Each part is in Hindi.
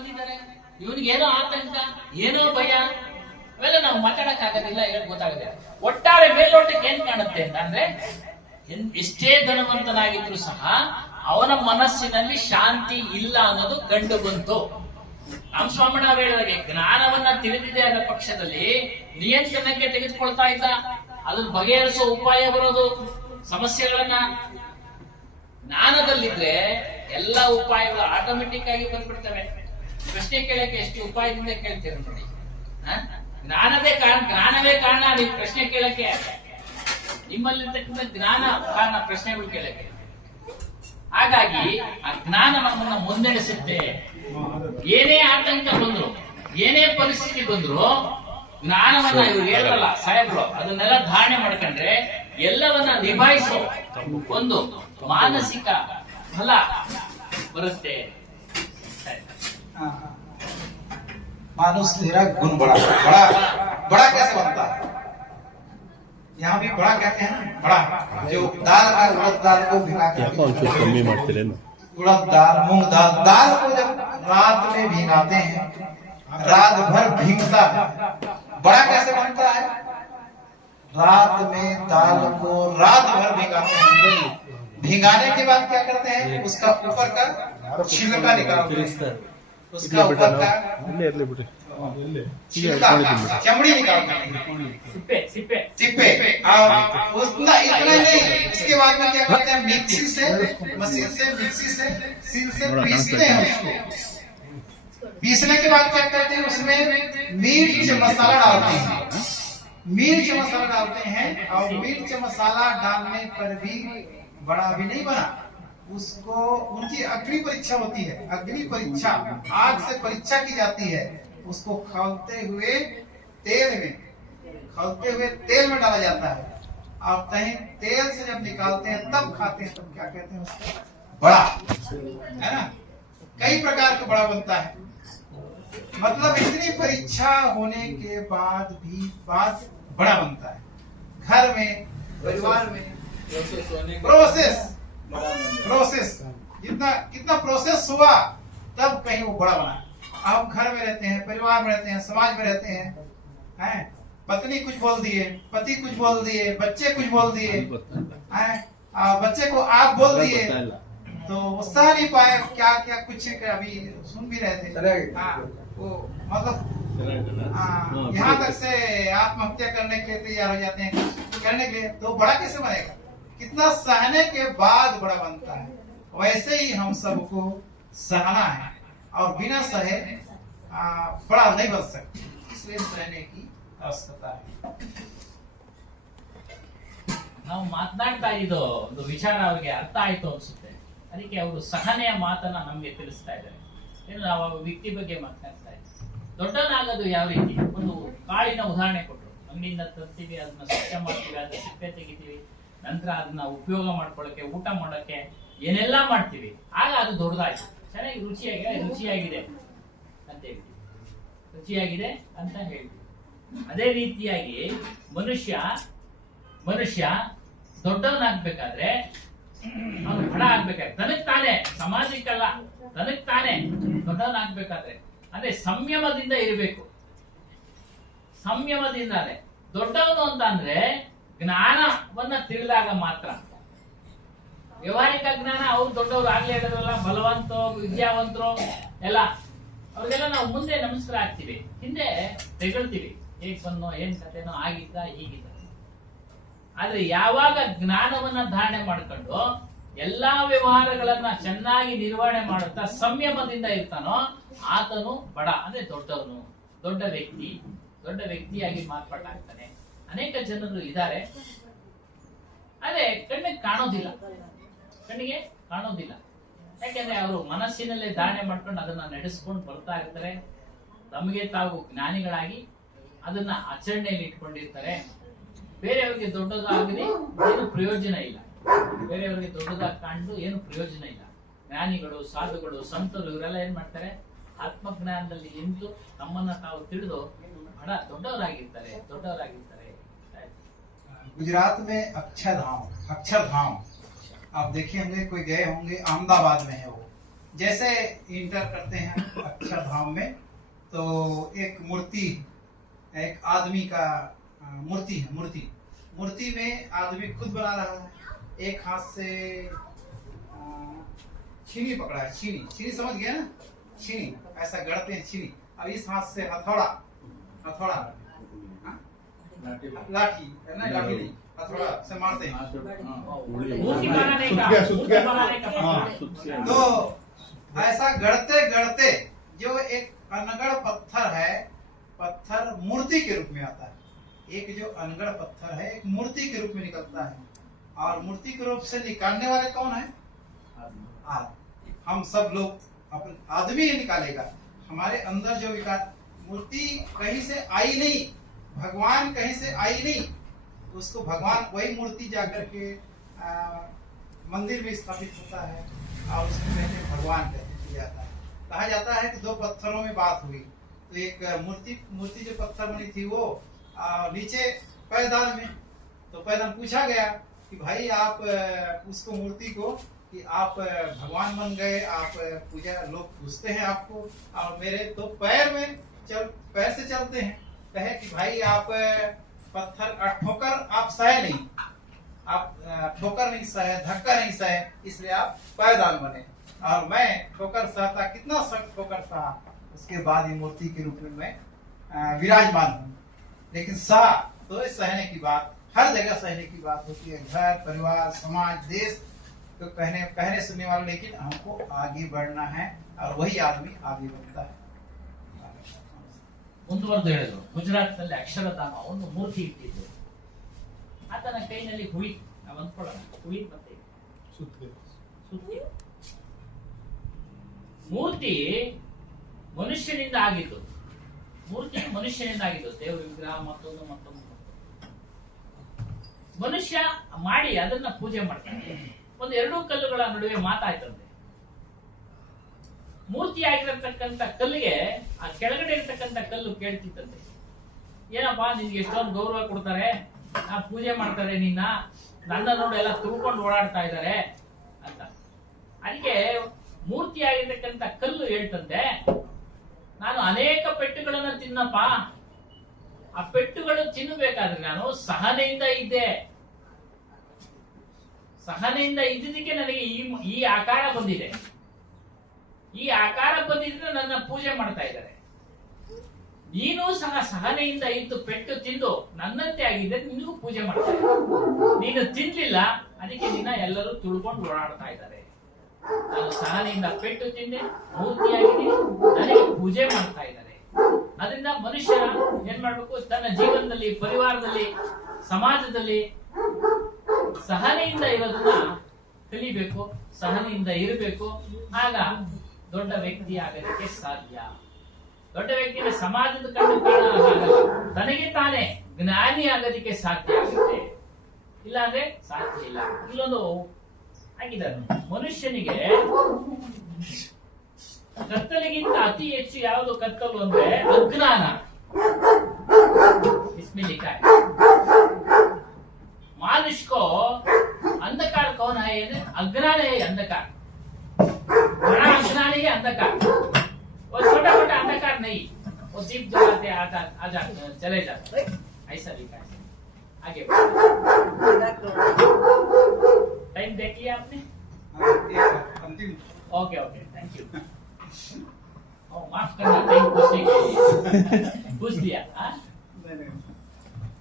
ಬಂದಿದ್ದಾರೆ, ಇವನಿಗೇನೋ ಆತಂಕ, ಏನೋ ಭಯ, ಅವೆಲ್ಲ ನಾವು ಮಾತಾಡಕ್ ಆಗೋದಿಲ್ಲ, ಹೇಳಿ ಗೊತ್ತಾಗದೆ. ಒಟ್ಟಾರೆ ಮೇಲ್ನೋಟಕ್ಕೆ ಏನ್ ಕಾಣುತ್ತೆ ಅಂತಂದ್ರೆ, ಎಷ್ಟೇ ಧನವಂತನಾಗಿದ್ರು ಸಹ ಅವನ ಮನಸ್ಸಿನಲ್ಲಿ ಶಾಂತಿ ಇಲ್ಲ ಅನ್ನೋದು ಕಂಡು ಬಂತು. ನಮ್ಮ ಸ್ವಾಮಣ್ಣ ಹೇಳಿದಾಗೆ ಜ್ಞಾನವನ್ನ ತಿಳಿದಿದೆ ಅನ್ನೋ ಪಕ್ಷದಲ್ಲಿ ನಿಯಂತ್ರಣಕ್ಕೆ ತೆಗೆದುಕೊಳ್ತಾ ಇದ್ದ, ಅದನ್ನ ಬಗೆಹರಿಸೋ ಉಪಾಯ ಬರೋದು ಸಮಸ್ಯೆಗಳನ್ನ. ಜ್ಞಾನದಲ್ಲಿದ್ರೆ ಎಲ್ಲ ಉಪಾಯಗಳು ಆಟೋಮೆಟಿಕ್ ಆಗಿ ಬಂದ್ಬಿಡ್ತವೆ. ಪ್ರಶ್ನೆ ಕೇಳಕ್ಕೆ ಎಷ್ಟು ಉಪಾಯದಿಂದ ಕೇಳ್ತೀರ ನೋಡಿ. ಜ್ಞಾನವೇ ಕಾರಣ ನೀವು ಪ್ರಶ್ನೆ ಕೇಳಕ್ಕೆ, ನಿಮ್ಮಲ್ಲಿರ್ತಕ್ಕಂಥ ಜ್ಞಾನ ಕಾರಣ ಪ್ರಶ್ನೆಗಳು ಕೇಳಕ್ಕೆ. ಹಾಗಾಗಿ ಆ ಜ್ಞಾನ ನಮ್ಮನ್ನ ಮುನ್ನಡೆಸುತ್ತೆ. ಏನೇ ಆತಂಕ ಬಂದ್ರು, ಏನೇ ಪರಿಸ್ಥಿತಿ ಬಂದ್ರು, ಜ್ಞಾನವನ್ನ ಇವ್ರು ಹೇಳಲ್ಲ ಸಾಹೇಬ್ರು, ಅದನ್ನೆಲ್ಲ ಧಾರಣೆ ಮಾಡ್ಕೊಂಡ್ರೆ ಎಲ್ಲವನ್ನ ನಿಭಾಯಿಸೋ ಒಂದು ಮಾನಸಿಕ ಫಲ ಬರುತ್ತೆ. मानुष तेरा गुण बड़ा बड़ा बड़ा कैसे बनता है? यहाँ भी बड़ा कहते हैं ना, बड़ा जो दाल का उड़द दाल को भिगा कर, उड़द दाल मूंग दाल, दाल को जब रात में भिगाते हैं, रात भर भीगता है, बड़ा कैसे बनता है? रात में दाल को रात भर भिगाते हैं, भिगाने के बाद क्या करते हैं? उसका ऊपर का छिलका निकालते हैं, उसका ऊपर का चमड़ी निकालते हैं, सिप्पे। उतना इतना नहीं, उसके बाद में क्या करते हैं? मिक्सी से सील से पीसते हैं उसको। पीसने के बाद क्या करते हैं? उसमें मिर्च मसाला डालते हैं, और मिर्च मसाला डालने पर भी बड़ा भी नहीं बना। उसको उनकी अग्नि परीक्षा होती है, अग्नि परीक्षा, आग से परीक्षा की जाती है। उसको खौलते हुए तेल में डाला जाता है, और कहीं तेल से जब निकालते हैं तब खाते हैं, तब क्या कहते हैं? उसको बड़ा, है ना? कई प्रकार का बड़ा बनता है। मतलब इतनी परीक्षा होने के बाद भी बात बड़ा बनता है। घर में, परिवार में प्रोसेस कितना प्रोसेस हुआ तब कहीं वो बड़ा बना। हम घर में रहते हैं, परिवार में रहते हैं, समाज में रहते हैं, पत्नी कुछ बोल दिए, पति कुछ बोल दिए, बच्चे कुछ बोल दिए, बच्चे को आप बोल दिए तो वो सह नहीं पाए, क्या क्या कुछ अभी सुन भी रहे थे। वो मतलब यहाँ तक से आत्महत्या करने के लिए तैयार हो जाते हैं, करने के लिए। तो बड़ा कैसे बनेगा? कितना सहने के बाद बड़ा बनता है। वैसे ही हम सबको सहना है, और बिना सहे बड़ा नहीं बन सकते, इसलिए सहने की आवश्यकता है। ನಾವು ಮಾತನಾಡ್ತಾ ಇದ್ದು ಒಂದು ವಿಚಾರ ಅವರಿಗೆ ಅರ್ಥ ಆಯ್ತು ಅನ್ಸುತ್ತೆ, ಅದಕ್ಕೆ ಅವರು ಸಹನೆಯ ಮಾತನ್ನ ನಮ್ಗೆ ತಿಳಿಸ್ತಾ ಇದ್ದಾರೆ. ಏನು ನಾವು ವ್ಯಕ್ತಿ ಬಗ್ಗೆ ಮಾತನಾಡ್ತಾ ಇದ್ದೀವಿ. ದೊಡ್ಡವನಾಗೋದು ಯಾವ ರೀತಿ? ಒಂದು ಕಾಳಿನ ಉದಾಹರಣೆ ಕೊಟ್ಟರು. ಅಂಗಡಿಯಿಂದ ತರ್ತೀವಿ, ಅದನ್ನ ಸ್ವಚ್ಛ ಮಾಡ್ತೀವಿ, ಅದನ್ನ ಸಿಪ್ಪೆ ತೆಗಿತೀವಿ, ನಂತರ ಅದನ್ನ ಉಪಯೋಗ ಮಾಡ್ಕೊಳ್ಳಕ್ಕೆ, ಊಟ ಮಾಡೋಕೆ ಏನೆಲ್ಲ ಮಾಡ್ತೀವಿ, ಆಗ ಅದು ದೊಡ್ಡದಾಯ್ತು, ಚೆನ್ನಾಗಿ ರುಚಿಯಾಗಿದೆ ಅಂತ ಹೇಳ್ತೀವಿ, ರುಚಿಯಾಗಿದೆ ಅಂತ ಹೇಳ್ತೀವಿ. ಅದೇ ರೀತಿಯಾಗಿ ಮನುಷ್ಯ ದೊಡ್ಡವನಾಗ್ಬೇಕಾದ್ರೆ, ಅವನು ಬಡ ಆಗ್ಬೇಕಾದ್ರೆ, ತನಗ್ ತಾನೇ, ಸಮಾಜಕ್ಕಲ್ಲ, ತನಗ್ ತಾನೇ ದೊಡ್ಡವನಾಗ್ಬೇಕಾದ್ರೆ ಅಂದ್ರೆ ಸಂಯಮದಿಂದ ಇರಬೇಕು. ಸಂಯಮದಿಂದಾನೆ ದೊಡ್ಡವನು ಅಂತ ಅಂದ್ರೆ ಜ್ಞಾನವನ್ನ ತಿಳಿದಾಗ ಮಾತ್ರ. ವ್ಯವಹಾರಿಕ ಜ್ಞಾನ ಅವ್ರು ದೊಡ್ಡವ್ರು ಆಗ್ಲೇ ಹೇಳಿದ್ರಲ್ಲ, ಬಲವಂತರು, ವಿದ್ಯಾವಂತರು ಎಲ್ಲ, ಅವ್ರಿಗೆಲ್ಲ ನಾವು ಮುಂದೆ ನಮಸ್ಕಾರ ಆಗ್ತೀವಿ, ಹಿಂದೆ ತೆಗಳ್ತೀವಿ, ಹೇಗ್ ಬಂದೋ, ಏನ್ ಕಥೆನೋ, ಆಗಿದ್ದ ಹೀಗಿದ್ದ. ಆದ್ರೆ ಯಾವಾಗ ಜ್ಞಾನವನ್ನ ಧಾರಣೆ ಮಾಡ್ಕೊಂಡು ಎಲ್ಲಾ ವ್ಯವಹಾರಗಳನ್ನ ಚೆನ್ನಾಗಿ ನಿರ್ವಹಣೆ ಮಾಡುತ್ತಾ ಸಂಯಮದಿಂದ ಇರ್ತಾನೋ ಆತನು ಬಡ ಅಂದ್ರೆ ದೊಡ್ಡವನು, ದೊಡ್ಡ ವ್ಯಕ್ತಿಯಾಗಿ ಮಾರ್ಪಾಟಾಗ್ತಾನೆ. ಅನೇಕ ಜನರು ಇದ್ದಾರೆ, ಆದ್ರೆ ಕಣ್ಣಿಗೆ ಕಾಣೋದಿಲ್ಲ. ಯಾಕೆಂದ್ರೆ ಅವರು ಮನಸ್ಸಿನಲ್ಲೇ ಧಾರಣೆ ಮಾಡ್ಕೊಂಡು ಅದನ್ನ ನಡೆಸ್ಕೊಂಡು ಬರ್ತಾ ಇರ್ತಾರೆ. ತಮಗೆ ತಾವು ಜ್ಞಾನಿಗಳಾಗಿ ಅದನ್ನ ಆಚರಣೆಯಲ್ಲಿ ಇಟ್ಕೊಂಡಿರ್ತಾರೆ. ಬೇರೆಯವರಿಗೆ ದೊಡ್ಡದಾಗಲಿ ಏನು ಪ್ರಯೋಜನ ಇಲ್ಲ, ಬೇರೆಯವರಿಗೆ ದೊಡ್ಡದಾಗಿ ಕಾಣಲು ಏನು ಪ್ರಯೋಜನ ಇಲ್ಲ. ಜ್ಞಾನಿಗಳು, ಸಾಧುಗಳು, ಸಂತರು ಇವರೆಲ್ಲ ಏನ್ ಮಾಡ್ತಾರೆ? ಆತ್ಮಜ್ಞಾನದಲ್ಲಿ ನಿಂತು ತಮ್ಮನ್ನ ತಾವು ತಿಳಿದು ಬಹಳ ದೊಡ್ಡವರಾಗಿರ್ತಾರೆ. गुजरात में अक्षरधाम आप देखे होंगे, कोई गए होंगे, अहमदाबाद में है वो। जैसे इंटर करते हैं अक्षरधाम धाम में, तो एक मूर्ति, एक आदमी का मूर्ति है। मूर्ति में आदमी खुद बना रहा है। एक हाथ से छीनी पकड़ा है, छीनी समझ गया ना, छीनी ऐसा गढ़ते हैं छीनी। अब इस हाथ से हथौड़ा, लाठी है ना, लाठी नहीं, हथौड़ा से मारते हैं। मूर्ति बनाने का तो ऐसा गढ़ते गढ़ते जो एक अनगढ़ पत्थर है, पत्थर मूर्ति के रूप में आता है। एक जो अनगढ़ पत्थर है एक मूर्ति के रूप में निकलता है, और मूर्ति के रूप से निकालने वाले कौन है? आदमी। हम सब लोग अपने आदमी ही निकालेगा। हमारे अंदर जो विकार, मूर्ति कहीं से आई नहीं, भगवान कहीं से आई नहीं, उसको भगवान वही मूर्ति जाकर के मंदिर में स्थापित होता है और उसको कहते हैं भगवान कहते जाता है। कहा जाता है कि दो पत्थरों में बात हुई, तो एक मूर्ति जो पत्थर बनी थी वो नीचे पैदान में, तो पैदान पूछा गया कि भाई आप उसको मूर्ति को कि आप भगवान बन गए, आप पूजा, लोग पूछते हैं आपको, और मेरे तो पैर से चलते हैं। कहे कि भाई आप पत्थर ठोकर आप सहे नहीं, आप ठोकर नहीं सहे, धक्का नहीं सहे, इसलिए आप पैदान बने, और मैं ठोकर सहता, कितना सख्त ठोकर सहा, उसके बाद ये मूर्ति के रूप में मैं विराजमान हूँ। लेकिन सहा तो सहने की बात, हर जगह सहने की बात होती है, घर, परिवार, समाज, देश, तो कहने सुनने वाले, लेकिन हमको आगे बढ़ना है और वही आदमी आगे बढ़ता है। ಮುಂದುವರೆದು ಹೇಳಿದ್ರು, ಗುಜರಾತ್ನಲ್ಲಿ ಅಕ್ಷರಧಾಮ ಒಂದು ಮೂರ್ತಿ ಇಟ್ಟಿದ್ರು. ಆತನ ಕೈನಲ್ಲಿ ಹುಳಿ, ನಾವು ಅಂದ್ಕೊಳ್ಳೋಣ ಹುಳಿ ಮತ್ತೆ ಸುತ್ತಿ. ಮೂರ್ತಿ ಮನುಷ್ಯನಿಂದ ಆಗಿದ್ದು, ದೇವರ ವಿಗ್ರಹ ಮತ್ತೊಂದು ಮನುಷ್ಯ ಮಾಡಿ ಅದನ್ನ ಪೂಜೆ ಮಾಡ್ತಾನೆ. ಒಂದು ಎರಡು ಕಲ್ಲುಗಳ ನಡುವೆ ಮಾತಾಯ್ತಂತೆ. ಮೂರ್ತಿ ಆಗಿರತಕ್ಕಂತ ಕಲ್ಲಿಗೆ ಆ ಕೆಳಗಡೆ ಇರತಕ್ಕಂತ ಕಲ್ಲು ಕೇಳ್ತಿತ್ತಂತೆ, ಏನಪ್ಪಾ ನಿನ್ಗೆ ಎಷ್ಟೊಂದು ಗೌರವ ಕೊಡ್ತಾರೆ, ಪೂಜೆ ಮಾಡ್ತಾರೆ, ನನ್ನ ನೋಡಿ ಎಲ್ಲ ತುಳ್ಕೊಂಡು ಓಡಾಡ್ತಾ ಇದ್ದಾರೆ ಅಂತ. ಅದಕ್ಕೆ ಮೂರ್ತಿ ಆಗಿರ್ತಕ್ಕಂತ ಕಲ್ಲು ಹೇಳ್ತಂತೆ, ನಾನು ಅನೇಕ ಪೆಟ್ಟುಗಳನ್ನ ತಿನ್ನಪ್ಪ, ಆ ಪೆಟ್ಟುಗಳು ತಿನ್ನಬೇಕಾದ್ರೆ ನಾನು ಸಹನೆಯಿಂದ ಇದ್ದೆ, ಸಹನೆಯಿಂದ ಇದ್ದಿದ್ದಕ್ಕೆ ನನಗೆ ಈ ಆಕಾರ ಬಂದಿದೆ, ಈ ಆಕಾರ ಬಂದಿದ್ರೆ ನನ್ನ ಪೂಜೆ ಮಾಡ್ತಾ ಇದ್ದಾರೆ. ನೀನು ಸಹ ಸಹನೆಯಿಂದ ಇದ್ದು ಪೆಟ್ಟು ತಿಂದು ನನ್ನಂತೆ ಆಗಿದ್ದೆ, ನಿನಗೂ ಪೂಜೆ ಮಾಡ್ತಾ ಇದ್ದಾರೆ. ನೀನು ತಿನ್ಲಿಲ್ಲ, ಅದಕ್ಕೆ ಎಲ್ಲರೂ ತುಳ್ಕೊಂಡು ಓಡಾಡ್ತಾ ಇದ್ದಾರೆ. ನಾನು ಸಹನೆಯಿಂದ ಪೆಟ್ಟು ತಿಂದೆ, ಮೂರ್ತಿಯಾಗಿದ್ದೀನಿ, ನನಗೆ ಪೂಜೆ ಮಾಡ್ತಾ ಇದ್ದಾರೆ. ಅದರಿಂದ ಮನುಷ್ಯ ಏನ್ ಮಾಡ್ಬೇಕು, ತನ್ನ ಜೀವನದಲ್ಲಿ, ಪರಿವಾರದಲ್ಲಿ, ಸಮಾಜದಲ್ಲಿ ಸಹನೆಯಿಂದ ಇರೋದನ್ನ ಕಲಿಬೇಕು, ಸಹನೆಯಿಂದ ಇರಬೇಕು. ಆಗ ದೊಡ್ಡ ವ್ಯಕ್ತಿ ಆಗೋದಕ್ಕೆ ಸಾಧ್ಯ. ದೊಡ್ಡ ವ್ಯಕ್ತಿಗೆ ಸಮಾಜದ ಕಣ್ಣು ಕಾಣಲ್ಲ, ತನಗೆ ತಾನೇ ಜ್ಞಾನಿ ಆಗೋದಕ್ಕೆ ಸಾಧ್ಯ ಆಗುತ್ತೆ, ಇಲ್ಲ ಅಂದ್ರೆ ಸಾಧ್ಯ ಇಲ್ಲ. ಇಲ್ಲೊಂದು ಆಗಿದ್ದಾರೆ, ಮನುಷ್ಯನಿಗೆ ಕತ್ತಲಿಗಿಂತ ಅತಿ ಹೆಚ್ಚು ಯಾವುದು ಕತ್ತಲು ಅಂದ್ರೆ ಅಜ್ಞಾನ. इसमें लिखा है मानुष को अंधकार कौन है, अज्ञान है, अंधकार, बड़ा अज्ञान है अंधकार। वो छोटा मोटा अंधकार नहीं, वो दीप जलाते आ जाते चले जाते, ऐसा लिखा है। आगे टाइम देख लिया आपने? अंतिम। Okay okay, thank you. माफ करना, टाइम पूछने के लिए पूछ लिया। नहीं।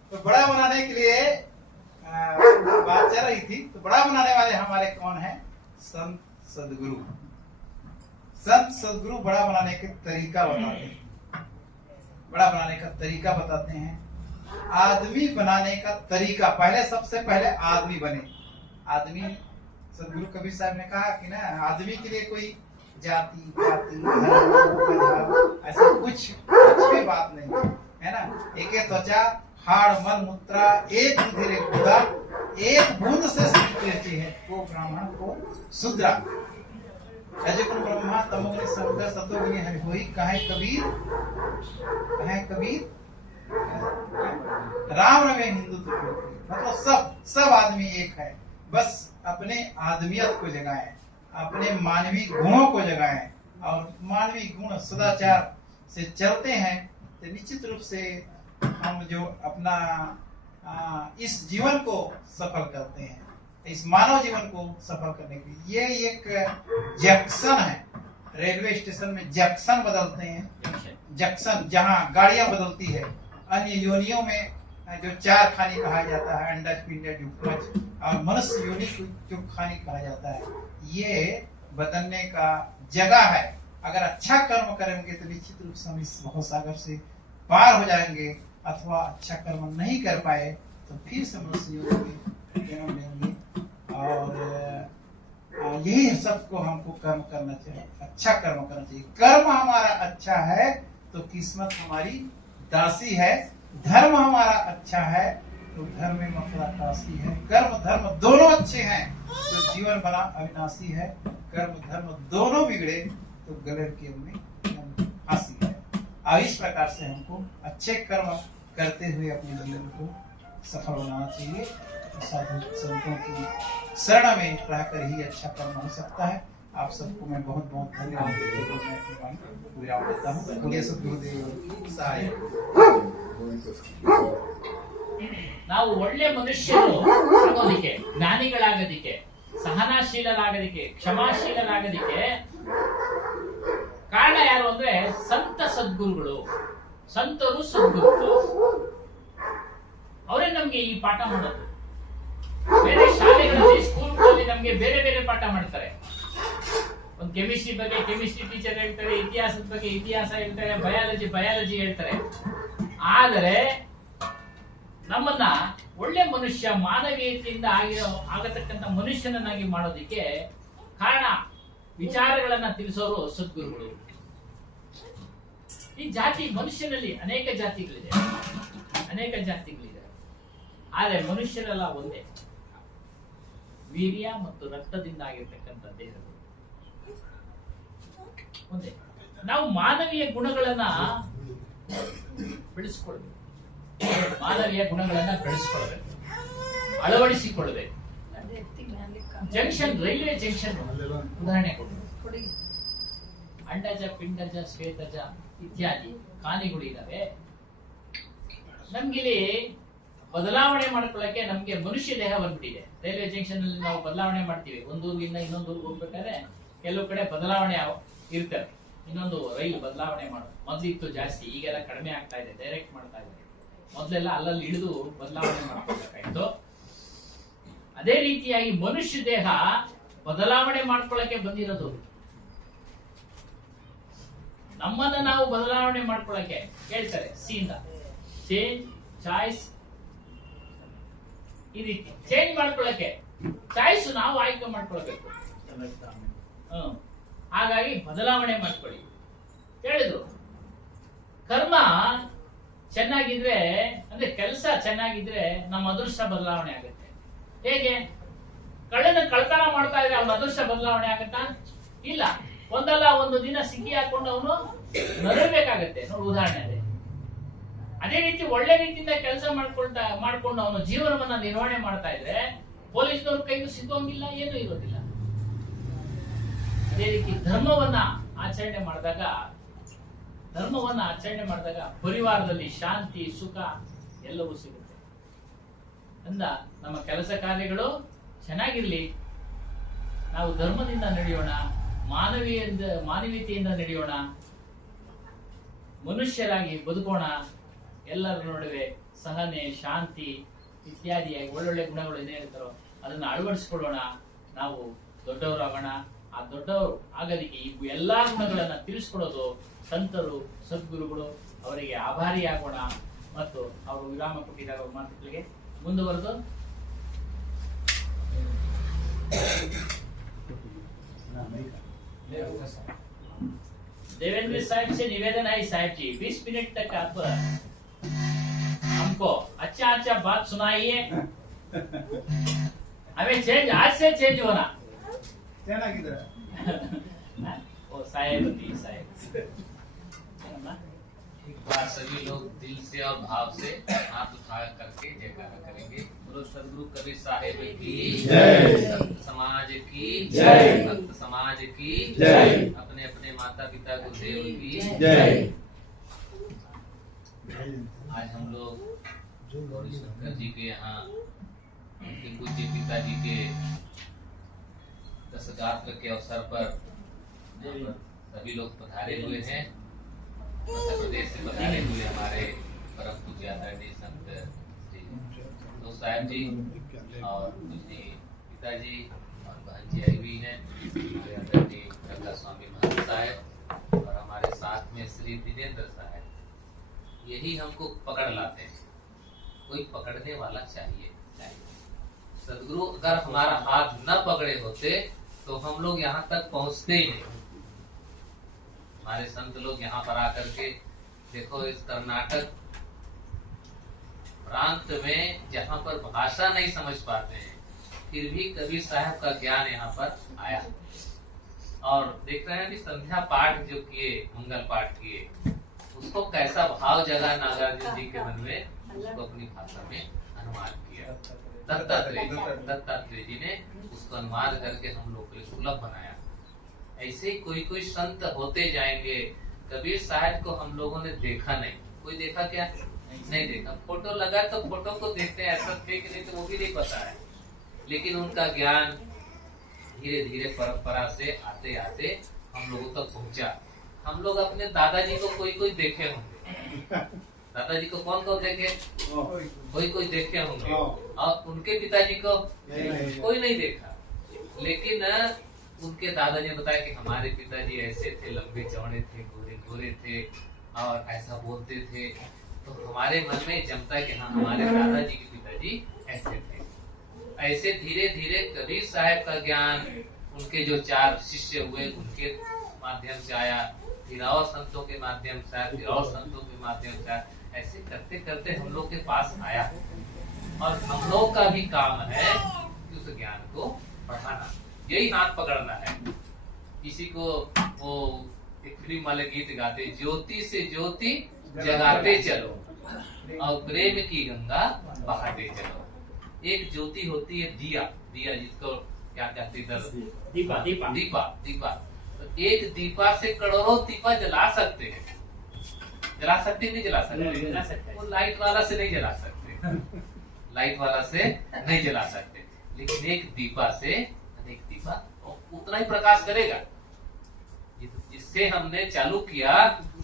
तो बड़ा बनाने के लिए बात चल रही थी, तो बड़ा बनाने वाले हमारे कौन है? संत सदगुरु। संत सदगुरु बड़ा बनाने के तरीका बताते हैं, बड़ा बनाने का तरीका बताते हैं। आदमी बनाने का तरीका, पहले सबसे पहले आदमी बने। आदमी, सदगुरु कबीर साहब ने कहा कि ना, आदमी के लिए कोई जाति पाति ऐसा कुछ भी बात नहीं है ना। एक त्वचा, हाड़, मल, मूत्रा, एक रुधिर, एक गुदा, एक बूंद से सृष्टि रहती है, वो ब्राह्मण को शूद्रा। रजोगुण ब्रह्मा, तमोगुण शंकर, सतोगुण हरि होई, कहे कबीर राम रमे हिंदुत्व। मतलब सब आदमी एक है, बस अपने आदमियत को जगाएं, अपने मानवीय गुणों को जगाएं, और मानवीय गुण सदाचार से चलते हैं तो निश्चित रूप से हम जो अपना इस जीवन को सफल करते हैं, इस मानव जीवन को सफल करने के लिए ये एक जंक्शन है। रेलवे स्टेशन में जंक्शन बदलते हैं, जंक्शन जहाँ गाड़ियां बदलती है। अन्य योनियों में जो चार खानी कहा जाता है, अंडा पिंड डुक्कच, और मनुष्य योनि को जो खानी कहा जाता है, ये बदलने का जगह है। अगर अच्छा कर्म करेंगे तो निश्चित रूप से हम इस भवसागर से पार हो जाएंगे, अथवा अच्छा कर्म नहीं कर पाए तो फिर से मनुष्य योनि में जन्म लेंगे। और यही सबको हमको कर्म करना चाहिए, अच्छा कर्म करना चाहिए। कर्म हमारा अच्छा है तो किस्मत हमारी दासी है, धर्म हमारा अच्छा है तो धर्म में मथुरा काशी है। कर्म धर्म दोनों अच्छे हैं तो जीवन बड़ा अविनाशी है, कर्म धर्म दोनों बिगड़े तो गले के में फांसी है। और इस प्रकार से हमको अच्छे कर्म करते हुए अपने जीवन को सफल बनाना चाहिए। साधु संतों की शरण में रहकर ही अच्छा कर्म हो सकता है। आप सबको मैं बहुत बहुत धन्यवाद देते हुए मैं अपनी वाणी विराम देता हूँ। बोलिए सद्गुरुदेव सहाय। ನಾವು ಒಳ್ಳೆ ಮನುಷ್ಯರು ಆಗೋದಿಕ್ಕೆ, ಜ್ಞಾನಿಗಳಾಗೋದಿಕ್ಕೆ, ಸಹನಶೀಲರಾಗೋದಿಕ್ಕೆ, ಕ್ಷಮಾಶೀಲರಾಗೋದಿಕ್ಕೆ ಕಾರಣ ಯಾರು ಅಂದ್ರೆ ಸಂತ ಸದ್ಗುರುಗಳು, ಸಂತರು ಸದ್ಗುರುಗಳು. ಅವರೇ ನಮ್ಗೆ ಈ ಪಾಠ ಮಾಡೋದು. ಬೇರೆ ಶಾಲೆಗಳಲ್ಲಿ, ಸ್ಕೂಲ್ಗಳಲ್ಲಿ ನಮ್ಗೆ ಬೇರೆ ಬೇರೆ ಪಾಠ ಮಾಡ್ತಾರೆ. ಒಂದು ಕೆಮಿಸ್ಟ್ರಿ ಬಗ್ಗೆ ಕೆಮಿಸ್ಟ್ರಿ ಟೀಚರ್ ಹೇಳ್ತಾರೆ, ಇತಿಹಾಸದ ಬಗ್ಗೆ ಇತಿಹಾಸ ಹೇಳ್ತಾರೆ, ಬಯಾಲಜಿ ಹೇಳ್ತಾರೆ. ಆದರೆ ನಮ್ಮನ್ನ ಒಳ್ಳೆ ಮನುಷ್ಯ, ಮಾನವೀಯತೆಯಿಂದ ಆಗತಕ್ಕಂಥ ಮನುಷ್ಯನನ್ನಾಗಿ ಮಾಡೋದಿಕ್ಕೆ ಕಾರಣ, ವಿಚಾರಗಳನ್ನ ತಿಳಿಸೋರು ಸದ್ಗುರುಗಳು. ಈ ಜಾತಿ, ಮನುಷ್ಯನಲ್ಲಿ ಅನೇಕ ಜಾತಿಗಳಿದೆ, ಆದರೆ ಮನುಷ್ಯರೆಲ್ಲ ಒಂದೇ, ವೀರ್ಯ ಮತ್ತು ರಕ್ತದಿಂದ ಆಗಿರ್ತಕ್ಕಂಥ ದೇಹಗಳು ಒಂದೇ. ನಾವು ಮಾನವೀಯ ಗುಣಗಳನ್ನ ಬೆಳೆಸ್ಕೊಳ್ಬೇಕು, ಅಳವಡಿಸಿಕೊಳ್ಳಬೇಕು. ಜಂಕ್ಷನ್, ರೈಲ್ವೆ ಜಂಕ್ಷನ್ ಉದಾಹರಣೆ ಕೊಡಿ. ಅಂಡಜ, ಪಿಂಡಜ, ಶ್ವೇತಜ ಇತ್ಯಾದಿ ಖಾನಿಗಳು ಇದಾವೆ. ನಮ್ಗಿಲ್ಲಿ ಬದಲಾವಣೆ ಮಾಡ್ಕೊಳ್ಳಕ್ಕೆ ನಮ್ಗೆ ಮನುಷ್ಯ ದೇಹ ಬಂದ್ಬಿಟ್ಟಿದೆ. ರೈಲ್ವೆ ಜಂಕ್ಷನ್ ಅಲ್ಲಿ ನಾವು ಬದಲಾವಣೆ ಮಾಡ್ತೀವಿ. ಒಂದೂರಿಂದ ಇನ್ನೊಂದೂರಿಗೆ ಹೋಗ್ಬೇಕಾದ್ರೆ ಕೆಲವು ಕಡೆ ಬದಲಾವಣೆ ಇರ್ತವೆ. ಇನ್ನೊಂದು ರೈಲು ಬದಲಾವಣೆ ಮಾಡೋದು ಮೊದಲಿತ್ತು ಜಾಸ್ತಿ, ಈಗೆಲ್ಲ ಕಡಿಮೆ ಆಗ್ತಾ ಇದೆ, ಡೈರೆಕ್ಟ್ ಮಾಡ್ತಾ ಇದೆ. ಮೊದಲೆಲ್ಲ ಅಲ್ಲಲ್ಲಿ ಇಳಿದು ಬದಲಾವಣೆ ಮಾಡ್ಕೊಳ್ಬೇಕಾಯ್ತು. ಅದೇ ರೀತಿಯಾಗಿ ಮನುಷ್ಯ ದೇಹ ಬದಲಾವಣೆ ಮಾಡ್ಕೊಳ್ಳಕ್ಕೆ ಬಂದಿರೋದು. ನಮ್ಮನ್ನ ನಾವು ಬದಲಾವಣೆ ಮಾಡ್ಕೊಳ್ಳಕ್ಕೆ ಹೇಳ್ತಾರೆ. ಸಿಯಿಂದ ಚೇಂಜ್, ಚಾಯ್ಸ್, ಈ ರೀತಿ ಚೇಂಜ್ ಮಾಡ್ಕೊಳ್ಳಕ್ಕೆ ಚಾಯ್ಸ್ ನಾವು ಆಯ್ಕೆ ಮಾಡ್ಕೊಳ್ಬೇಕು. ಹಾಗಾಗಿ ಬದಲಾವಣೆ ಮಾಡ್ಕೊಳ್ಳಿ ಹೇಳಿದ್ರು. ಕರ್ಮ ಚೆನ್ನಾಗಿದ್ರೆ, ಅಂದ್ರೆ ಕೆಲಸ ಚೆನ್ನಾಗಿದ್ರೆ ನಮ್ಮ ಅದೃಷ್ಟ ಬದಲಾವಣೆ ಆಗುತ್ತೆ. ಹೇಗೆ? ಕಳ್ತನ ಮಾಡ್ತಾ ಇದ್ರೆ ಅವನ ಅದೃಷ್ಟ ಬದಲಾವಣೆ ಆಗತ್ತಾ? ಇಲ್ಲ. ಒಂದಲ್ಲ ಒಂದು ದಿನ ಸಿಕ್ಕಿ ಹಾಕೊಂಡು ಅವನು ನರಬೇಕಾಗತ್ತೆ. ನೋಡಿ ಉದಾಹರಣೆ ಅದೇ. ಅದೇ ರೀತಿ ಒಳ್ಳೆ ರೀತಿಯಿಂದ ಕೆಲಸ ಮಾಡ್ಕೊಂಡು ಅವನು ಜೀವನವನ್ನ ನಿರ್ವಹಣೆ ಮಾಡ್ತಾ ಇದ್ರೆ ಪೊಲೀಸ್ನವ್ರ ಕೈಗೂ ಸಿಗೋಂಗಿಲ್ಲ, ಏನೂ ಇರೋದಿಲ್ಲ. ಅದೇ ರೀತಿ ಧರ್ಮವನ್ನ ಆಚರಣೆ ಮಾಡಿದಾಗ ಪರಿವಾರದಲ್ಲಿ ಶಾಂತಿ, ಸುಖ ಎಲ್ಲವೂ ಸಿಗುತ್ತೆ. ಅಂದ ನಮ್ಮ ಕೆಲಸ ಕಾರ್ಯಗಳು ಚೆನ್ನಾಗಿರ್ಲಿ, ನಾವು ಧರ್ಮದಿಂದ ನಡೆಯೋಣ, ಮಾನವೀಯತೆಯಿಂದ ನಡೆಯೋಣ, ಮನುಷ್ಯರಾಗಿ ಬದುಕೋಣ. ಎಲ್ಲರ ನಡುವೆ ಸಹನೆ, ಶಾಂತಿ ಇತ್ಯಾದಿಯಾಗಿ ಒಳ್ಳೊಳ್ಳೆ ಗುಣಗಳು ಏನೇ ಇರ್ತಾರೋ ಅದನ್ನ ಅಳವಡಿಸಿಕೊಳ್ಳೋಣ. ನಾವು ದೊಡ್ಡವರಾಗೋಣ. ಆ ದೊಡ್ಡವರು ಆಗೋದಿಕ್ಕೆ ಈ ಎಲ್ಲಾ ಗುಣಗಳನ್ನ ತಿಳಿಸ್ಕೊಡೋದು ಸಂತರು, ಸದ್ಗುರುಗಳು. ಅವರಿಗೆ ಆಭಾರಿಯಾಗೋಣ. ಮತ್ತು ಅವರು ವಿರಾಮ ಕೊಟ್ಟಿದ್ದಾರೆ ಅವ್ರ ಮಾತುಗಳಿಗೆ ಮುಂದುವರೆದು देवेंद्र साहब से निवेदन है साहब जी 20 मिनट तक आप हमको अच्छा बात सुनाइए. हमें चेंज आज से चेंज होना. ओ साहेब बार सभी लोग दिल से और भाव से हाथ उठा करके जयकारा करेंगे। बोलो सदगुरु कबीर साहिब की जय। संत समाज की जय। भक्त समाज की जय। अपने अपने माता पिता गुरुदेव की जय। आज हम लोग गौरी शंकर जी के यहाँ उनके पूज्य पिताजी के दशगात्र के अवसर पर यहाँ पर सभी लोग पधारे हुए हैं। मध्य प्रदेश से पधारे हुए हमारे परम पूज्य आदरणीय संत श्री दो साहब जी और पूजनीय पिताजी और बहन जी आई हुई हैं, हमारे आदरणीय रंगा स्वामी महंत साहब और हमारे साथ में श्री दिनेंद्र साहब। यही हमको पकड़ लाते हैं, कोई पकड़ने वाला चाहिए। सदगुरु अगर हमारा हाथ न पकड़े होते तो हम लोग यहाँ तक पहुँचते ही नहीं। हमारे संत लोग यहाँ पर आकर के देखो, इस कर्नाटक प्रांत में जहाँ पर भाषा नहीं समझ पाते हैं, फिर भी कबीर साहब का ज्ञान यहाँ पर आया। और देख रहे हैं कि संध्या पाठ जो किए, मंगल पाठ किए, उसको कैसा भाव जगा नागार्जुन जी के मन में, उसको अपनी भाषा में अनुवाद किया। दत्तात्रेय जी ने उसको अनुवाद करके हम लोग के लिए सुलभ बनाया। ऐसे ही कोई कोई संत होते जाएंगे। कबीर साहब को हम लोगों ने देखा नहीं, कोई देखा क्या? नहीं देखा। फोटो लगा तो फोटो को देखते हैं, ऐसा थे कि नहीं तो वो भी नहीं पता है। लेकिन उनका ज्ञान धीरे धीरे परंपरा से आते आते हम लोगों तक पहुंचा। हम लोग अपने दादाजी को कोई कोई देखे होंगे। दादाजी को कौन कौन देखे? कोई कोई देखे होंगे। और उनके पिताजी को कोई नहीं देखा। लेकिन उनके दादाजी ने बताया कि हमारे पिताजी ऐसे थे, लंबे चौड़े थे, गोरे गोरे थे और ऐसा बोलते थे। तो हमारे मन में जमता है कि हाँ, हमारे दादाजी के पिताजी ऐसे थे। ऐसे धीरे धीरे कबीर साहब का ज्ञान उनके जो 4 शिष्य हुए उनके माध्यम से आया, फिर और संतों के माध्यम से आया, फिर और संतों के माध्यम से आया। ऐसे करते करते हम लोग के पास आया। और हम लोग का भी काम है कि उस ज्ञान को बढ़ाना, यही हाथ पकड़ना है। किसी को वो एक फिल्म वाले गीत गाते, ज्योति से ज्योति जगाते चलो और प्रेम की गंगा बहाते चलो। एक ज्योति होती है दिया, दिया जिसको क्या कहते हैं? दीपा। दीपा दीपा। तो एक दीपा से करोड़ों दीपा जला सकते हैं। जला सकते नहीं जला सकते? वो लाइट वाला से नहीं जला सकते, लाइट वाला से नहीं जला सकते। लेकिन एक दीपा से अनेक दीपा उतना ही प्रकाश करेगा। जिससे हमने चालू किया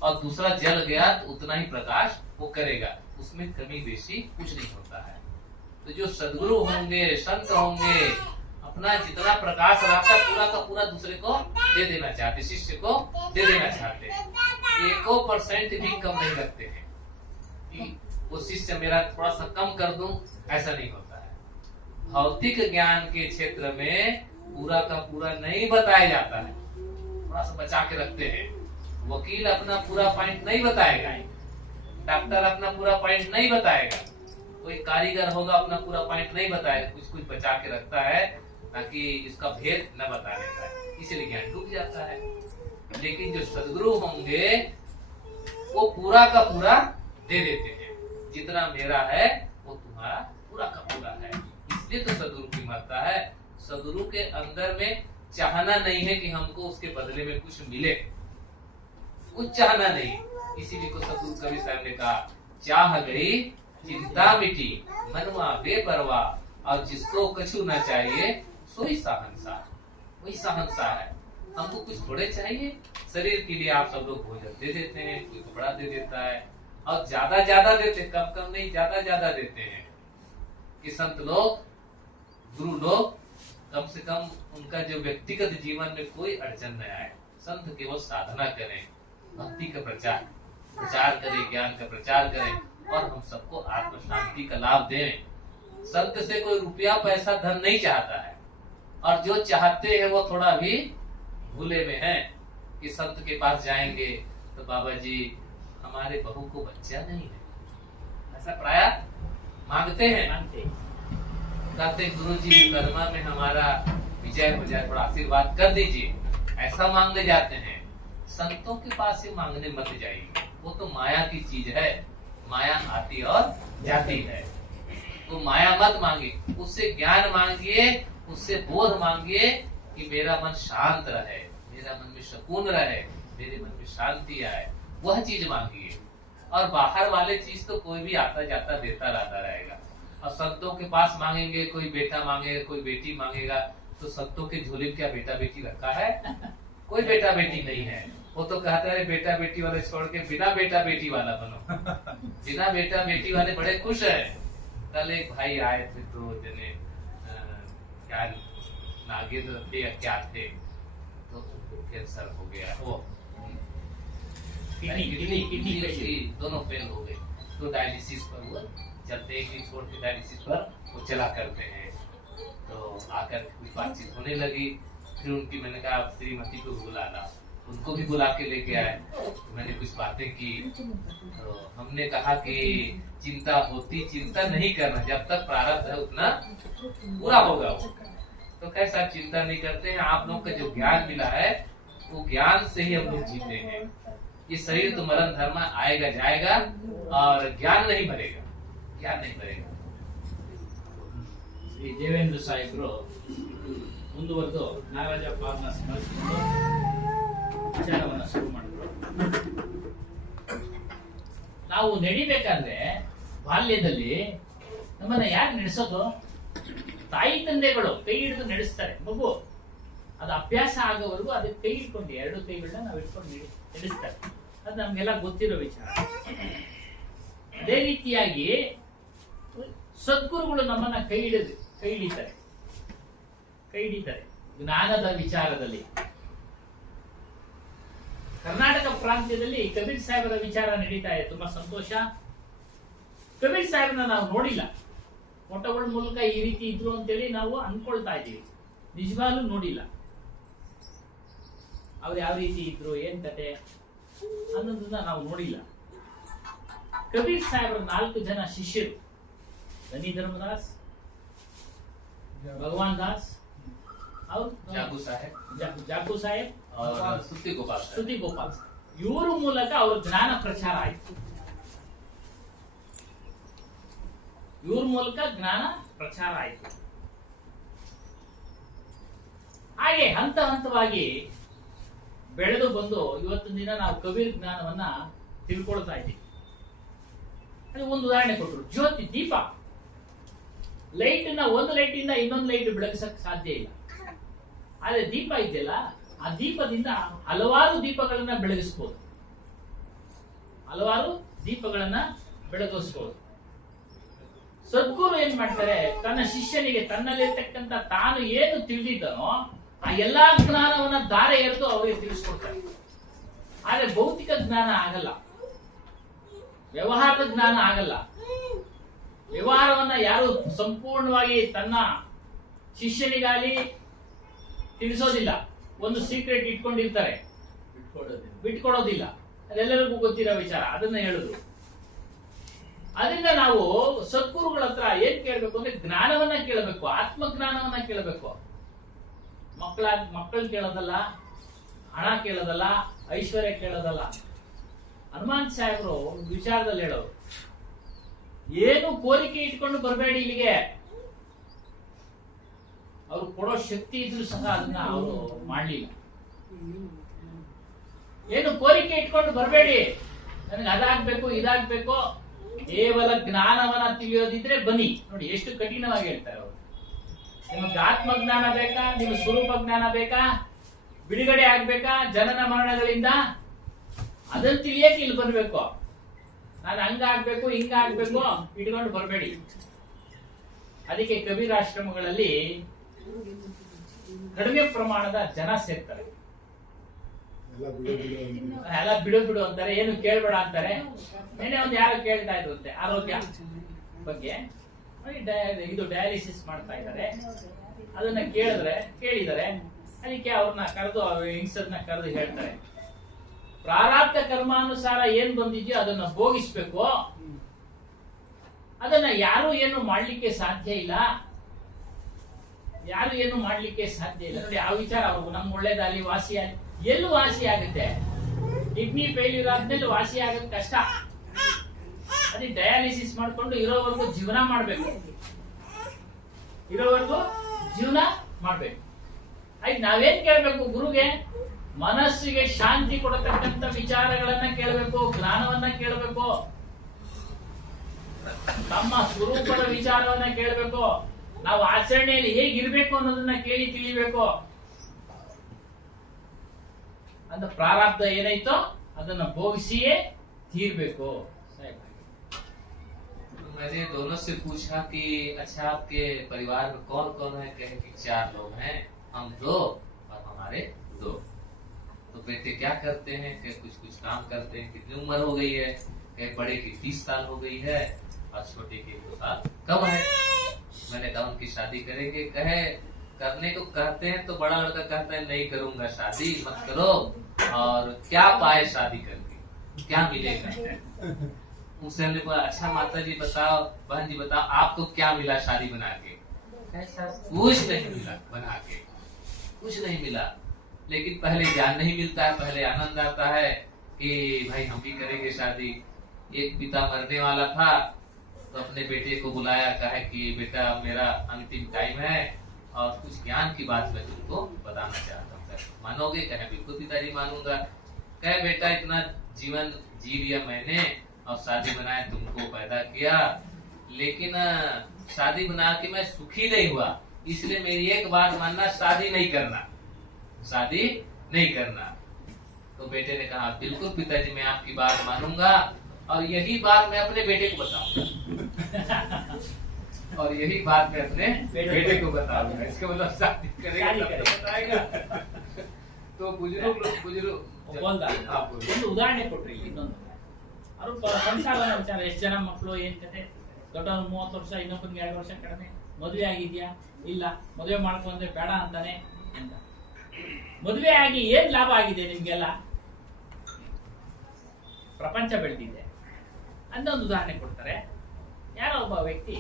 और दूसरा जल गया तो उतना ही प्रकाश वो करेगा, उसमें कमी बेशी कुछ नहीं होता है। तो जो सदगुरु होंगे, संत होंगे, अपना जितना प्रकाश रहता है पूरा का पूरा दूसरे को दे देना चाहते, शिष्य को दे देना चाहते हैं। 1% भी कम नहीं रखते हैं कि वो शिष्य मेरा थोड़ा सा कम कर दूं, ऐसा नहीं होता है। भौतिक ज्ञान के क्षेत्र में पूरा का पूरा नहीं बताया जाता है, थोड़ा सा बचा के रखते हैं। वकील अपना पूरा पॉइंट नहीं बताएगा, डॉक्टर अपना पूरा पॉइंट नहीं बताएगा, कोई कारीगर होगा अपना पूरा पॉइंट नहीं बताएगा, कुछ कुछ बचा के रखता है ताकि इसका भेद न बता देता है, इसलिए ज्ञान डूब जाता है। लेकिन जो सदगुरु होंगे वो पूरा का पूरा दे देते हैं, जितना मेरा है वो तुम्हारा पूरा का पूरा है। इसलिए तो सदगुरु की महत्ता है। सदगुरु के अंदर में चाहना नहीं है कि हमको उसके बदले में कुछ मिले, कुछ चाहना नहीं। इसीलिए को सदगुरु कबीर साहब ने कहा, चाह गई चिंता मिटी मनवा बेपरवाह, और जिसको कछु न चाहिए सोई शहंशाह। वही शहंशाह है। हमको कुछ थोड़े चाहिए, शरीर के लिए आप सब लोग भोजन दे देते हैं, कोई कपड़ा दे देता है, और ज्यादा ज्यादा देते, कम कम नहीं, ज्यादा ज्यादा देते हैं कि संत लोग, गुरु लोग कम से कम उनका जो व्यक्तिगत जीवन में कोई अड़चन न आए। संत केवल साधना करें, भक्ति का प्रचार करें, ज्ञान का प्रचार करें, और हम सबको आत्म शांति का लाभ दें। संत से कोई रुपया पैसा धन नहीं चाहता है, और जो चाहते हैं वो थोड़ा भी भूले में है कि संत के पास जाएंगे तो बाबा जी हमारे बहू को बच्चा नहीं है, ऐसा प्राय मांगते हैं। कहते गुरु जी कर्मा में हमारा विजय हो जाए, थोड़ा आशीर्वाद कर दीजिए, ऐसा मांगने जाते हैं। संतों के पास से मांगने मत जाइए, वो तो माया की चीज है, माया आती और जाती है। तो माया मत मांगे, उससे ज्ञान मांगिए, उससे बोध मांगिए कि मेरा मन शांत रहे, मेरा मन में सुकून रहे, मेरे मन में शांति आए, वह चीज मांगिए। और बाहर वाले चीज तो कोई भी आता जाता देता रहता रहेगा। और संतों के पास मांगेंगे, कोई बेटा मांगेगा, कोई बेटी मांगेगा, तो संतों के झोले में क्या बेटा बेटी रखा है? कोई बेटा बेटी नहीं है। वो तो कहते हैं बेटा बेटी वाले छोड़ के बिना बेटा बेटी वाला बनो। बिना बेटा बेटी वाले बड़े खुश है। कल एक भाई आए थे, तो जने क्या नागेंद्र थे या क्या थे, तो उनको कैंसर हो गया, वो किडनी दोनों फेल हो गए। तो डायलिसिस पर वो चलते, एक दिन छोड़ के डायलिसिस पर वो चला करते हैं। तो आकर कुछ बातचीत होने लगी। फिर उनकी मैंने कहा श्रीमती को बुलाना, उनको भी बुला के लेके आए। तो मैंने कुछ बातें की। तो हमने कहा कि चिंता होती, चिंता नहीं करना, जब तक प्रारब्ध है उतना पूरा होगा वो। तो कैसा चिंता नहीं करते हैं। आप लोग का जो ज्ञान मिला है, वो ज्ञान से ही हम लोग जीते हैं। ये शरीर तो मरण धर्म आएगा जाएगा, और ज्ञान नहीं भरेगा, ज्ञान नहीं भरेगा। ಶ್ರೀ ದೇವೇಂದ್ರ ಸಾಹೇಬರು ಮುಂದುವರೆದು ನಾಗರಾಜಪ್ಪ ಅವರನ್ನ ಸ್ಮರಿಸಿಕೊಂಡು ವಿಚಾರವನ್ನ ಶುರು ಮಾಡಿದ್ರು. ನಾವು ನಡಿಬೇಕಾದ್ರೆ ಬಾಲ್ಯದಲ್ಲಿ ನಮ್ಮನ್ನ ಯಾರು ನಡೆಸೋದು? ತಾಯಿ ತಂದೆಗಳು ಕೈ ಹಿಡಿದು ನಡೆಸ್ತಾರೆ. ಮಗು ಅದು ಅಭ್ಯಾಸ ಆಗೋವರೆಗೂ ಅದಕ್ಕೆ ಕೈ ಇಟ್ಕೊಂಡು, ಎರಡು ಕೈಗಳನ್ನ ನಾವು ಇಟ್ಕೊಂಡು ನಡೆಸ್ತಾರೆ. ಅದು ನಮ್ಗೆಲ್ಲ ಗೊತ್ತಿರೋ ವಿಚಾರ. ಅದೇ ರೀತಿಯಾಗಿ ಸದ್ಗುರುಗಳು ನಮ್ಮನ್ನ ಕೈ ಹಿಡಿತಾರೆ ಜ್ಞಾನದ ವಿಚಾರದಲ್ಲಿ. ಕರ್ನಾಟಕ ಪ್ರಾಂತ್ಯದಲ್ಲಿ ಕಬೀರ್ ಸಾಹೇಬರ ವಿಚಾರ ನಡೀತಾ ಇದೆ, ತುಂಬಾ ಸಂತೋಷ. ಕಬೀರ್ ಸಾಹೇಬ್ನ ನಾವು ನೋಡಿಲ್ಲ, ಫೋಟೋಗಳ ಮೂಲಕ ಈ ರೀತಿ ಇದ್ರು ಅಂತೇಳಿ ನಾವು ಅನ್ಕೊಳ್ತಾ ಇದ್ದೀವಿ, ನಿಜವಾಗ್ಲೂ ನೋಡಿಲ್ಲ. ಅವ್ರು ಯಾವ ರೀತಿ ಇದ್ರು, ಏನ್ ಕತೆ ಅನ್ನೋದನ್ನ ನಾವು ನೋಡಿಲ್ಲ. ಕಬೀರ್ ಸಾಹೇಬರ 4 ಜನ ಶಿಷ್ಯರು, धनी धर्मदास, भगवान दास और जागू साहेब और ಸ್ತುತಿ ಗೋಪಾಲ್ ಇವರು ಮೂಲಕ ಅವರ ಜ್ಞಾನ ಪ್ರಚಾರ ಆಯಿತು. ಹಾಗೆ ಹಂತ ಹಂತವಾಗಿ ಬೆಳೆದು ಬಂದು ಇವತ್ತಿನ ದಿನ ನಾವು ಕಬೀರ್ ಜ್ಞಾನವನ್ನ ತಿಳ್ಕೊಳ್ತಾ ಇದ್ದೀವಿ. ಒಂದು ಉದಾಹರಣೆ ಕೊಟ್ಟರು, ಜ್ಯೋತಿ ದೀಪ. ಲೈಟ್ ನ ಒಂದು ಲೈಟ್ ಇಂದ ಇನ್ನೊಂದು ಲೈಟ್ ಬೆಳಗಿಸಕ್ ಸಾಧ್ಯ ಇಲ್ಲ. ಆದ್ರೆ ದೀಪ ಇದೆಯಲ್ಲ, ಆ ದೀಪದಿಂದ ಹಲವಾರು ದೀಪಗಳನ್ನ ಬೆಳಗಿಸಬಹುದು. ಸದ್ಗುರು ಏನ್ ಮಾಡ್ತಾರೆ, ತನ್ನ ಶಿಷ್ಯನಿಗೆ ತನ್ನಲ್ಲಿರ್ತಕ್ಕಂಥ ತಾನು ಏನು ತಿಳಿದಿದ್ದನೋ ಆ ಎಲ್ಲಾ ಜ್ಞಾನವನ್ನ ಧಾರೆ ಎರೆದು ಅವರಿಗೆ ತಿಳಿಸ್ಕೊಡ್ತಾರೆ. ಆದ್ರೆ ಭೌತಿಕ ಜ್ಞಾನ ಆಗಲ್ಲ, ವ್ಯವಹಾರದ ಜ್ಞಾನ ಆಗಲ್ಲ. ವ್ಯವಹಾರವನ್ನ ಯಾರು ಸಂಪೂರ್ಣವಾಗಿ ತನ್ನ ಶಿಷ್ಯನಿಗಾಗಿ ತಿಳಿಸೋದಿಲ್ಲ. ಒಂದು ಸೀಕ್ರೆಟ್ ಇಟ್ಕೊಂಡಿರ್ತಾರೆ, ಬಿಟ್ಕೊಡೋದಿಲ್ಲ. ಅದೆಲ್ಲರಿಗೂ ಗೊತ್ತಿರೋ ವಿಚಾರ, ಅದನ್ನ ಹೇಳಿದ್ರು. ಅದರಿಂದ ನಾವು ಸದ್ಗುರುಗಳ ಹತ್ರ ಏನ್ ಕೇಳ್ಬೇಕು ಅಂದ್ರೆ ಜ್ಞಾನವನ್ನ ಕೇಳಬೇಕು, ಆತ್ಮಜ್ಞಾನವನ್ನ ಕೇಳಬೇಕು. ಮಕ್ಕಳು ಕೇಳೋದಲ್ಲ, ಹಣ ಕೇಳೋದಲ್ಲ, ಐಶ್ವರ್ಯ ಕೇಳೋದಲ್ಲ. ಹನುಮಾನ್ ಸಾಹೇಬರು ವಿಚಾರದಲ್ಲಿ ಹೇಳೋರು, ಏನು ಕೋರಿಕೆ ಇಟ್ಕೊಂಡು ಬರಬೇಡಿ ಇಲ್ಲಿಗೆ. ಅವ್ರು ಕೊಡೋ ಶಕ್ತಿ ಇದ್ರು ಸಹ ಅದನ್ನ ಅವರು ಮಾಡ್ಲಿಲ್ಲ. ಏನು ಕೋರಿಕೆ ಇಟ್ಕೊಂಡು ಬರಬೇಡಿ, ನನಗೆ ಅದಾಗ್ಬೇಕು ಇದಾಗ್ಬೇಕು, ಕೇವಲ ಜ್ಞಾನವನ್ನ ತಿಳಿಯೋದಿದ್ರೆ ಬನ್ನಿ. ನೋಡಿ ಎಷ್ಟು ಕಠಿಣವಾಗಿ ಹೇಳ್ತಾರೆ ಅವರು. ನಿಮಗೆ ಆತ್ಮಜ್ಞಾನ ಬೇಕಾ, ನಿಮಗೆ ಸ್ವರೂಪ ಜ್ಞಾನ ಬೇಕಾ, ಬಿಡುಗಡೆ ಆಗ್ಬೇಕಾ ಜನನ ಮರಣಗಳಿಂದ, ಅದನ್ನ ತಿಳಿಯಕ್ಕೆ ಇಲ್ಲಿ ಬರ್ಬೇಕು. ನಾನು ಹಂಗಾಗ್ಬೇಕು ಹಿಂಗಾಗ್ಬೇಕು ಇಟ್ಕೊಂಡು ಬರಬೇಡಿ. ಅದಕ್ಕೆ ಕಬೀರಾಶ್ರಮಗಳಲ್ಲಿ ಕಡಿಮೆ ಪ್ರಮಾಣದ ಜನ ಸೇರ್ತಾರೆ. ಎಲ್ಲ ಬಿಡು ಅಂತಾರೆ, ಏನು ಕೇಳ್ಬೇಡ ಅಂತಾರೆ. ನೆನೆ ಒಂದು ಯಾರು ಕೇಳ್ತಾ ಇದ್ರಂತೆ ಆರೋಗ್ಯ ಬಗ್ಗೆ, ಇದು ಡಯಾಲಿಸಿಸ್ ಮಾಡ್ತಾ ಇದ್ದಾರೆ. ಅದನ್ನ ಕೇಳಿದರೆ ಅದಕ್ಕೆ ಅವ್ರನ್ನ ಕರೆದು, ಹಿಂಸದನ್ನ ಕರೆದು ಹೇಳ್ತಾರೆ, ಪ್ರಾರಬ್ಧ ಕರ್ಮಾನುಸಾರ ಏನ್ ಬಂದಿದ್ಯೋ ಅದನ್ನ ಭೋಗಿಸ್ಬೇಕು. ಅದನ್ನ ಯಾರು ಏನು ಮಾಡ್ಲಿಕ್ಕೆ ಸಾಧ್ಯ ಇಲ್ಲ. ನೋಡಿ ಆ ವಿಚಾರ ಅವ್ರು ನಮ್ಗೆ ಒಳ್ಳೇದಾಗಲಿ ವಾಸಿ ಎಲ್ಲಿ ವಾಸಿ ಆಗುತ್ತೆ? ಕಿಡ್ನಿ ಫೇಲ್ಯೂರ್ ಆದ್ಮೇಲೆ ವಾಸಿ ಆಗೋದು ಕಷ್ಟ. ಅದೇ ಡಯಾಲಿಸಿಸ್ ಮಾಡ್ಕೊಂಡು ಇರೋವರೆಗೂ ಜೀವನ ಮಾಡ್ಬೇಕು, ಇರೋವರೆಗೂ ಜೀವನ ಮಾಡ್ಬೇಕು. ಆಯ್ತು, ನಾವೇನ್ ಕೇಳ್ಬೇಕು ಗುರುಗೆ? ಮನಸ್ಸಿಗೆ ಶಾಂತಿ ಕೊಡತಕ್ಕಂತ ವಿಚಾರಗಳನ್ನ ಕೇಳಬೇಕು, ಜ್ಞಾನವನ್ನ ಕೇಳಬೇಕು, ತಮ್ಮ ಸ್ವರೂಪದ ವಿಚಾರವನ್ನ ಕೇಳಬೇಕು, ನಾವು ಆಚರಣೆಯಲ್ಲಿ ಹೇಗಿರ್ಬೇಕು ಅನ್ನೋದನ್ನ ಕೇಳಿ ತಿಳಿಬೇಕು. ಅಂತ ಪ್ರಾರಬ್ಧ ಏನೈತೋ ಅದನ್ನ ಭೋಗಿಸಿಯೇ ತೀರ್ಬೇಕು. मैंने दोनों से पूछा कि अच्छा आपके परिवार में कौन कौन है? कहे कि 4 लोग हैं, हम 2 और हमारे 2। तो बेटे क्या करते हैं? कि कुछ कुछ काम करते हैं। कितनी उम्र हो गई है? कहे बड़े की 30 साल हो गई है और छोटे की 2 साल कम है। मैंने कहा उनकी शादी करेंगे? कहे करने को कहते हैं तो बड़ा लड़का कहता है नहीं करूंगा शादी, मत करो। और क्या पाए शादी करके, क्या मिलेगा? उनसे हमने बोला अच्छा माता जी बताओ, बहन जी बताओ, आपको क्या मिला शादी बना के? कुछ नहीं मिला बना के, कुछ नहीं मिला। लेकिन पहले ज्ञान नहीं मिलता है, पहले आनंद आता है कि भाई हम भी करेंगे शादी। एक पिता मरने वाला था तो अपने बेटे को बुलाया, कहा कि बेटा मेरा अंतिम टाइम है और कुछ ज्ञान की बात मैं तुमको बताना चाहता हूँ, मानोगे? कहे बिल्कुल पिताजी मानूंगा। कहे बेटा इतना जीवन जी लिया मैंने और शादी बनाए तुमको पैदा किया, लेकिन शादी बना के मैं सुखी नहीं हुआ, इसलिए मेरी एक बात मानना, शादी नहीं करना, शादी नहीं करना। तो बेटे ने कहा बिल्कुल पिताजी मैं आपकी बात मानूंगा और यही बात मैं अपने बेटे को बताऊंगा और यही बात मैं अपने बेटे को बताऊंगा। इसके मतलब शादी करेगा तब तो बताएगा। तो बुजुर्ग ಒಂದು ಉದಾಹರಣೆ ಕೊಟ್ರಿ. ಇನ್ನೊಂದು ಅವರು ಸಂಸಾರದ ವಿಚಾರ, ಎಷ್ಟು ಜನ ಮಕ್ಕಳು, ಏನ್ ಕತೆ, ದೊಡ್ಡವ್ರು 30 ವರ್ಷ, ಇನ್ನೊಬ್ಬನಿಗೆ 2 ವರ್ಷ ಕಡಿಮೆ, ಮದುವೆ ಆಗಿದ್ಯಾ? ಇಲ್ಲ, ಮದುವೆ ಮಾಡ್ಕೊಂಡ್ರೆ ಬೇಡ ಅಂತಾನೆ ಅಂತ. ಮದುವೆ ಆಗಿ ಏನ್ ಲಾಭ ಆಗಿದೆ ನಿಮ್ಗೆಲ್ಲ? ಪ್ರಪಂಚ ಬೆಳೆದಿದೆ ಅಂತ ಒಂದು ಉದಾಹರಣೆ ಕೊಡ್ತಾರೆ. ಯಾರೋ ಒಬ್ಬ ವ್ಯಕ್ತಿ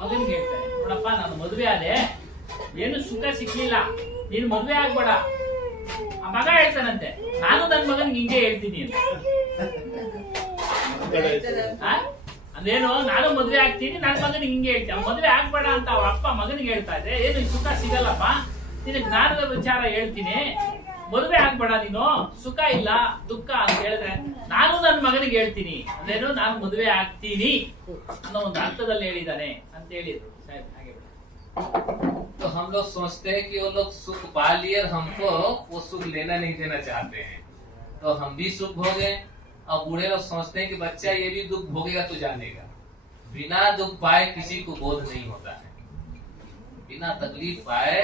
ಮಗನಿಗೆ ಹೇಳ್ತಾರೆ, ನೋಡಪ್ಪ ನಾನು ಮದುವೆ ಆದೆ, ಏನು ಸುಖ ಸಿಕ್ಲಿಲ್ಲ, ನೀನು ಮದುವೆ ಆಗ್ಬೇಡ. ಆ ಮಗ ಹೇಳ್ತಾನಂತೆ, ನಾನು ನನ್ನ ಮಗನಿಗೆ ಹಿಂಗೆ ಹೇಳ್ತೀನಿ ಅಂತ. ಅಂದೇನು, ನಾನು ಮದುವೆ ಆಗ್ತೀನಿ, ನನ್ನ ಮಗನಿಗೆ ಹಿಂಗೆ ಹೇಳ್ತೀನಿ, ಮದುವೆ ಆಗ್ಬೇಡ ಅಂತ ಅವ್ರ ಅಪ್ಪ ಮಗನಿಗೆ ಹೇಳ್ತಾ ಇದ್ರೆ, ಏನು ಸುಖ ಸಿಗಲ್ಲಪ್ಪ, ನಿನಗೆ ಜ್ಞಾನದ ವಿಚಾರ ಹೇಳ್ತೀನಿ, ಮದುವೆ ಆಗ್ಬೇಡ ನೀನು, ಸುಖ ಇಲ್ಲ ದುಃಖ ಅಂತ ಹೇಳಿದ್ರೆ, ನಾನು ನನ್ನ ಮಗನಿಗೆ ಹೇಳ್ತೀನಿ, ಅಂದೇನು ನಾನು ಮದುವೆ ಆಗ್ತೀನಿ ಅನ್ನೋ ಒಂದು ಅರ್ಥದಲ್ಲಿ ಹೇಳಿದ್ದಾನೆ ಅಂತ ಹೇಳಿದ್ರು ಸಾಹೇಬ್. ಹಾಗೆ तो हम लोग सोचते हैं कि वो लोग सुख पा लिए और हमको वो सुख लेना नहीं देना चाहते हैं, तो हम भी सुख भोगे। और बूढ़े लोग सोचते हैं कि बच्चा ये भी दुख भोगेगा तो जानेगा। बिना दुख पाए किसी को बोध नहीं होता है, बिना तकलीफ पाए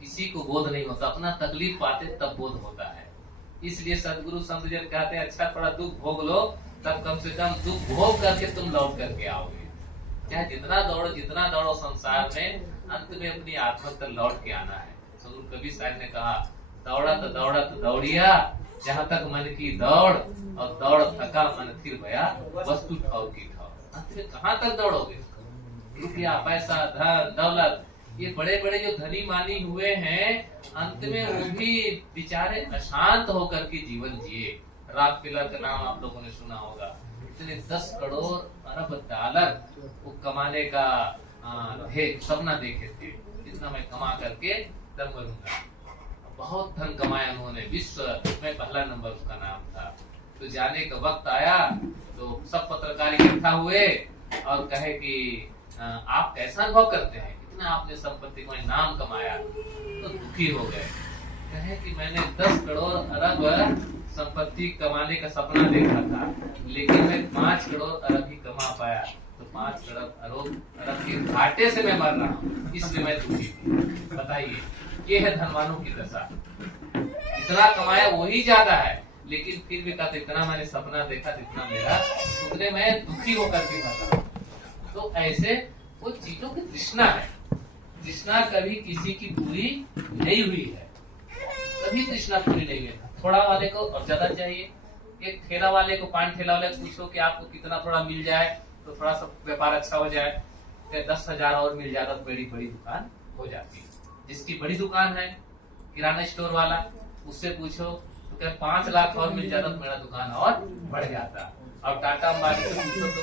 किसी को बोध नहीं होता, अपना तकलीफ पाते तब बोध होता है। इसलिए सदगुरु संत जन कहते हैं अच्छा थोड़ा दुख भोग लो, तब कम से कम दुख भोग करके तुम लौट करके आओगे। चाहे जितना दौड़ो संसार में, अंत में अपनी आत्मा तक लौट के आना है। सदगुरु कबीर साहब ने कहा दौड़ा तो दौड़िया जहाँ तक मन की दौड़, और दौड़ थका मन फिर गया वस्तु ठाव की ठाव। अंत में कहाँ तक दौड़ोगे? रुपया पैसा धन दौलत, ये बड़े बड़े जो धनी मानी हुए हैं, अंत में वो भी बेचारे अशांत होकर के जीवन जिए। रॉकफेलर का नाम आप लोगों ने सुना होगा, इतने 10 करोड़ अरब डॉलर वो कमाने का सपना देखे थे, इतना मैं कमा करके तब मरूंगा। बहुत धन कमाया उन्होंने, विश्व में पहला नंबर उसका नाम था। तो जाने का वक्त आया तो सब पत्रकार इकट्ठा हुए और कहे कि आप कैसा अनुभव करते हैं, इतना आपने संपत्ति को नाम कमाया। तो दुखी हो गए, कहे कि मैंने 10 करोड़ अरब संपत्ति कमाने का सपना देखा था, लेकिन मैं 5 करोड़ अरब ही कमा पाया, तो 5 करोड़ अरब के घाटे से मैं मर रहा हूँ, इसलिए मैं दुखी हूँ। बताइए, ये है धनवानों की दशा। इतना कमाया वही ज्यादा है, लेकिन फिर भी कहते इतना मैंने सपना देखा, इतना मेरा, उतने मैं दुखी होकर के मर रहा हूँ। तो ऐसे वो चीजों की तृष्णा है, तृष्णा कभी किसी की पूरी नहीं हुई है, कभी तृष्णा पूरी नहीं हुई। थोड़ा वाले को और ज्यादा चाहिए। एक ठेला वाले को, पान ठेला वाले को पूछो कि आपको कितना थोड़ा मिल जाए तो थोड़ा सा व्यापार अच्छा हो जाए, 10,000 और मिल जाता तो बड़ी बड़ी दुकान हो जाती। जिसकी बड़ी दुकान है, किराना स्टोर वाला, उससे पूछो तो क्या 5 लाख और मिल जाता तो मेरा दुकान और बढ़ जाता। और टाटा अंबानी से पूछो तो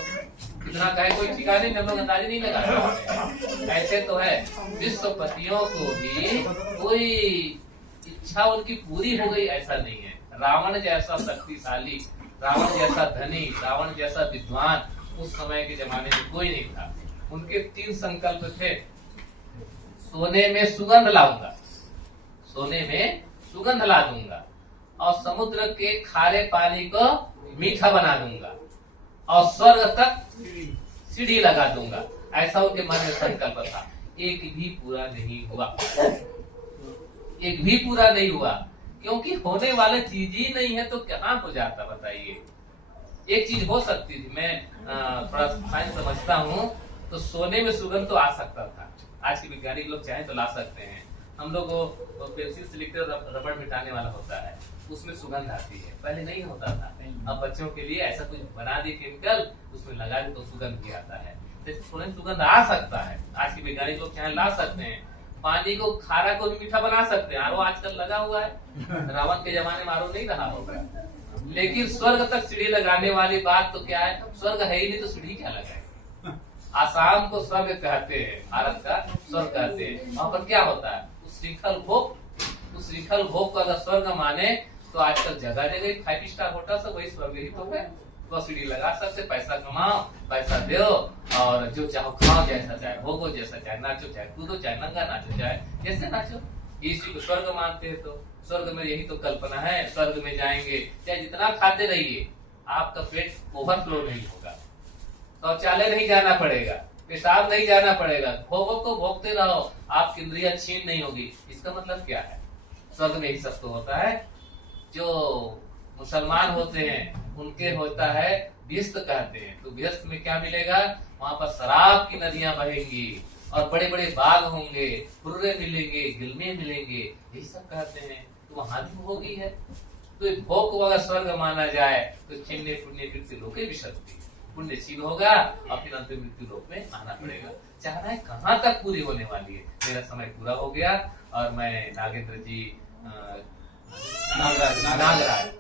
कितना का है, कोई ठिकाने हम लोग अंदाजा नहीं लगा सकते। ऐसे तो है विश्वपतियों को भी कोई इच्छा उनकी पूरी हो गई ऐसा नहीं है। रावण जैसा शक्तिशाली, रावण जैसा धनी, रावण जैसा विद्वान उस समय के जमाने में कोई नहीं था। उनके 3 संकल्प थे। सोने में सुगंध लाऊंगा, सोने में सुगंध ला दूंगा, और समुद्र के खारे पानी को मीठा बना दूंगा, और स्वर्ग तक सीढ़ी लगा दूंगा। ऐसा उनके मन में संकल्प था। एक भी पूरा नहीं हुआ, एक भी पूरा नहीं हुआ, क्योंकि होने वाला चीज ही नहीं है तो कहाँ हो जाता बताइए। एक चीज हो सकती थी, मैं थोड़ा साइंस समझता हूँ, तो सोने में सुगंध तो आ सकता था। आज के वैज्ञानिक लोग चाहे तो ला सकते हैं। हम लोग वो पेंसिल से लिखते रबड़ मिटाने वाला होता है, उसमें सुगंध आती है, पहले नहीं होता था। अब बच्चों के लिए ऐसा कुछ बना दिए केमिकल, उसमें लगा दे तो सुगंध भी आता है। तो सोने में सुगंध आ सकता है, आज के वैज्ञानिक लोग चाहे ला सकते हैं। पानी को खारा को भी मीठा बना सकते हैं, आरो आजकल लगा हुआ है। रावण के जमाने में आरो नहीं रहा होगा। लेकिन स्वर्ग तक सीढ़ी लगाने वाली बात तो क्या है, स्वर्ग है ही नहीं तो सीढ़ी क्या लगाए। आसाम को स्वर्ग कहते हैं, भारत का स्वर्ग कहते हैं। वहां पर क्या होता है, उस श्रीखल भोग को अगर स्वर्ग माने तो आजकल जगह जगह 5 स्टार होटल सब वही स्वर्ग ही तो है। तो सीढ़ी लगा सकते, पैसा कमाओ, पैसा दो, और जो चाहो खाओ, जैसा चाहे भोगो, जैसा चाहे नाचो, चाहे कूदो, चाहे नंगा नाचो, चाहे जैसे नाचो। इसी को स्वर्ग मानते हैं। तो स्वर्ग में यही तो कल्पना है, स्वर्ग में जाएंगे चाहे जितना खाते रहिए, आपका पेट ओवरफ्लो नहीं होगा, शौचालय नहीं जाना पड़ेगा, पेशाब नहीं जाना पड़ेगा, भोगो तो भोगते रहो, आपकी इंद्रियां छीन नहीं होगी। इसका मतलब क्या है, स्वर्ग में ही सब तो होता है। जो मुसलमान होते हैं उनके होता है व्यस्त कहते हैं। तो व्यस्त में क्या मिलेगा, वहां पर शराब की नदियां बहेंगी, और बड़े बड़े बाग होंगे, फुर्रे मिलेंगे, गिलमे मिलेंगे, यही सब कहते हैं। तो वहां भी भोगी है। तो भोग को अगर स्वर्ग माना जाए तो छिन्ने पुण्य कृत्य लोके विशक्ति, पुण्यशील होगा और फिर अंतिम मृत्यु लोक में आना पड़ेगा। चाहना कहाँ तक पूरी होने वाली है। मेरा समय पूरा हो गया, और मैं नागेंद्र जी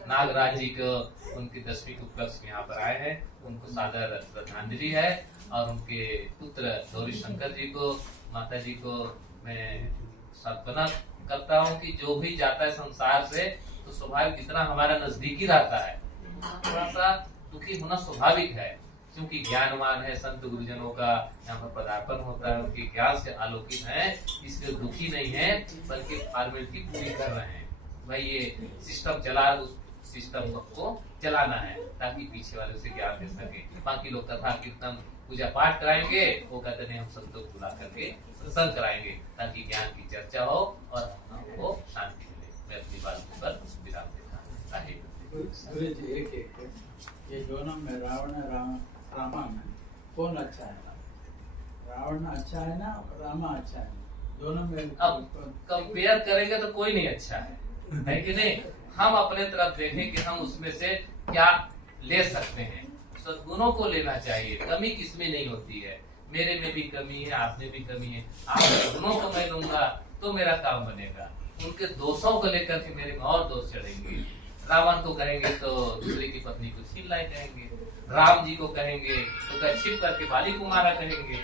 नागराज जी को उनकी 10वीं उपलक्ष्य में यहाँ पर आए हैं, उनको सादर श्रद्धांजलि है। और उनके पुत्र गौरी शंकर जी को, माता जी को मैं सांत्वना करता हूँ कि जो भी जाता है संसार से तो स्वाभाविक जितना हमारा नजदीकी रहता है, थोड़ा सा दुखी होना स्वाभाविक है। क्योंकि ज्ञानवान है, संत गुरुजनों का यहाँ पर पदार्पण होता है, उनके ज्ञान से आलोकित है, इसलिए दुखी नहीं है, बल्कि फॉर्मेलिटी पूरी कर रहे हैं। भाई ये सिस्टम चला, उस सिस्टम को चलाना है ताकि पीछे वाले उसे ज्ञान दे सके। बाकी लोग कथा कीर्तन पूजा पाठ कराएंगे, वो कहते नहीं हम संतों को बुला करके सत्संग कराएंगे ताकि ज्ञान की चर्चा हो और हमको शांति मिले। मैं अपनी बात पर विराम देता हूँ। ये दोनों में रावण रामा में कौन अच्छा है? रावण अच्छा है ना रामा अच्छा है? दोनों में अब कंपेयर करेंगे तो कोई नहीं अच्छा है कि नहीं। हम अपने तरफ देखें कि हम उसमें से क्या ले सकते हैं। सद्गुणों को लेना चाहिए, कमी किसमें नहीं होती है। मेरे में भी कमी है, आप में भी कमी है, आप गुणों को मैं लूंगा तो मेरा काम बनेगा। उनके दोषों को लेकर के मेरे में और दोष चढ़ेंगे। रावण को कहेंगे तो दूसरे की पत्नी को छीन लाए कहेंगे, राम जी को कहेंगे तो क्या छिप करके बाली को मारा कहेंगे,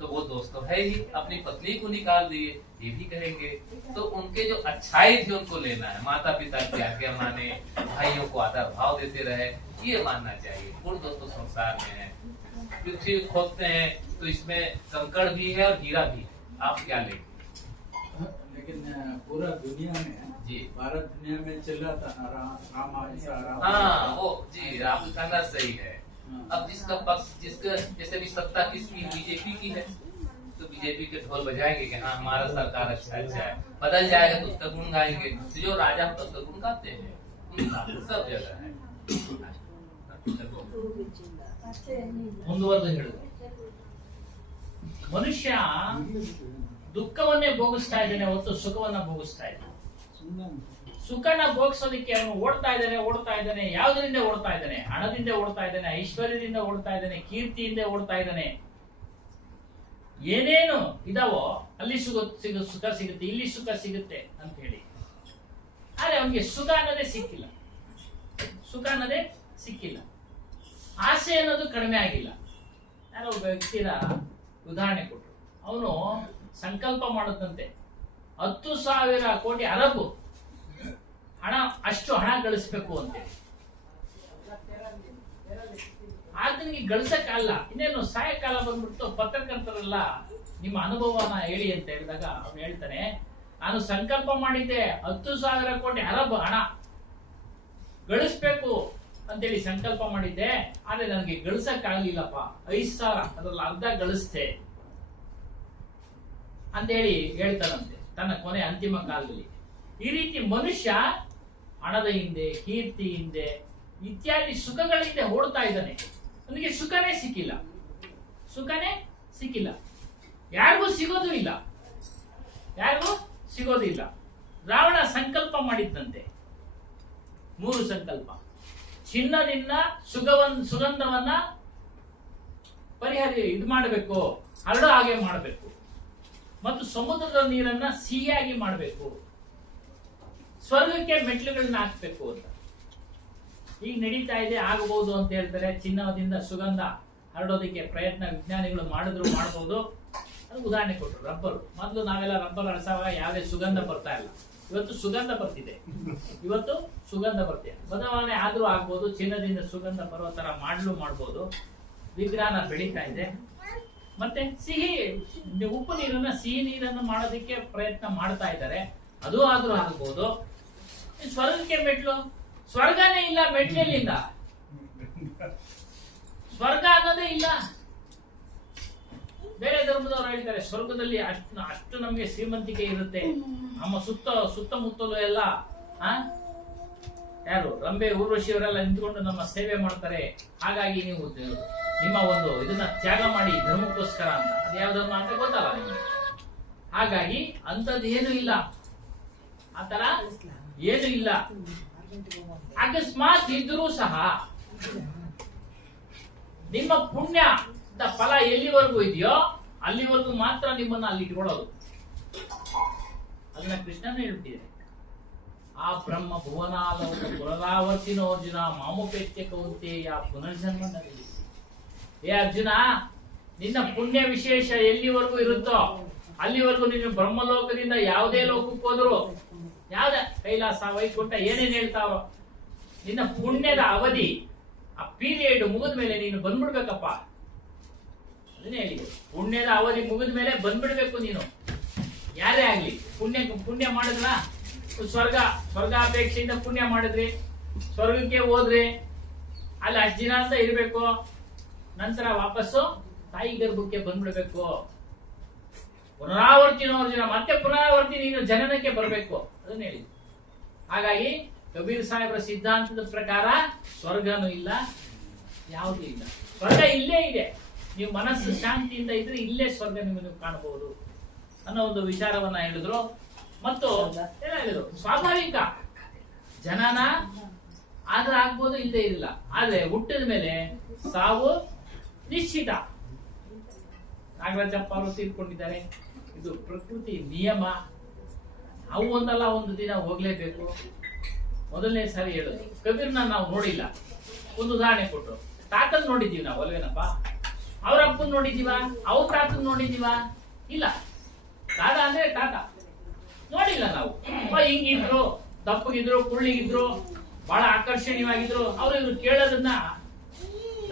तो वो दोस्त तो है ही, अपनी पत्नी को निकाल दिए ये भी कहेंगे। तो उनके जो अच्छाई थी उनको लेना है, माता पिता की आज्ञा माने, भाइयों को आदर भाव देते रहे, ये मानना चाहिए। गुण दोस्तों संसार में है। पृथ्वी खोदते हैं तो इसमें कंकड़ भी है और हीरा भी है, आप क्या लेंगे? लेकिन पूरा दुनिया में जी, भारत दुनिया में चल रहा था ना राम ऐसा राम। हाँ वो जी आपका कहना सही है। अब जिसका पक्ष जिसका जैसे भी सत्ता किसकी, बीजेपी की है, तो बीजेपी के ढोल बजाएंगे कि हाँ हमारा सरकार अच्छा है। बदल जाएगा तो उसका गुण गाएंगे, तो जो राजा होता है उसका गुण गाते हैं, सब जगह है। ಮುಂದುವರೆದು ಹೇಳುದು, ಮನುಷ್ಯ ದುಃಖವನ್ನೇ ಭೋಗಿಸ್ತಾ ಇದ್ದಾನೆ ಹೊರತು ಸುಖವನ್ನ ಭೋಗಿಸ್ತಾ ಇದ್ದಾನೆ. ಸುಖನ ಭೋಗಿಸೋದಕ್ಕೆ ಅವನು ಓಡ್ತಾ ಇದ್ದಾನೆ. ಯಾವುದರಿಂದ ಓಡ್ತಾ ಇದ್ದಾನೆ? ಹಣದಿಂದ ಓಡ್ತಾ ಇದ್ದಾನೆ, ಐಶ್ವರ್ಯದಿಂದ ಓಡ್ತಾ ಇದ್ದಾನೆ, ಕೀರ್ತಿಯಿಂದ ಓಡ್ತಾ ಇದ್ದಾನೆ. ಏನೇನು ಇದಾವೋ ಅಲ್ಲಿ ಸುಖ ಸಿಗುತ್ತೆ, ಇಲ್ಲಿ ಸುಖ ಸಿಗುತ್ತೆ ಅಂತ ಹೇಳಿ. ಆದ್ರೆ ಅವನಿಗೆ ಸುಖ ಅನ್ನೋದೇ ಸಿಕ್ಕಿಲ್ಲ, ಸುಖ ಅನ್ನೋದೇ ಸಿಕ್ಕಿಲ್ಲ, ಆಸೆ ಅನ್ನೋದು ಕಡಿಮೆ ಆಗಿಲ್ಲ. ಯಾರೋ ಒಬ್ಬ ವ್ಯಕ್ತಿಯ ಉದಾಹರಣೆ ಕೊಟ್ಟರು. ಅವನು ಸಂಕಲ್ಪ ಮಾಡುತ್ತಂತೆ 10,000 ಕೋಟಿ ಅರಬ್ ಹಣ, ಅಷ್ಟು ಹಣ ಗಳಿಸ್ಬೇಕು ಅಂತೇಳಿ. ಆತನಿಗೆ ಗಳಿಸಕ್ಕಾಗಲ್ಲ, ಇನ್ನೇನು ಸಾಯಂಕಾಲ ಬಂದ್ಬಿಟ್ಟು ಪತ್ರಕರ್ತರೆಲ್ಲ ನಿಮ್ಮ ಅನುಭವನ ಹೇಳಿ ಅಂತ ಹೇಳಿದಾಗ ಅವನು ಹೇಳ್ತಾನೆ, ನಾನು ಸಂಕಲ್ಪ ಮಾಡಿದ್ದೆ 10,000 ಕೋಟಿ ಅರಬ್ ಹಣ ಗಳಿಸ್ಬೇಕು ಅಂತೇಳಿ ಸಂಕಲ್ಪ ಮಾಡಿದ್ದೆ, ಆದ್ರೆ ನನಗೆ ಗಳಿಸಕ್ಕಾಗ್ಲಿಲ್ಲಪ್ಪ, 5,000 ಅದ್ರಲ್ಲಿ ಅರ್ಧ ಗಳಿಸ್ತೆ ಅಂತೇಳಿ ಹೇಳ್ತಾನಂತೆ ತನ್ನ ಕೊನೆ ಅಂತಿಮ ಕಾಲದಲ್ಲಿ. ಈ ರೀತಿ ಮನುಷ್ಯ ಹಣದ ಹಿಂದೆ, ಕೀರ್ತಿ ಹಿಂದೆ, ಇತ್ಯಾದಿ ಸುಖಗಳ ಹಿಂದೆ ಓಡ್ತಾ ಇದ್ದಾನೆ. ಅವನಿಗೆ ಸುಖನೇ ಸಿಕ್ಕಿಲ್ಲ, ಸುಖನೇ ಸಿಕ್ಕಿಲ್ಲ, ಯಾರಿಗೂ ಸಿಗೋದು ಇಲ್ಲ, ಯಾರಿಗೂ ಸಿಗೋದು ಇಲ್ಲ. ರಾವಣ ಸಂಕಲ್ಪ ಮಾಡಿದ್ದಂತೆ 3 ಸಂಕಲ್ಪ. ಚಿನ್ನದಿಂದ ಸುಗಂಧವನ್ನ ಇದು ಮಾಡಬೇಕು, ಹರಡೋ ಹಾಗೆ ಮಾಡಬೇಕು, ಮತ್ತು ಸಮುದ್ರದ ನೀರನ್ನ ಸಿಹಿಯಾಗಿ ಮಾಡಬೇಕು, ಸ್ವರ್ಗಕ್ಕೆ ಮೆಟ್ಲುಗಳನ್ನ ಹಾಕ್ಬೇಕು ಅಂತ. ಈಗ ನಡೀತಾ ಇದೆ, ಆಗಬಹುದು ಅಂತ ಹೇಳ್ತಾರೆ. ಚಿನ್ನದಿಂದ ಸುಗಂಧ ಹರಡೋದಕ್ಕೆ ಪ್ರಯತ್ನ ವಿಜ್ಞಾನಿಗಳು ಮಾಡಬಹುದು. ಅದು ಉದಾಹರಣೆ ಕೊಟ್ಟರು. ರಬ್ಬರ್, ಮೊದಲು ನಾವೆಲ್ಲ ರಬ್ಬರ್ ಅಳಸಾವಾಗ ಯಾವುದೇ ಸುಗಂಧ ಬರ್ತಾ ಇಲ್ಲ, ಇವತ್ತು ಸುಗಂಧ ಬರ್ತಿದೆ, ಇವತ್ತು ಸುಗಂಧ ಬರ್ತಿದೆ. ಬದಲಾವಣೆ ಆದ್ರೂ ಆಗ್ಬೋದು, ಚಿನ್ನದಿಂದ ಸುಗಂಧ ಬರೋ ತರ ಮಾಡಬಹುದು. ವಿಜ್ಞಾನ ಬೆಳೀತಾ ಇದೆ. ಮತ್ತೆ ಉಪ್ಪು ನೀರನ್ನ ಸಿಹಿ ನೀರನ್ನು ಮಾಡೋದಕ್ಕೆ ಪ್ರಯತ್ನ ಮಾಡ್ತಾ ಇದ್ದಾರೆ, ಅದು ಆದ್ರೂ ಆಗಬಹುದು. ಸ್ವರ್ಗಕ್ಕೆ ಮೆಟ್ಲು, ಸ್ವರ್ಗನೇ ಇಲ್ಲ, ಮೆಟ್ಲೆಲ್ಲಿಂದ? ಸ್ವರ್ಗ ಅನ್ನೋದೇ ಇಲ್ಲ. ಬೇರೆ ಧರ್ಮದವರು ಹೇಳ್ತಾರೆ ಸ್ವರ್ಗದಲ್ಲಿ ಅಷ್ಟು ನಮ್ಗೆ ಶ್ರೀಮಂತಿಕೆ ಇರುತ್ತೆ, ನಮ್ಮ ಸುತ್ತಮುತ್ತಲು ಎಲ್ಲ ಯಾರು ರಂಬೆ ಊರ್ವಶಿಯವರೆಲ್ಲ ನಿಂತ್ಕೊಂಡು ನಮ್ಮ ಸೇವೆ ಮಾಡ್ತಾರೆ, ಹಾಗಾಗಿ ನೀವು ನಿಮ್ಮ ಒಂದು ಇದನ್ನ ತ್ಯಾಗ ಮಾಡಿ ಧರ್ಮಕ್ಕೋಸ್ಕರ ಅಂತ. ಅದು ಯಾವ ಧರ್ಮ ಅಂತ ಗೊತ್ತಲ್ಲ ನಿಮ್ಗೆ. ಹಾಗಾಗಿ ಅಂತದ್ದು ಏನು ಇಲ್ಲ, ಆತರ ಏನು ಇಲ್ಲ. ಅಕಸ್ಮಾತ್ ಇದ್ರೂ ಸಹ ನಿಮ್ಮ ಪುಣ್ಯ ಫಲ ಎಲ್ಲಿವರೆಗೂ ಇದೆಯೋ ಅಲ್ಲಿವರೆಗೂ ಮಾತ್ರ ನಿಮ್ಮನ್ನ ಅಲ್ಲಿ ಇಟ್ಕೊಳ್ಳೋದು. ಅದನ್ನ ಕೃಷ್ಣನ ಹೇಳ್ಬಿಟ್ಟಿದೆ. ಆ ಬ್ರಹ್ಮ ಭುವನಾಲೋಕ ಪುನರಾವರ್ತಿನೋ ಅರ್ಜುನ ಮಾಮುಪೇತ್ಯ ಕೌಂತೆಯ ಪುನರ್ಜನ್ಮ ನಲಿಸಿ. ಏ ಅರ್ಜುನ, ನಿನ್ನ ಪುಣ್ಯ ವಿಶೇಷ ಎಲ್ಲಿವರೆಗೂ ಇರುತ್ತೋ ಅಲ್ಲಿವರೆಗೂ ನೀನು ಬ್ರಹ್ಮಲೋಕದಿಂದ ಯಾವುದೇ ಲೋಕಕ್ಕೆ ಹೋದ್ರು, ಯಾವ್ದ ಕೈಲಾಸ ವೈಕುಂಠ ಏನೇನ್ ಹೇಳ್ತಾರೋ, ನಿನ್ನ ಪುಣ್ಯದ ಅವಧಿ ಆ ಪೀರಿಯಡ್ ಮುಗಿದ ಮೇಲೆ ನೀನು ಬಂದ್ಬಿಡ್ಬೇಕಪ್ಪ. ಅದನ್ನೇ ಹೇಳಿದೆ, ಪುಣ್ಯದ ಅವಧಿ ಮುಗಿದ ಮೇಲೆ ಬಂದ್ಬಿಡ್ಬೇಕು ನೀನು. ಯಾರೇ ಆಗ್ಲಿ, ಪುಣ್ಯ ಮಾಡಿದ್ರ ಸ್ವರ್ಗಾಪೇಕ್ಷೆಯಿಂದ ಪುಣ್ಯ ಮಾಡಿದ್ರಿ, ಸ್ವರ್ಗಕ್ಕೆ ಹೋದ್ರಿ, ಅಲ್ಲಿ ಅಷ್ಟು ದಿನ ಅಂತ ಇರ್ಬೇಕು, ನಂತರ ವಾಪಸ್ಸು ತಾಯಿ ಗರ್ಭಕ್ಕೆ ಬಂದ್ಬಿಡ್ಬೇಕು. ಪುನರಾವರ್ತಿನೋ ಅರ್ಜುನ, ಮತ್ತೆ ಪುನರಾವರ್ತಿ ನೀನು ಜನನಕ್ಕೆ ಬರಬೇಕು. ಅದನ್ನ ಹೇಳಿ. ಹಾಗಾಗಿ ಕಬೀರ್ ಸಾಹೇಬರ ಸಿದ್ಧಾಂತದ ಪ್ರಕಾರ ಸ್ವರ್ಗನೂ ಇಲ್ಲ, ಯಾವುದೂ ಇಲ್ಲ. ಸ್ವರ್ಗ ಇಲ್ಲೇ ಇದೆ. ನೀವು ಮನಸ್ಸು ಶಾಂತಿಯಿಂದ ಇದ್ರೆ ಇಲ್ಲೇ ಸ್ವರ್ಗ ನೀವು ಕಾಣಬಹುದು ಅನ್ನೋ ಒಂದು ವಿಚಾರವನ್ನ ಹೇಳಿದ್ರು. ಮತ್ತು ಏನ ಹೇಳಿದ್ರು, ಸ್ವಾಭಾವಿಕ ಜನನ ಆದ್ರೆ ಆಗ್ಬೋದು, ಇಲ್ಲದೆ ಇಲ್ಲ. ಆದ್ರೆ ಹುಟ್ಟಿದ ಮೇಲೆ ಸಾವು ನಿಶ್ಚಿತ. ನಾಗರಾಜಪ್ಪ ಅವರು ತೀರ್ಕೊಂಡಿದ್ದಾರೆ. ಇದು ಪ್ರಕೃತಿ ನಿಯಮ. ಅವು ಒಂದಲ್ಲ ಒಂದು ದಿನ ಹೋಗ್ಲೇಬೇಕು. ಮೊದಲನೇ ಸಾರಿ ಹೇಳೋದು, ಕಬೀರ್ನ ನಾವು ನೋಡಿಲ್ಲ. ಒಂದು ಉದಾಹರಣೆ ಕೊಟ್ಟರು. ತಾತನ್ ನೋಡಿದೀವಿ ನಾವು, ಅಲ್ವೇನಪ್ಪ? ಅವ್ರ ಅಪ್ಪನ್ ನೋಡಿದೀವ, ಅವ್ರ ತಾತನ್ ನೋಡಿದೀವ? ಇಲ್ಲ. ತಾತ ಅಂದ್ರೆ ತಾತ ನೋಡಿಲ್ಲ ನಾವು. ಹಿಂಗಿದ್ರು, ದಪ್ಪಗಿದ್ರು, ಕುಳ್ಳಿಗಿದ್ರು, ಬಹಳ ಆಕರ್ಷಣೀಯವಾಗಿದ್ರು. ಅವ್ರು ಕೇಳೋದನ್ನ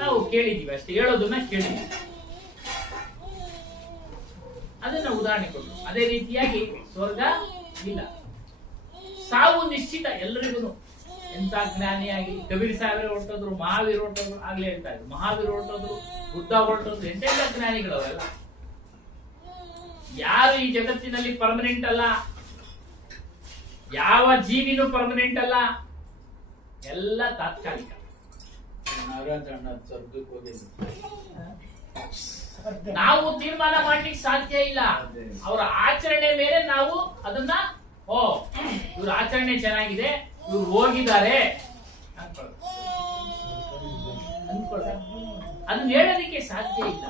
ನಾವು ಕೇಳಿದೀವಿ ಅಷ್ಟೇ, ಹೇಳೋದನ್ನ ಕೇಳಿದೀವಿ. ಅದನ್ನ ಉದಾಹರಣೆ ಕೊಟ್ಟರು. ಅದೇ ರೀತಿಯಾಗಿ ಸ್ವರ್ಗ ಇಲ್ಲ, ಸಾವು ನಿಶ್ಚಿತ ಎಲ್ಲರಿಗೂ. ಎಂತ ಜ್ಞಾನಿಯಾಗಿ ಕಬೀರ್ ಸಾಹೇಬರೇ ಹೊರಟೋದ್ರು, ಮಹಾವೀರ್ ಹೊರಟೋದ್ರು, ಆಗ್ಲೇ ಹೇಳ್ತಾ ಇದ್ರು. ಮಹಾವೀರ್ ಹೊರಟೋದ್ರು, ಬುದ್ಧ ಹೊರಟೋದ್ರು, ಎಂತೆಲ್ಲ ಜ್ಞಾನಿಗಳು ಅವೆಲ್ಲ. ಯಾರು ಈ ಜಗತ್ತಿನಲ್ಲಿ ಪರ್ಮನೆಂಟ್ ಅಲ್ಲ, ಯಾವ ಜೀವಿನೂ ಪರ್ಮನೆಂಟ್ ಅಲ್ಲ, ಎಲ್ಲ ತಾತ್ಕಾಲಿಕ. ನಾವು ತೀರ್ಮಾನ ಮಾಡ್ಲಿಕ್ಕೆ ಸಾಧ್ಯ ಇಲ್ಲ. ಅವರ ಆಚರಣೆ ಮೇಲೆ ನಾವು ಅದನ್ನ ಇವ್ರ ಆಚರಣೆ ಚೆನ್ನಾಗಿದೆ, ಇವ್ರು ಹೋಗಿದ್ದಾರೆ ಅದನ್ನ ಹೇಳೋದಕ್ಕೆ ಸಾಧ್ಯ ಇಲ್ಲ.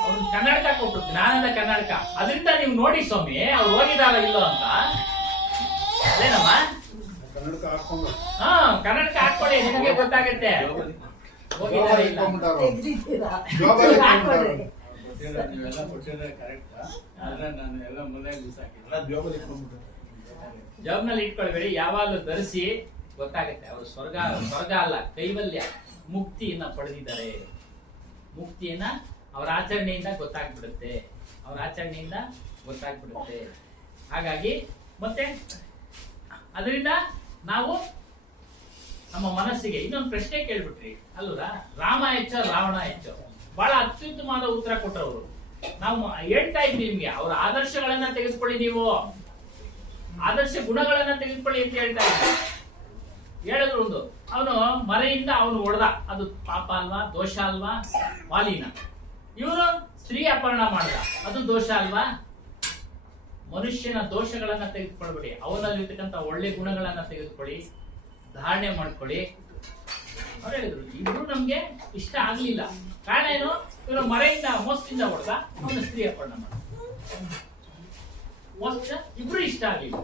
ಅವ್ರು ಕನ್ನಡಕ ಕೊಟ್ಟರು, ಜ್ಞಾನದ ಕನ್ನಡಕ. ಅದರಿಂದ ನೀವು ನೋಡಿ ಸ್ವಾಮಿ, ಅವ್ರು ಹೋಗಿದಾರ ಇಲ್ಲೋ ಅಂತ. ಅದೇನಮ್ಮ ಹಾ ಕನ್ನಡಕ ಹಾಕೊಳ್ಳಿ, ನಿಮಗೆ ಗೊತ್ತಾಗುತ್ತೆ. ಹೋಗಿದ್ದಾರೆ ಇಲ್ಲ ನೀವೆಲ್ಲ ಕೊಟ್ಟಿದ್ರೆ ಕರೆಕ್ಟ್, ಆದ್ರೆ ನಾನು ಎಲ್ಲ ಮನೆಗೆ ಬಿಸಾಕಿಲ್ಲ. ಜಾಬ್ನಲ್ಲಿ ಇಟ್ಕೊಳ್ಬೇಡಿ, ಯಾವಾಗಲೂ ಧರಿಸಿ, ಗೊತ್ತಾಗುತ್ತೆ ಅವರು ಸ್ವರ್ಗ ಅಲ್ಲ ಕೈವಲ್ಯ ಮುಕ್ತಿಯನ್ನ ಪಡೆದಿದ್ದಾರೆ. ಮುಕ್ತಿಯನ್ನ ಅವರ ಆಚರಣೆಯಿಂದ ಗೊತ್ತಾಗ್ಬಿಡುತ್ತೆ, ಹಾಗಾಗಿ ಮತ್ತೆ ಅದರಿಂದ ನಾವು ನಮ್ಮ ಮನಸ್ಸಿಗೆ ಇನ್ನೊಂದು ಪ್ರಶ್ನೆ ಕೇಳ್ಬಿಟ್ರಿ ಅಲ್ವಾ, ರಾಮ ಹೆಚ್ಚ ರಾವಣ ಹೆಚ್ಚು? ಬಹಳ ಅತ್ಯುತ್ತಮವಾದ ಉತ್ತರ ಕೊಟ್ಟವರು. ನಾವು ಹೇಳ್ತಾ ಇದ್ವಿ ನಿಮ್ಗೆ, ಅವ್ರ ಆದರ್ಶಗಳನ್ನ ತೆಗೆದುಕೊಳ್ಳಿ, ನೀವು ಆದರ್ಶ ಗುಣಗಳನ್ನ ತೆಗೆದುಕೊಳ್ಳಿ ಅಂತ ಹೇಳ್ತಾ ಇದ್ವಿ. ಹೇಳಿದ್ರು ಒಂದು, ಅವನು ಮರೆಯಿಂದ ಅವನು ಹೊಡೆದ, ಅದು ಪಾಪ ಅಲ್ವಾ, ದೋಷ ಅಲ್ವಾ? ವಾಲಿನ. ಇವನು ಸ್ತ್ರೀ ಅಪಹರಣ ಮಾಡ್ದ, ಅದು ದೋಷ ಅಲ್ವಾ? ಮನುಷ್ಯನ ದೋಷಗಳನ್ನ ತೆಗೆದುಕೊಳ್ಬೇಡಿ, ಅವನಲ್ಲಿರ್ತಕ್ಕಂಥ ಒಳ್ಳೆ ಗುಣಗಳನ್ನ ತೆಗೆದುಕೊಳ್ಳಿ, ಧಾರಣೆ ಮಾಡ್ಕೊಳ್ಳಿ. ಅವ್ರು ಹೇಳಿದ್ರು ಇಬ್ರು ನಮ್ಗೆ ಇಷ್ಟ ಆಗ್ಲಿಲ್ಲ, ಕಾರಣ ಏನು? ಇವನು ಮರೆಯಿಂದ ಮೋಸದಿಂದ ಹೊಡೆದ, ಅವನು ಸ್ತ್ರೀ ಅಪಹರಣ ಮಾಡ್ದ, ಮೋಸ ಇಬ್ರು ಇಷ್ಟ ಆಗ್ಲಿಲ್ಲ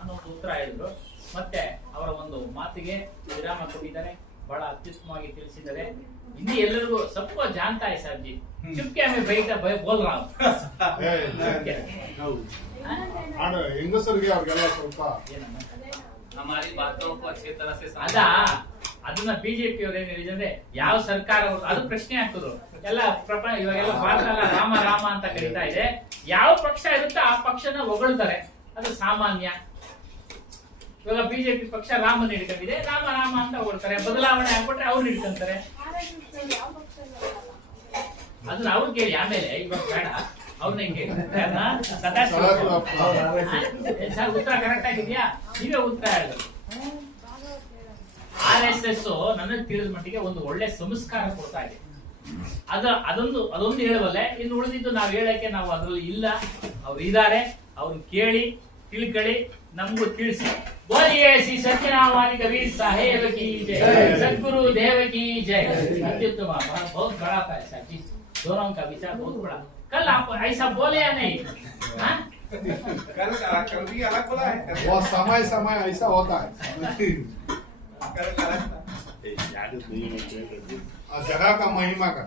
ಅನ್ನೋ ಉತ್ತರ ಹೇಳಿದ್ರು. ಮತ್ತೆ ಅವರ ಒಂದು ಮಾತಿಗೆ ವಿರಾಮ ಕೊಟ್ಟಿದ್ದಾರೆ, ಬಹಳ ಅತ್ಯುತ್ತಮವಾಗಿ ತಿಳಿಸಿದ್ದಾರೆ. ಹಿಂದಿ ಎಲ್ಲರಿಗೂ ಸಬ್ಕೋ ಜಾನ್ತಾ है सर जी, चुपके हमें बैठा बोल रहा हूँ. ಹೆಂಗಸರಿಗೆ ಅವ್ರಿಗೆಲ್ಲ ಸ್ವಲ್ಪ हमारी बातों को अच्छी तरह से ಅದ ಅದನ್ನ ಬಿಜೆಪಿ ಅವ್ರು ಏನ್ ಹೇಳಿದ್ರೆ, ಯಾವ ಸರ್ಕಾರ ಅದು ಪ್ರಶ್ನೆ ಆಗ್ತದ್ರು ಎಲ್ಲ ಇವಾಗೆಲ್ಲ ಭಾರತ ಎಲ್ಲ ರಾಮ ರಾಮ ಅಂತ ಕರೀತಾ ಇದೆ, ಯಾವ ಪಕ್ಷ ಇರುತ್ತೆ ಆ ಪಕ್ಷನ ಹೊಗಳ್ತಾರೆ, ಅದು ಸಾಮಾನ್ಯ. ಇವಾಗ ಬಿಜೆಪಿ ಪಕ್ಷ ರಾಮನ ಹಿಡ್ಕೊಂಡಿದೆ, ರಾಮ ರಾಮ ಅಂತ ಹೊಗಳ್ತಾರೆ, ಬದಲಾವಣೆ ಆಗ್ಬಿಟ್ರೆ ಅವ್ರು ಹಿಡ್ಕೊಂತಾರೆ. ಅದನ್ನ ಅವ್ರು ಕೇಳಿ, ಆಮೇಲೆ ಇವಾಗ ಬೇಡ ಅವ್ರನ್ನ ಕೇಳಿ. ಸರ್ ಉತ್ತರ ಕರೆಕ್ಟ್ ಆಗಿದ್ಯಾ? ನೀವೇ ಉತ್ತರ ಹೇಳಿದ್ರು. RSS ನನಗೆ ತಿಳಿದ ಮಟ್ಟಿಗೆ ಒಂದು ಒಳ್ಳೆ ಸಂಸ್ಕಾರ ಕೊಡ್ತಾ ಇದೆ, ಅದೊಂದು ಹೇಳಬಲ್ಲೆ. ಇನ್ನು ಉಳಿದಿದ್ದು ನಾವು ಹೇಳಕ್ಕೆ ನಾವು ಅದ್ರಲ್ಲಿ ಇಲ್ಲ, ಅವ್ರು ಇದ್ದಾರೆ, ಅವ್ರು ಕೇಳಿ ತಿಳ್ಕೊಳ್ಳಿ, ನಮಗೂ ತಿಳಿಸಿ. बोलिए श्री सत्यनारायण कबीर साहेब की जय, सद्गुरु देव की जय. अत्युत्तम, बहुत बड़ा था ऐसा जी, दोनों का विचार बहुत बड़ा. कल आप ऐसा बोले या नहीं? कल भी अलग बोला है, वो समय ऐसा होता है, कल अलग था. जगह का महिमा का.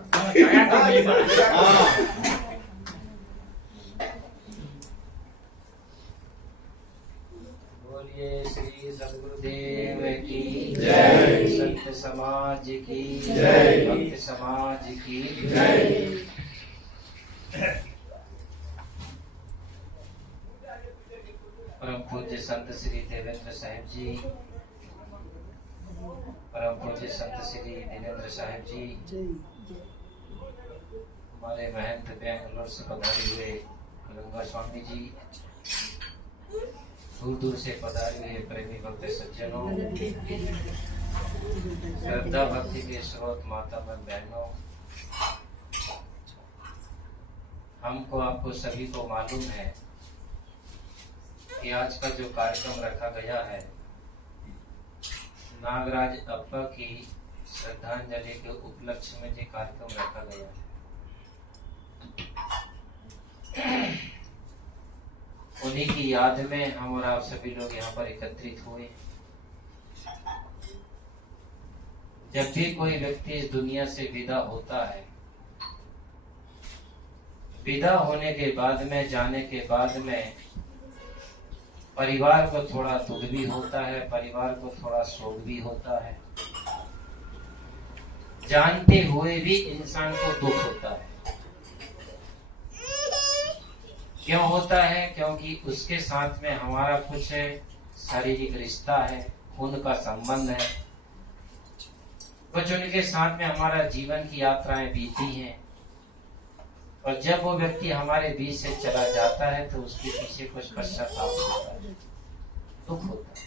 बोलिए श्री सद्गुरुदेव की जय, संत समाज की जय, भक्त समाज की जय. परम पूज्य संत श्री देवेंद्र साहिब जी, परम पूज्य संत श्री दिनेंद्र साहिब जी, हमारे महंत बेंगलोर से पधारे हुए गंगा स्वामी जी, दूर दूर से पधारे हुए प्रेमी भक्त सज्जनों, श्रद्धा भक्ति के स्रोत माता बहनों, हमको आपको सभी को मालूम है कि आज का जो कार्यक्रम रखा गया है, नागराज अप्पा की श्रद्धांजलि के उपलक्ष्य में जो कार्यक्रम रखा गया है, उन्हीं की याद में हम और आप सभी लोग यहाँ पर एकत्रित हुए। जब भी कोई व्यक्ति इस दुनिया से विदा होता है, विदा होने के बाद में, जाने के बाद में परिवार को थोड़ा दुख भी होता है, परिवार को थोड़ा शोक भी होता है, जानते हुए भी इंसान को दुख होता है। क्यों होता है? क्योंकि उसके साथ में हमारा कुछ शारीरिक रिश्ता है, खून का संबंध है, कुछ उनके साथ में हमारा जीवन की यात्राएं बीती हैं, और जब वो व्यक्ति हमारे बीच से चला जाता है तो उसके पीछे कुछ पश्चाताप होता है, दुख होता है।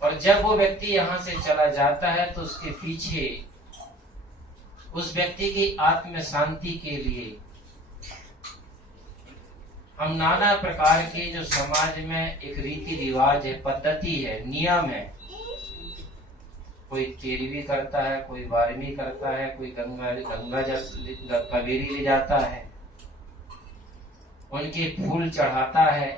और जब वो व्यक्ति यहाँ से चला जाता है तो उसके पीछे उस व्यक्ति की आत्म शांति के लिए हम नाना प्रकार के जो समाज में एक रीति रिवाज है, पद्धति है, नियम है, कोई तेरहवीं करता है, कोई 12वीं करता है, कोई गंगा कवेरी ले जाता है, उनके फूल चढ़ाता है,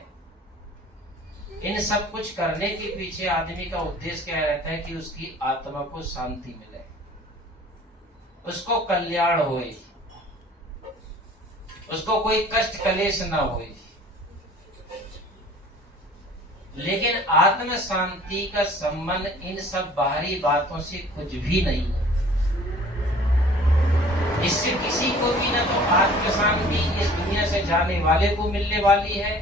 इन सब कुछ करने के पीछे आदमी का उद्देश्य क्या रहता है कि उसकी आत्मा को शांति मिले, उसको कल्याण होए, उसको कोई कष्ट कलेश ना होए। लेकिन आत्म शांति का संबंध इन सब बाहरी बातों से कुछ भी नहीं है। इससे किसी को भी ना तो आत्म शांति इस दुनिया से जाने वाले को मिलने वाली है,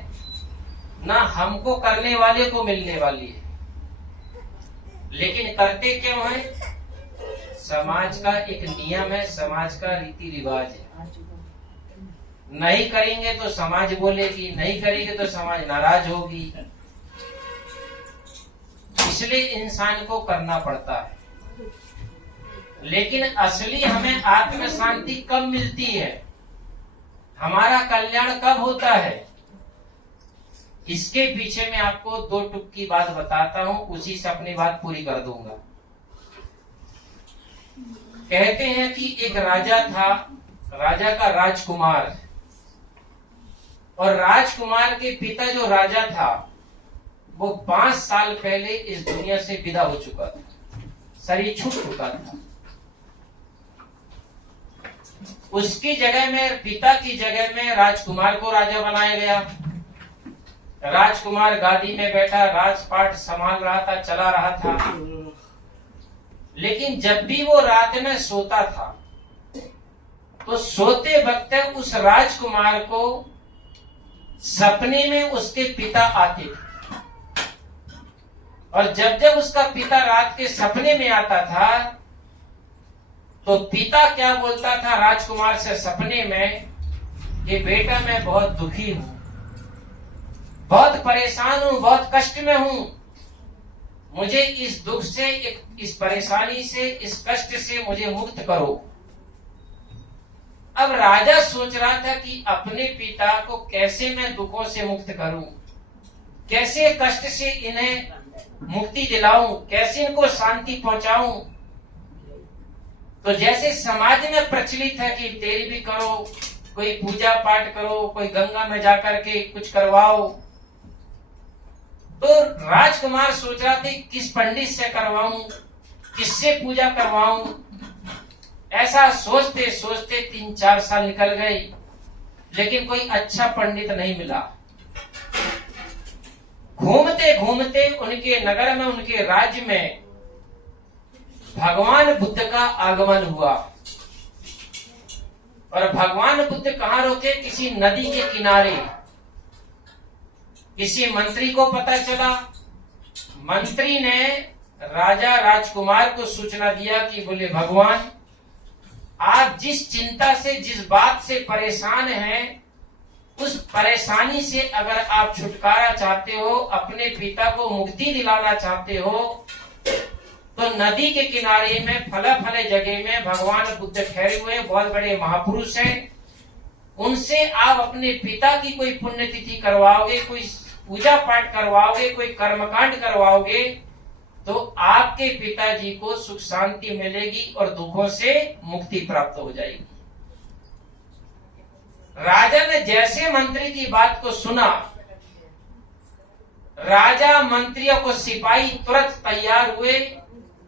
ना हमको करने वाले को मिलने वाली है। लेकिन करते क्यों है? समाज का एक नियम है, समाज का रीति रिवाज है। नहीं करेंगे तो समाज बोलेगी, नहीं करेंगे तो समाज नाराज होगी, इसलिए इंसान को करना पड़ता है। लेकिन असली हमें आत्म शांति कब मिलती है, हमारा कल्याण कब होता है, इसके पीछे मैं आपको दो टुक की बात बताता हूं, उसी से अपनी बात पूरी कर दूंगा। कहते हैं कि एक राजा था, राजा का राजकुमार, और राजकुमार के पिता जो राजा था वो 5 साल पहले इस दुनिया से विदा हो चुका था, शरीर छूट चुका था। उसकी जगह में, पिता की जगह में राजकुमार को राजा बनाया गया। राजकुमार गादी में बैठा राजपाट संभाल रहा था, चला रहा था। लेकिन जब भी वो रात में सोता था तो सोते वक्त उस राजकुमार को सपने में उसके पिता आते थे, और जब जब उसका पिता रात के सपने में आता था तो पिता क्या बोलता था राजकुमार से सपने में कि बेटा मैं बहुत दुखी हूं, बहुत परेशान हूं, बहुत कष्ट में हूं, मुझे इस दुख से, इस परेशानी से, इस कष्ट से मुझे मुक्त करो। अब राजा सोच रहा था कि अपने पिता को कैसे मैं दुखों से मुक्त करूं, कैसे कष्ट से इन्हें मुक्ति दिलाऊं, कैसे इनको शांति पहुंचाऊं। तो जैसे समाज में प्रचलित है कि तेल भी करो, कोई पूजा पाठ करो, कोई गंगा में जाकर के कुछ करवाओ, तो राजकुमार सोच रहा था किस पंडित से करवाऊं, किससे पूजा करवाऊं। ऐसा सोचते सोचते 3-4 साल निकल गए, लेकिन कोई अच्छा पंडित नहीं मिला। घूमते घूमते उनके नगर में, उनके राज्य में भगवान बुद्ध का आगमन हुआ। और भगवान बुद्ध कहाँ रुके? किसी नदी के किनारे। किसी मंत्री को पता चला, मंत्री ने राजा राजकुमार को सूचना दिया कि बोले भगवान, आप जिस चिंता से, जिस बात से परेशान हैं, उस परेशानी से अगर आप छुटकारा चाहते हो, अपने पिता को मुक्ति दिलाना चाहते हो, तो नदी के किनारे में फला फले जगह में भगवान बुद्ध ठहरे हुए, बहुत बड़े महापुरुष हैं। उनसे आप अपने पिता की कोई पुण्यतिथि करवाओगे, कोई पूजा पाठ करवाओगे, कोई कर्मकांड करवाओगे, तो आपके पिताजी को सुख शांति मिलेगी और दुखों से मुक्ति प्राप्त हो जाएगी। राजा ने जैसे मंत्री की बात को सुना, राजा, मंत्रियों को सिपाही तुरंत तैयार हुए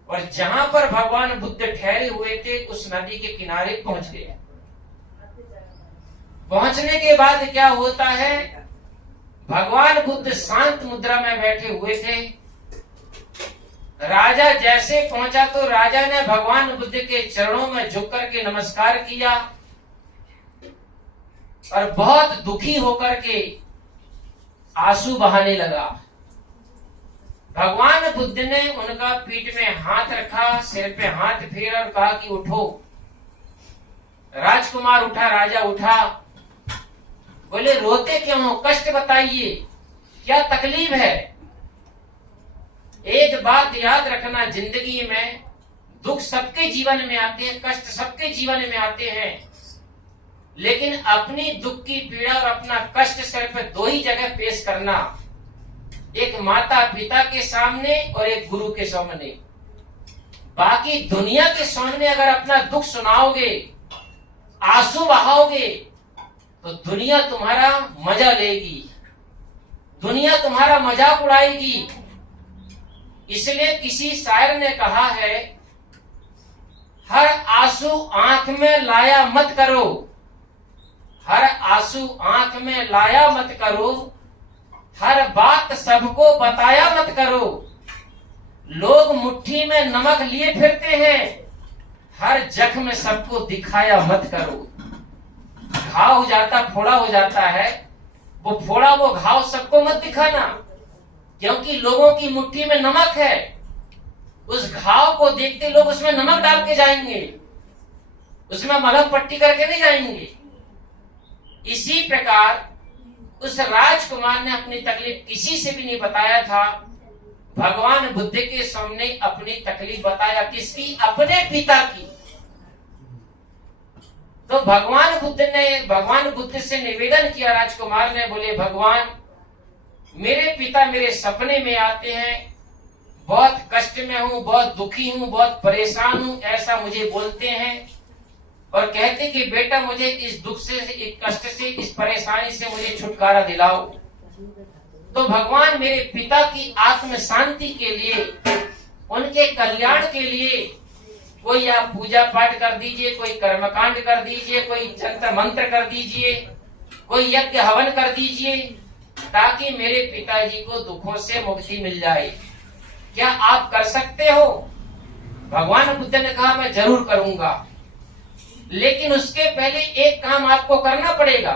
और जहां पर भगवान बुद्ध ठहरे हुए थे उस नदी के किनारे पहुंच गए। पहुंचने के बाद क्या होता है, भगवान बुद्ध शांत मुद्रा में बैठे हुए थे। राजा जैसे पहुंचा तो राजा ने भगवान बुद्ध के चरणों में झुक करके नमस्कार किया और बहुत दुखी होकर के आंसू बहाने लगा। भगवान बुद्ध ने उनका पीठ में हाथ रखा, सिर पे हाथ फेरा और कहा कि उठो। राजकुमार उठा, राजा उठा। बोले रोते क्यों हो, कष्ट बताइए, क्या तकलीफ है? एक बात याद रखना, जिंदगी में दुख सबके जीवन में आते हैं, कष्ट सबके जीवन में आते हैं, लेकिन अपनी दुख की पीड़ा और अपना कष्ट सिर्फ 2 ही जगह पेश करना, एक माता पिता के सामने और एक गुरु के सामने। बाकी दुनिया के सामने अगर अपना दुख सुनाओगे, आंसू बहाओगे, तो दुनिया तुम्हारा मजा लेगी, दुनिया तुम्हारा मजाक उड़ाएगी। इसलिए किसी शायर ने कहा है, हर आंसू आंख में लाया मत करो, हर आंसू आंख में लाया मत करो, हर बात सबको बताया मत करो। लोग मुट्ठी में नमक लिए फिरते हैं, हर जख्म में सबको दिखाया मत करो। घाव हो जाता, फोड़ा हो जाता है, वो फोड़ा वो घाव सबको मत दिखाना, क्योंकि लोगों की मुट्ठी में नमक है। उस घाव को देखते लोग उसमें नमक डाल के जाएंगे, उसमें मलहम पट्टी करके नहीं जाएंगे। इसी प्रकार उस राजकुमार ने अपनी तकलीफ किसी से भी नहीं बताया था। भगवान बुद्ध के सामने अपनी तकलीफ बताया, किसकी? अपने पिता की। तो भगवान बुद्ध से निवेदन किया राजकुमार ने, बोले भगवान, मेरे पिता मेरे सपने में आते हैं, बहुत कष्ट में हूँ, बहुत दुखी हूँ, बहुत परेशान हूँ, ऐसा मुझे बोलते हैं और कहते कि बेटा मुझे इस दुख से, इस कष्ट से, इस परेशानी से मुझे छुटकारा दिलाओ। तो भगवान मेरे पिता की आत्म शांति के लिए, उनके कल्याण के लिए कोई आप पूजा पाठ कर दीजिए, कोई कर्मकांड कर दीजिए, कोई जंत्र मंत्र कर दीजिए, कोई यज्ञ हवन कर दीजिए, ताकि मेरे पिताजी को दुखों से मुक्ति मिल जाए। क्या आप कर सकते हो? भगवान बुद्ध ने कहा, मैं जरूर करूंगा, लेकिन उसके पहले एक काम आपको करना पड़ेगा।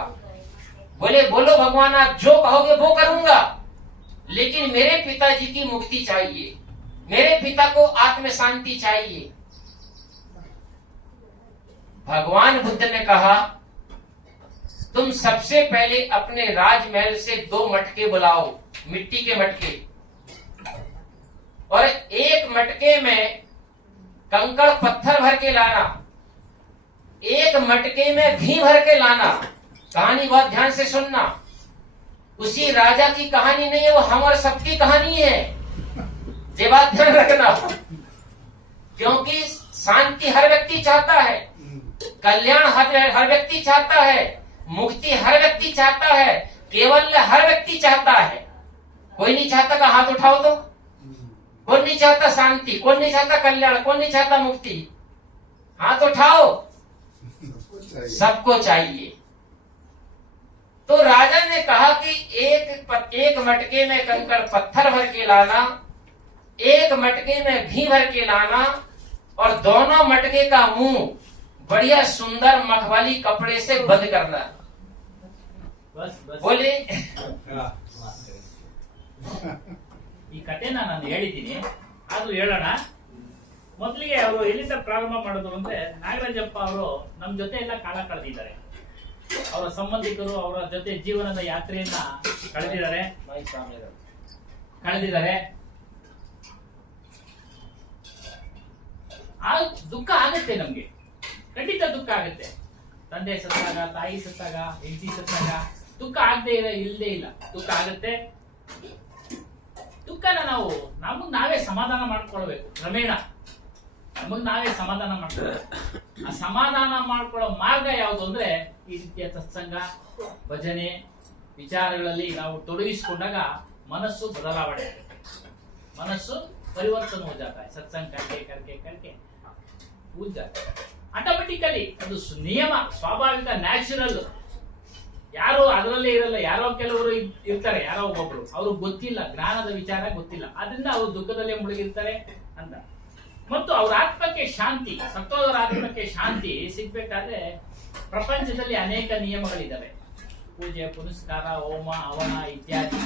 बोले बोलो भगवान, आप जो कहोगे वो करूंगा, लेकिन मेरे पिताजी की मुक्ति चाहिए, मेरे पिता को आत्म शांति चाहिए। भगवान बुद्ध ने कहा, तुम सबसे पहले अपने राजमहल से 2 मटके बुलाओ, मिट्टी के मटके, और एक मटके में कंकड़ पत्थर भर के लाना, एक मटके में घी भर के लाना। कहानी बहुत ध्यान से सुनना, उसी राजा की कहानी नहीं है, वो हम और सबकी कहानी है। ये बात ध्यान रखना, क्योंकि शांति हर व्यक्ति चाहता है, कल्याण हर व्यक्ति चाहता है, मुक्ति हर व्यक्ति चाहता है, केवल हर व्यक्ति चाहता है। कोई नहीं चाहता का हाथ उठाओ तो, कौन नहीं चाहता शांति, कौन नहीं चाहता कल्याण, कौन नहीं चाहता मुक्ति? हाथ उठाओ, सबको चाहिए। तो राजा ने कहा कि एक मटके में कंकड़ पत्थर भर के लाना, एक मटके में घी भर के लाना, और दोनों मटके का मुंह बढ़िया सुंदर मखमली कपड़े से बंद करना। बस बस बोले ಈ ಕಥೆನ ನಾನು ಹೇಳಿದ್ದೀನಿ, ಆದ್ರೂ ಹೇಳೋಣ. ಮೊದಲಿಗೆ ಅವರು ಎಲ್ಲಿಂದ ಪ್ರಾರಂಭ ಮಾಡಿದ್ರು ಅಂದ್ರೆ, ನಾಗರಾಜಪ್ಪ ಅವರು ನಮ್ಮ ಜೊತೆ ಎಲ್ಲ ಕಾಲ ಕಳೆದಿದ್ದಾರೆ, ಅವರ ಸಂಬಂಧಿಕರು ಅವರ ಜೊತೆ ಜೀವನದ ಯಾತ್ರೆಯನ್ನ ಕಳೆದಿದ್ದಾರೆ. ಆ ದುಃಖ ಆಗುತ್ತೆ, ನಮ್ಗೆ ಖಂಡಿತ ದುಃಖ ಆಗುತ್ತೆ. ತಂದೆ ಸತ್ತಾಗ, ತಾಯಿ ಸತ್ತಾಗ, ಹೆಂಡತಿ ಸತ್ತಾಗ ದುಃಖ ಇಲ್ಲದೆ ಇಲ್ಲ, ದುಃಖ ಆಗುತ್ತೆ. ದುಃಖನ ನಾವು ನಮಗ್ ನಾವೇ ಸಮಾಧಾನ ಮಾಡ್ಕೊಳ್ಬೇಕು, ಕ್ರಮೇಣ ನಮಗ್ ನಾವೇ ಸಮಾಧಾನ ಮಾಡ್ಕೊಳ್ಬೇಕು. ಆ ಸಮಾಧಾನ ಮಾಡ್ಕೊಳ್ಳೋ ಮಾರ್ಗ ಯಾವುದು ಅಂದ್ರೆ, ಈ ರೀತಿಯ ಸತ್ಸಂಗ, ಭಜನೆ, ವಿಚಾರಗಳಲ್ಲಿ ನಾವು ತೊಡಗಿಸಿಕೊಂಡಾಗ ಮನಸ್ಸು ಬದಲಾವಣೆ ಆಗುತ್ತೆ, ಮನಸ್ಸು ಪರಿವರ್ತನೆ हो जाता है। सत्संग करके करके करके पूछ जाता है ऑटोमेटिकली, ಅದು ನಿಯಮ, ಸ್ವಾಭಾವಿಕ, ನ್ಯಾಚುರಲ್. ಯಾರು ಅದರಲ್ಲೇ ಇರಲ್ಲ, ಯಾರೋ ಕೆಲವರು ಇರ್ತಾರೆ, ಯಾರೋ ಒಬ್ಬೊಬ್ರು ಅವ್ರಿಗೆ ಗೊತ್ತಿಲ್ಲ, ಜ್ಞಾನದ ವಿಚಾರ ಗೊತ್ತಿಲ್ಲ, ಆದ್ರಿಂದ ಅವರು ದುಃಖದಲ್ಲೇ ಮುಳುಗಿರ್ತಾರೆ ಅಂತ. ಮತ್ತು ಅವ್ರ ಆತ್ಮಕ್ಕೆ ಶಾಂತಿ, ಸತ್ತೋದರ ಆತ್ಮಕ್ಕೆ ಶಾಂತಿ ಸಿಗ್ಬೇಕಾದ್ರೆ ಪ್ರಪಂಚದಲ್ಲಿ ಅನೇಕ ನಿಯಮಗಳಿದ್ದಾವೆ, ಪೂಜೆ ಪುನಸ್ಕಾರ, ಹೋಮ ಹವನ ಇತ್ಯಾದಿ.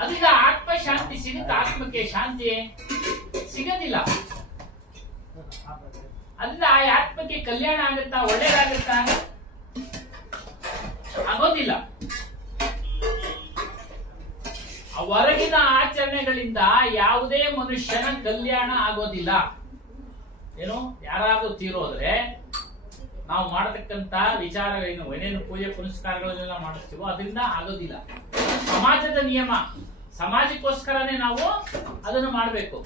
ಅದರಿಂದ ಆತ್ಮ ಶಾಂತಿ ಸಿಗುತ್ತೆ, ಆತ್ಮಕ್ಕೆ ಶಾಂತಿ ಸಿಗೋದಿಲ್ಲ. ಅದರಿಂದ ಆ ಆತ್ಮಕ್ಕೆ ಕಲ್ಯಾಣ ಆಗುತ್ತಾ, ಒಳ್ಳೇದಾಗುತ್ತಾ? ಆಗೋದಿಲ್ಲ. ಹೊರಗಿನ ಆಚರಣೆಗಳಿಂದ ಯಾವುದೇ ಮನುಷ್ಯನ ಕಲ್ಯಾಣ ಆಗೋದಿಲ್ಲ. ಏನು, ಯಾರಾದ್ರೂ ತೀರೋದ್ರೆ ನಾವು ಮಾಡತಕ್ಕಂತ ವಿಚಾರಗಳೇನು, ಏನೇನು ಪೂಜೆ ಪುನಸ್ಕಾರಗಳನ್ನೆಲ್ಲ ಮಾಡಿಸ್ತೀವೋ ಅದರಿಂದ ಆಗೋದಿಲ್ಲ. ಸಮಾಜದ ನಿಯಮ, ಸಮಾಜಕ್ಕೋಸ್ಕರನೇ ನಾವು ಅದನ್ನು ಮಾಡಬೇಕು.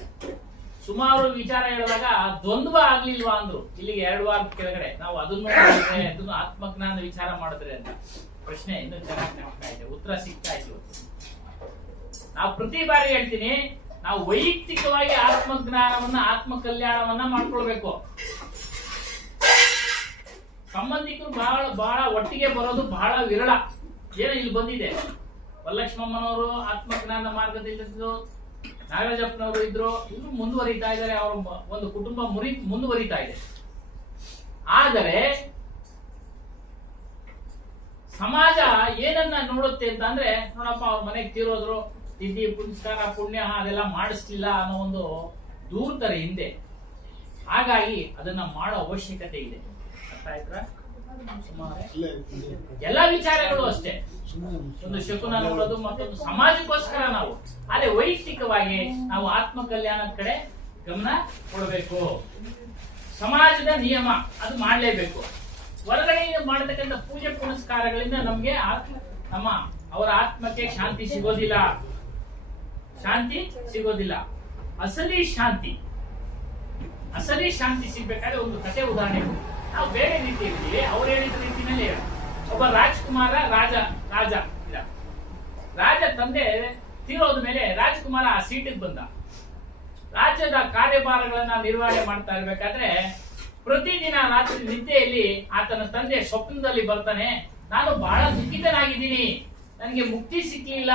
ಸುಮಾರು ವಿಚಾರ ಹೇಳಿದಾಗ ದ್ವಂದ್ವ ಆಗ್ಲಿಲ್ವಾ ಅಂದ್ರು, ಇಲ್ಲಿಗೆ 2 ವಾರದ ಕೆಳಗಡೆ ನಾವು ಅದನ್ನು ಆತ್ಮಜ್ಞಾನ ವಿಚಾರ ಮಾಡಿದ್ರೆ ಅಂತ. ಪ್ರಶ್ನೆ ಇನ್ನೂ ಚೆನ್ನಾಗಿ ಕಾಣ್ತಾ ಇದೆ, ಉತ್ತರ ಸಿಗ್ತಾ ಇದೆ ಇವತ್ತು. ನಾವು ಪ್ರತಿ ಬಾರಿ ಹೇಳ್ತೀನಿ, ನಾವು ವೈಯಕ್ತಿಕವಾಗಿ ಆತ್ಮಜ್ಞಾನವನ್ನ ಆತ್ಮ ಕಲ್ಯಾಣವನ್ನ ಮಾಡ್ಕೊಳ್ಬೇಕು. ಸಂಬಂಧಿಕರು ಬಹಳ ಬಹಳ ಒಟ್ಟಿಗೆ ಬರೋದು ಬಹಳ ವಿರಳ. ಏನೋ ಇಲ್ಲಿ ಬಂದಿದೆ, ವರಲಕ್ಷ್ಮಮ್ಮನವರು ಆತ್ಮಜ್ಞಾನ ಮಾರ್ಗದಲ್ಲಿದ್ದು, ನಾಗರಾಜಪ್ಪನವರು ಇದ್ರು, ಇವರು ಮುಂದುವರಿತಾ ಇದ್ದಾರೆ, ಅವರ ಒಂದು ಕುಟುಂಬ ಮುಂದುವರಿತಾ ಇದೆ. ಆದರೆ ಸಮಾಜ ಏನನ್ನ ನೋಡುತ್ತೆ ಅಂತ ಅಂದ್ರೆ, ನೋಡಪ್ಪ ಅವ್ರ ಮನೆಗೆ ತೀರೋದ್ರು, ತಿಥಿ ಪುನಸ್ಕಾರ ಪುಣ್ಯ ಅದೆಲ್ಲ ಮಾಡಿಸ್ಲಿಲ್ಲ ಅನ್ನೋ ಒಂದು ದೂರ್ತಾರೆ ಹಿಂದೆ. ಹಾಗಾಗಿ ಅದನ್ನ ಮಾಡೋ ಅವಶ್ಯಕತೆ ಇದೆ. ಅರ್ಥ ಆಯ್ತಾ? ಎಲ್ಲ ವಿಚಾರಗಳು ಅಷ್ಟೇ, ಒಂದು ಶಕುನ ನೋಡೋದು ಮತ್ತೊಂದು ಸಮಾಜಕ್ಕೋಸ್ಕರ ನಾವು, ಅದೇ ವೈಯಕ್ತಿಕವಾಗಿ ನಾವು ಆತ್ಮ ಕಲ್ಯಾಣದ ಕಡೆ ಗಮನ ಕೊಡಬೇಕು. ಸಮಾಜದ ನಿಯಮ ಅದು ಮಾಡಲೇಬೇಕು. ಹೊರಗಡೆ ಮಾಡತಕ್ಕಂಥ ಪೂಜೆ ಪುನಸ್ಕಾರಗಳಿಂದ ನಮ್ಗೆ ನಮ್ಮ ಅವರ ಆತ್ಮಕ್ಕೆ ಶಾಂತಿ ಸಿಗೋದಿಲ್ಲ, ಶಾಂತಿ ಸಿಗೋದಿಲ್ಲ. ಅಸಲಿ ಶಾಂತಿ ಸಿಗ್ಬೇಕಾದ್ರೆ ಒಂದು ಕಥೆ ಉದಾಹರಣೆ ನಾವು ಬೇರೆ ರೀತಿಯಲ್ಲಿ ಅವ್ರು ಹೇಳಿದ ರೀತಿಯಲ್ಲಿ, ಒಬ್ಬ ರಾಜ್ಕುಮಾರ ರಾಜ ತಂದೆ ತೀರೋದ ಮೇಲೆ ರಾಜ್ಕುಮಾರ ಆ ಸೀಟಿಗೆ ಬಂದ. ರಾಜ್ಯದ ಕಾರ್ಯಭಾರಗಳನ್ನ ನಿರ್ವಹಣೆ ಮಾಡ್ತಾ ಇರ್ಬೇಕಾದ್ರೆ ಪ್ರತಿದಿನ ರಾತ್ರಿ ನಿದ್ದೆಯಲ್ಲಿ ಆತನ ತಂದೆ ಸ್ವಪ್ನದಲ್ಲಿ ಬರ್ತಾನೆ, ನಾನು ಬಹಳ ದುಃಖಿತನಾಗಿದ್ದೀನಿ, ನನಗೆ ಮುಕ್ತಿ ಸಿಕ್ಲಿಲ್ಲ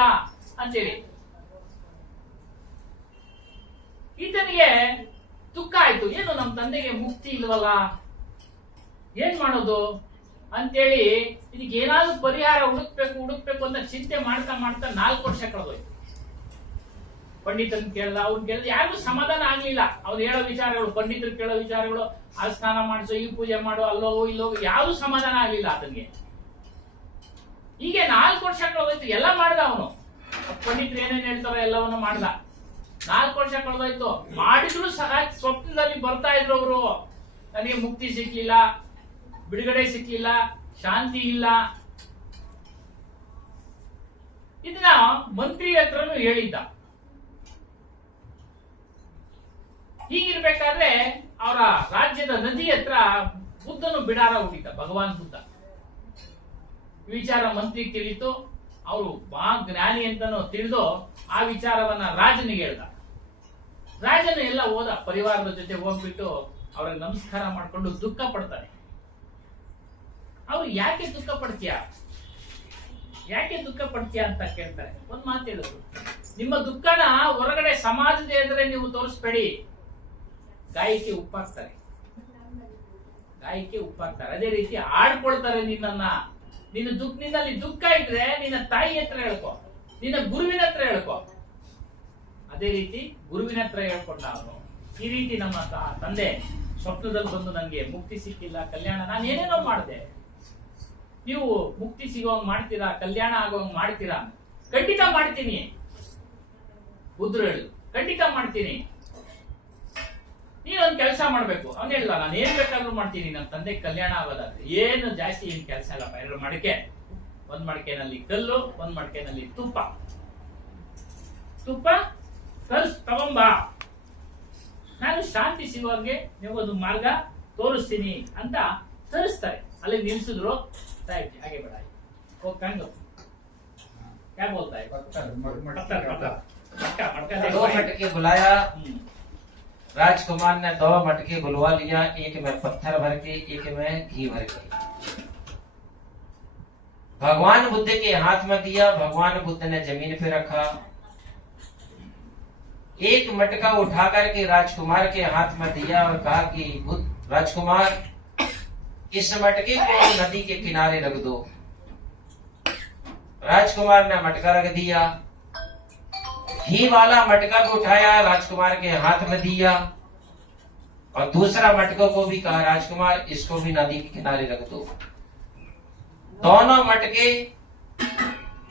ಅಂತೇಳಿ. ಈತನಿಗೆ ದುಃಖ ಆಯ್ತು, ಏನು ನಮ್ಮ ತಂದೆಗೆ ಮುಕ್ತಿ ಇಲ್ವಲ್ಲ, ಏನ್ ಮಾಡೋದು ಅಂತೇಳಿ ಇದಕ್ಕೆ ಏನಾದ್ರೂ ಪರಿಹಾರ ಹುಡುಕ್ಬೇಕು ಅಂತ ಚಿಂತೆ ಮಾಡ್ತಾ 4 ವರ್ಷ ಕಳೆದೋಯ್ತು. ಪಂಡಿತನ್ ಕೇಳ್ದ, ಅವ್ನು ಕೇಳ್ದ, ಯಾರಿಗೂ ಸಮಾಧಾನ ಆಗ್ಲಿಲ್ಲ. ಅವ್ರು ಹೇಳೋ ವಿಚಾರಗಳು, ಪಂಡಿತರು ಕೇಳೋ ವಿಚಾರಗಳು, ಆ ಸ್ನಾನ ಮಾಡಿಸೋ, ಈ ಪೂಜೆ ಮಾಡೋ, ಅಲ್ಲೋಗು ಇಲ್ಲೋಗು, ಯಾವ್ದು ಸಮಾಧಾನ ಆಗ್ಲಿಲ್ಲ ಆತನಿಗೆ. ಹೀಗೆ 4 ವರ್ಷ ಕಳೆದೋಯ್ತು. ಎಲ್ಲ ಮಾಡ್ದ ಅವನು, ಪಂಡಿತರು ಏನೇನ್ ಹೇಳ್ತಾರೋ ಎಲ್ಲವನ್ನು ಮಾಡ್ದ. 4 ವರ್ಷ ಕಳೆದೋಯ್ತು. ಮಾಡಿದ್ರು ಸಹ ಸ್ವಪ್ನದಲ್ಲಿ ಬರ್ತಾ ಇದ್ರು ಅವರು, ನನಗೆ ಮುಕ್ತಿ ಸಿಕ್ಲಿಲ್ಲ, ಬಿಡುಗಡೆ ಸಿಕ್ಲಿಲ್ಲ, ಶಾಂತಿ ಇಲ್ಲ. ಇದನ್ನ ಮಂತ್ರಿ ಹತ್ರನು ಹೇಳಿದ್ದ. ಹೀಗಿರ್ಬೇಕಾದ್ರೆ ಅವರ ರಾಜ್ಯದ ನದಿ ಹತ್ರ ಬುದ್ಧನು ಬಿಡಾರ ಹುಟ್ಟಿದ್ದ, ಭಗವಾನ್ ಬುದ್ಧ. ವಿಚಾರ ಮಂತ್ರಿ ತಿಳಿತು, ಅವರು ಬಾ ಜ್ಞಾನಿ ಅಂತಾನು ತಿಳಿದು ಆ ವಿಚಾರವನ್ನ ರಾಜನಿಗೆ ಹೇಳ್ದ. ರಾಜನು ಎಲ್ಲ ಹೋದ, ಪರಿವಾರದ ಜೊತೆ ಹೋಗ್ಬಿಟ್ಟು ಅವ್ರಿಗೆ ನಮಸ್ಕಾರ ಮಾಡ್ಕೊಂಡು ದುಃಖ ಪಡ್ತಾನೆ. ಅವ್ರು ಯಾಕೆ ದುಃಖ ಪಡ್ತೀಯ ಅಂತ ಕೇಳ್ತಾರೆ. ಒಂದ್ ಮಾತು ಹೇಳಿದ್ರು, ನಿಮ್ಮ ದುಃಖನ ಹೊರಗಡೆ ಸಮಾಜದ ಎದುರೇ ನೀವು ತೋರಿಸ್ಬೇಡಿ. ಗಾಯಕ್ಕೆ ಉಪ್ಪಾಕ್ತಾರೆ, ಅದೇ ರೀತಿ ಆಡ್ಕೊಳ್ತಾರೆ ನಿನ್ನನ್ನ. ನಿನ್ನಲ್ಲಿ ದುಃಖ ಇದ್ರೆ ನಿನ್ನ ತಾಯಿ ಹತ್ರ ಹೇಳ್ಕೊ, ನಿನ್ನ ಗುರುವಿನ ಹತ್ರ ಹೇಳ್ಕೊ. ಅದೇ ರೀತಿ ಗುರುವಿನ ಹತ್ರ ಹೇಳ್ಕೊಂಡ ಅವನು. ಈ ರೀತಿ ನಮ್ಮ ತಂದೆ ಸ್ವಪ್ನದಲ್ಲಿ ಬಂದು ನನಗೆ ಮುಕ್ತಿ ಸಿಕ್ಕಿಲ್ಲ, ಕಲ್ಯಾಣ, ನಾನು ಏನೇನೋ ಮಾಡಿದೆ, ನೀವು ಮುಕ್ತಿ ಸಿಗೋಂಗ್ ಮಾಡ್ತೀರಾ, ಕಲ್ಯಾಣ ಆಗೋಂಗ್ ಮಾಡ್ತೀರಾ? ಖಂಡಿತ ಮಾಡ್ತೀನಿ. ಬುದ್ಧರು ಹೇಳು, ಖಂಡಿತ ಮಾಡ್ತೀನಿ. ನೀನೊಂದು ಕೆಲಸ ಮಾಡ್ಬೇಕು. ಅವನು ಹೇಳಿಲ್ಲ, ನಾನು ಏನ್ ಬೇಕಾದ್ರೂ ಮಾಡ್ತೀನಿ, ನನ್ನ ತಂದೆ ಕಲ್ಯಾಣ ಆಗೋದಾದ್ರೆ. ಏನು ಜಾಸ್ತಿ ಏನ್ ಕೆಲಸ ಇಲ್ಲಪ್ಪ, 2 ಮಡಿಕೆ, ಒಂದ್ ಮಡಿಕೆನಲ್ಲಿ ಕಲ್ಲು, ಒಂದ್ ಮಡಿಕೆನಲ್ಲಿ ತುಪ್ಪ ತಗೊಂಬ, ನಾನು ಶಾಂತಿ ಸಿಗೋಂಗೆ ನಿಮಗೊಂದು ಮಾರ್ಗ ತೋರಿಸ್ತೀನಿ ಅಂತ ತರಿಸ್ತಾರೆ. ಅಲ್ಲಿ ನಿಲ್ಸಿದ್ರು, आगे बढ़ाइए। वो कंगो क्या बोलता है? मटका 2 मटके बुलाया। राजकुमार ने 2 मटके बुलवा लिया, एक में पत्थर भर के, एक में घी भर के भगवान बुद्ध के हाथ में दिया। भगवान बुद्ध ने जमीन पे रखा। एक मटका उठा करके राजकुमार के हाथ में दिया और कहा कि राजकुमार, इस मटके को नदी के किनारे रख दो। राजकुमार ने मटका रख दिया। घी वाला मटका को उठाया, राजकुमार के हाथ में दिया और दूसरा मटकों को भी कहा, राजकुमार इसको भी नदी के किनारे रख दो। दोनों मटके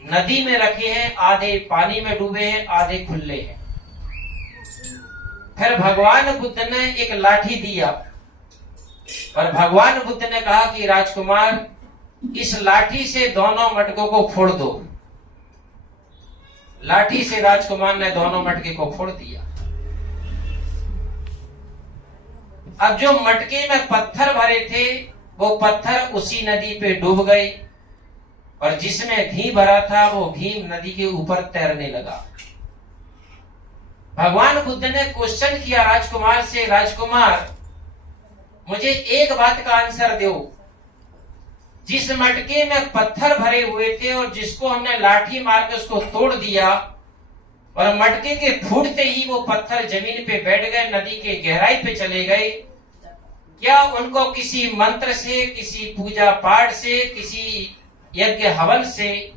नदी में रखे हैं, आधे पानी में डूबे हैं, आधे खुले हैं। फिर भगवान बुद्ध ने एक लाठी दिया और भगवान बुद्ध ने कहा कि राजकुमार, इस लाठी से दोनों मटकों को फोड़ दो। लाठी से राजकुमार ने दोनों मटके को फोड़ दिया। अब जो मटके में पत्थर भरे थे वो पत्थर उसी नदी पे डूब गए और जिसमें घी भरा था वो घी नदी के ऊपर तैरने लगा। भगवान बुद्ध ने क्वेश्चन किया राजकुमार से, राजकुमार मुझे एक बात का आंसर दो, जिस मटके में पत्थर भरे हुए थे और जिसको हमने लाठी मार के उसको तोड़ दिया और मटके के फूटते ही वो पत्थर जमीन पे बैठ गए, नदी के गहराई पे चले गए, क्या उनको किसी मंत्र से, किसी पूजा पाठ से, किसी यज्ञ हवन से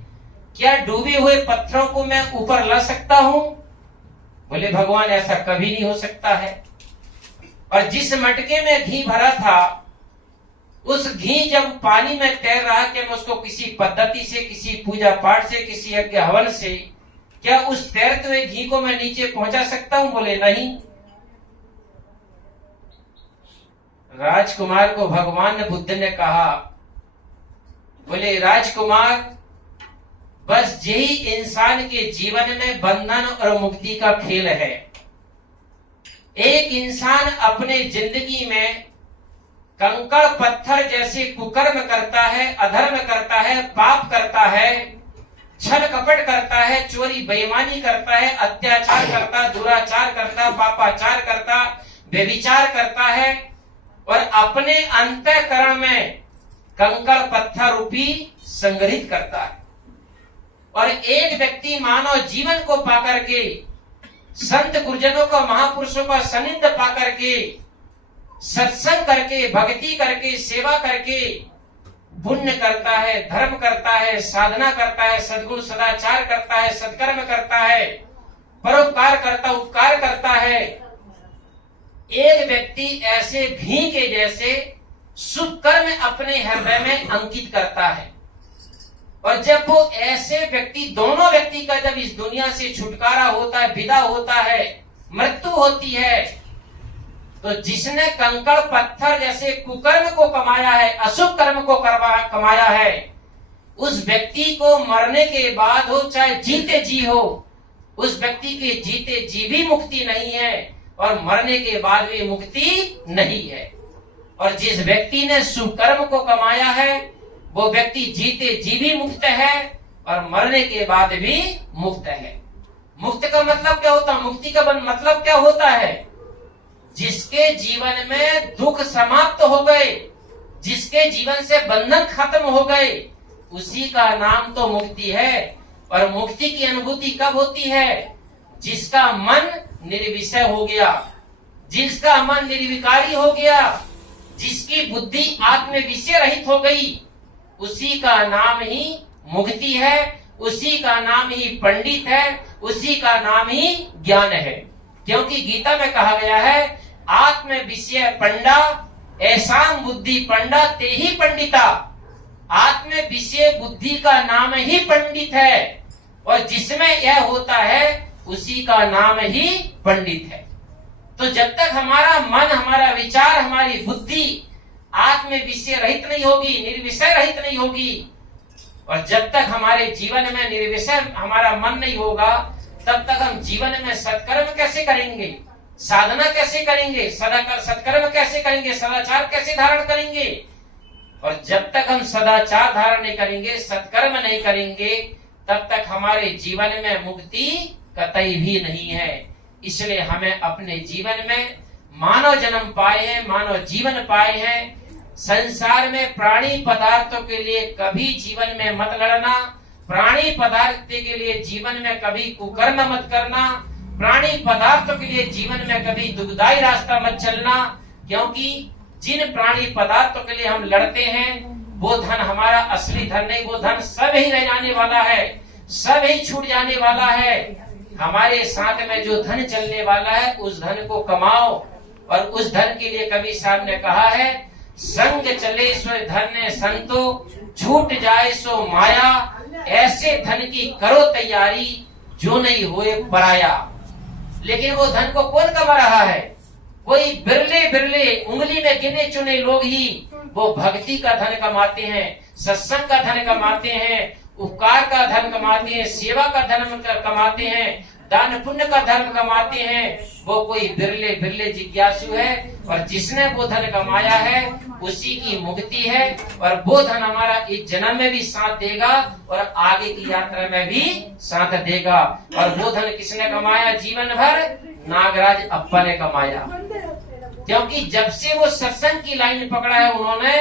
क्या डूबे हुए पत्थरों को मैं ऊपर ला सकता हूं? बोले भगवान ऐसा कभी नहीं हो सकता है। और जिस मटके में घी भरा था उस घी जब पानी में तैर रहा, क्या मैं उसको किसी पद्धति से, किसी पूजा पाठ से, किसी यज्ञ हवन से क्या उस तैरते हुए घी को मैं नीचे पहुंचा सकता हूं? बोले नहीं। राजकुमार को भगवान बुद्ध ने कहा, बोले राजकुमार बस यही इंसान के जीवन में बंधन और मुक्ति का खेल है। एक इंसान अपने जिंदगी में कंकड़ पत्थर जैसे कुकर्म करता है, अधर्म करता है, पाप करता है, छल कपट करता है, चोरी बेईमानी करता है, अत्याचार करता, दुराचार करता, पापाचार करता, व्यभिचार करता है और अपने अंतःकरण में कंकड़ पत्थर रूपी संग्रहित करता है। और एक व्यक्ति मानव जीवन को पाकर के, संत गुरुजनों का, महापुरुषों का सानिध्य पाकर के, सत्संग करके, भक्ति करके, सेवा करके पुण्य करता है, धर्म करता है, साधना करता है, सद्गुण सदाचार करता है, सत्कर्म करता है, परोपकार करता, उपकार करता है। एक व्यक्ति ऐसे घी के जैसे शुभ कर्म अपने हृदय में अंकित करता है। और जब वो ऐसे व्यक्ति, दोनों व्यक्ति का जब इस दुनिया से छुटकारा होता है, विदा होता है, मृत्यु होती है, तो जिसने कंकड़ पत्थर जैसे कुकर्म को कमाया है, अशुभ कर्म को कमाया है, उस व्यक्ति को मरने के बाद हो चाहे जीते जी हो, उस व्यक्ति के जीते जी भी मुक्ति नहीं है और मरने के बाद भी मुक्ति नहीं है। और जिस व्यक्ति ने शुभ कर्म को कमाया है वो व्यक्ति जीते जी भी मुक्त है और मरने के बाद भी मुक्त है। मुक्त का मतलब क्या होता है? मुक्ति का मतलब क्या होता है? जिसके जीवन में दुख समाप्त हो गए, जिसके जीवन से बंधन खत्म हो गए, उसी का नाम तो मुक्ति है। और मुक्ति की अनुभूति कब होती है? जिसका मन निर्विषय हो गया, जिसका मन निर्विकारी हो गया, जिसकी बुद्धि आत्म विषय रहित हो गई, उसी का नाम ही मुक्ति है, उसी का नाम ही पंडित है, उसी का नाम ही ज्ञान है। क्योंकि गीता में कहा गया है, आत्म विषय पंडा ऐसा बुद्धि पंडा ते ही पंडिता। आत्म विषय बुद्धि का नाम ही पंडित है और जिसमें यह होता है उसी का नाम ही पंडित है। तो जब तक हमारा मन, हमारा विचार, हमारी बुद्धि आत्म विषय रहित नहीं होगी, निर्विषय रहित नहीं होगी, और जब तक हमारे जीवन में निर्विषय हमारा मन नहीं होगा, तब तक हम जीवन में सत्कर्म कैसे करेंगे, साधना कैसे करेंगे, सत्कर्म कैसे करेंगे, सदाचार कैसे धारण करेंगे। और जब तक हम सदाचार धारण नहीं करेंगे, सत्कर्म नहीं करेंगे, तब तक हमारे जीवन में मुक्ति कतई भी नहीं है। इसलिए हमें अपने जीवन में मानव जन्म पाए हैं, मानव जीवन पाए हैं, संसार में प्राणी पदार्थों के लिए कभी जीवन में मत लड़ना, प्राणी पदार्थ के लिए जीवन में कभी कुकर्म मत करना, प्राणी पदार्थों के लिए जीवन में कभी दुखदायी रास्ता मत चलना। क्योंकि जिन प्राणी पदार्थों के लिए हम लड़ते हैं वो धन हमारा असली धन नहीं, वो धन सब ही रह जाने वाला है, सब ही छूट जाने वाला है। हमारे साथ में जो धन चलने वाला है उस धन को कमाओ। और उस धन के लिए कभी साहब ने कहा है, संग चले सो धन संतो, छूट जाए सो माया, ऐसे धन की करो तैयारी जो नहीं होए पराया। लेकिन वो धन को कौन कमा रहा है? कोई बिरले बिरले उंगली में गिने चुने लोग ही वो भक्ति का धन कमाते हैं, सत्संग का धन कमाते हैं, उपकार का धन कमाते हैं, सेवा का धन कमाते हैं, दान पुण्य का धर्म कमाते हैं वो कोई बिरले बिरले जिज्ञासु है, और जिसने वो धन कमाया है उसी की मुक्ति है, और वो धन हमारा इस जन्म में भी साथ देगा और आगे की यात्रा में भी साथ देगा। और वो धन किसने कमाया जीवन भर? नागराज अप्पा ने कमाया, क्योंकि जब से वो सत्संग की लाइन पकड़ा है उन्होंने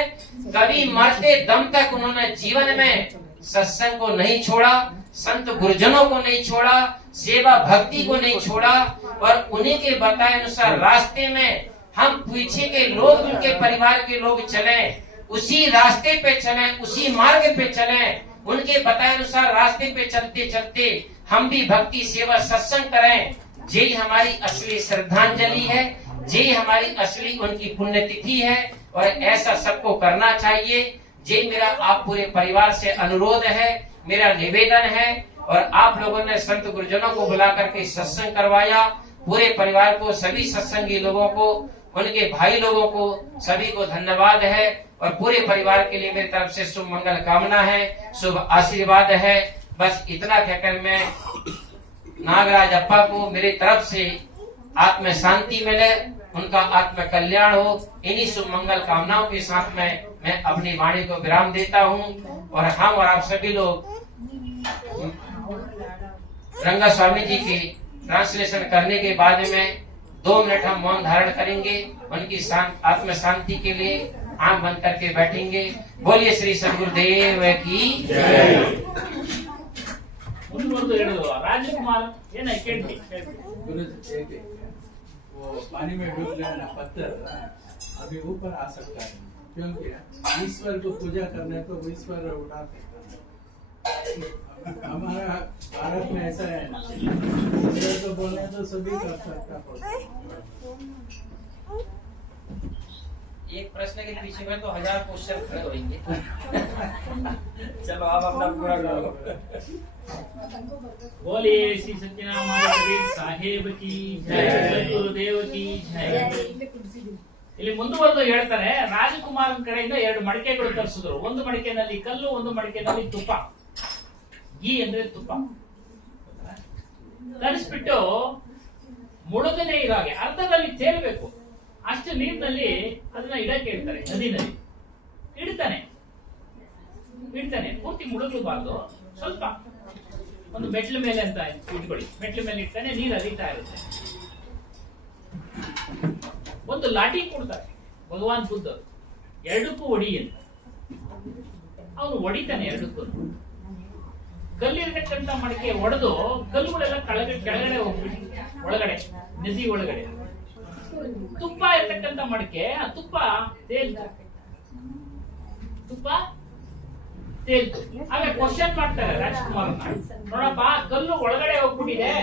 कभी मरते दम तक उन्होंने जीवन में सत्संग को नहीं छोड़ा, संत गुरुजनों को नहीं छोड़ा, सेवा भक्ति को नहीं छोड़ा, और उन्हीं के बताए अनुसार रास्ते में हम पीछे के लोग, उनके परिवार के लोग चले, उसी रास्ते पे चले, उसी मार्ग पे चले, उनके बताए अनुसार रास्ते पे चलते चलते हम भी भक्ति सेवा सत्संग करें। यही हमारी असली श्रद्धांजलि है, यही हमारी असली उनकी पुण्यतिथि है, और ऐसा सबको करना चाहिए। यही मेरा आप पूरे परिवार से अनुरोध है, मेरा निवेदन है। और आप लोगों ने संत गुरुजनों को बुला करके सत्संग करवाया, पूरे परिवार को, सभी सत्संगी लोगों को, उनके भाई लोगों को, सभी को धन्यवाद है। और पूरे परिवार के लिए मेरी तरफ से शुभ मंगल कामना है, शुभ आशीर्वाद है। बस इतना कहकर मैं नागराज अप्पा को मेरी तरफ से आत्म शांति मिले, उनका आत्म कल्याण हो, इन्हीं शुभ मंगल कामनाओं के साथ में मैं अपनी वाणी को विराम देता हूँ। और हम और आप सभी लोग रंगा स्वामी जी की ट्रांसलेशन करने के बाद में 2 मिनट हम मौन धारण करेंगे, उनकी आत्म शांति के लिए आंख बंद करके बैठेंगे। बोलिए श्री सद्गुरुदेव की जय। ಮುಂದುವರೆದು ಹೇಳಿದ್ರು ರಾಜಕುಮಾರ್ ಏನ ಕೇಳ್ತಿ गुरुजी एक वो पानी में डूब लेना पत्थर अभी ऊपर आ सकता है, क्योंकि ईश्वर को पूजा करने को ईश्वर उठा सकता है। हमारा भारत में ऐसा है ना, ईश्वर को बोलने तो सभी कर सकता है। एक प्रश्न के पीछे में तो 1000 क्वेश्चन खड़े होंगे। चलो आप अपना पूरा करो। बोलिए श्री सत्यनारायण साहेब की जय, गुरुदेव की जय। ಇಲ್ಲಿ ಮುಂದುವರೆದು ಹೇಳ್ತಾರೆ, ರಾಜಕುಮಾರನ ಕಡೆಯಿಂದ 2 ಮಡಿಕೆಗಳು ತರಿಸಿದ್ರು. ಒಂದು ಮಡಿಕೆನಲ್ಲಿ ಕಲ್ಲು, ಒಂದು ಮಡಿಕೆನಲ್ಲಿ ತುಪ್ಪ. ಘೀ ಅಂದ್ರೆ ತುಪ್ಪ ತರಿಸ್ಬಿಟ್ಟು ಮುಳುಗನೆ ಇರೋ ಹಾಗೆ ಅರ್ಧದಲ್ಲಿ ತೇಲ್ಬೇಕು ಅಷ್ಟು ನೀರಿನಲ್ಲಿ ಅದನ್ನ ಇಡಕ್ಕೆ ಹೇಳ್ತಾರೆ. ನದಿನಲ್ಲಿ ಇಡ್ತಾನೆ ಪೂರ್ತಿ ಮುಳುಗಬಾರ್ದು, ಸ್ವಲ್ಪ ಒಂದು ಮೆಟ್ಲ ಮೇಲೆ ಅಂತ ಇಟ್ಕೊಳ್ಳಿ, ಮೆಟ್ಲ ಮೇಲೆ ಇಡ್ತಾನೆ, ನೀರು ಹರಿತಾ ಇರುತ್ತೆ. ಒಂದು ಲಾಠಿ ಕೊಡ್ತಾರೆ ಭಗವಾನ್ ಬುದ್ಧ, ಎರಡಕ್ಕೂ ಹೊಡಿ ಅಂತ. ಅವನು ಹೊಡಿತಾನೆ ಎರಡಕ್ಕೂ. ಕಲ್ಲಿರ್ತಕ್ಕಂಥ ಮಡಿಕೆ ಒಡೆದು ಕಲ್ಲುಗಳೆಲ್ಲ ಕೆಳಗಡೆ ಹೋಗ್ಬಿಟ್ಟು ಒಳಗಡೆ, ನದಿ ಒಳಗಡೆ. ತುಪ್ಪ ಇರ್ತಕ್ಕಂಥ ಮಡಿಕೆ, ಆ ತುಪ್ಪ ತೇಲ್ತು. ಆಗ ಕ್ವಶನ್ ಮಾಡ್ತಾರೆ ರಾಜ್ಕುಮಾರ್ನ, ನೋಡಪ್ಪ ಕಲ್ಲು ಒಳಗಡೆ ಹೋಗ್ಬಿಟ್ಟಿದೆ,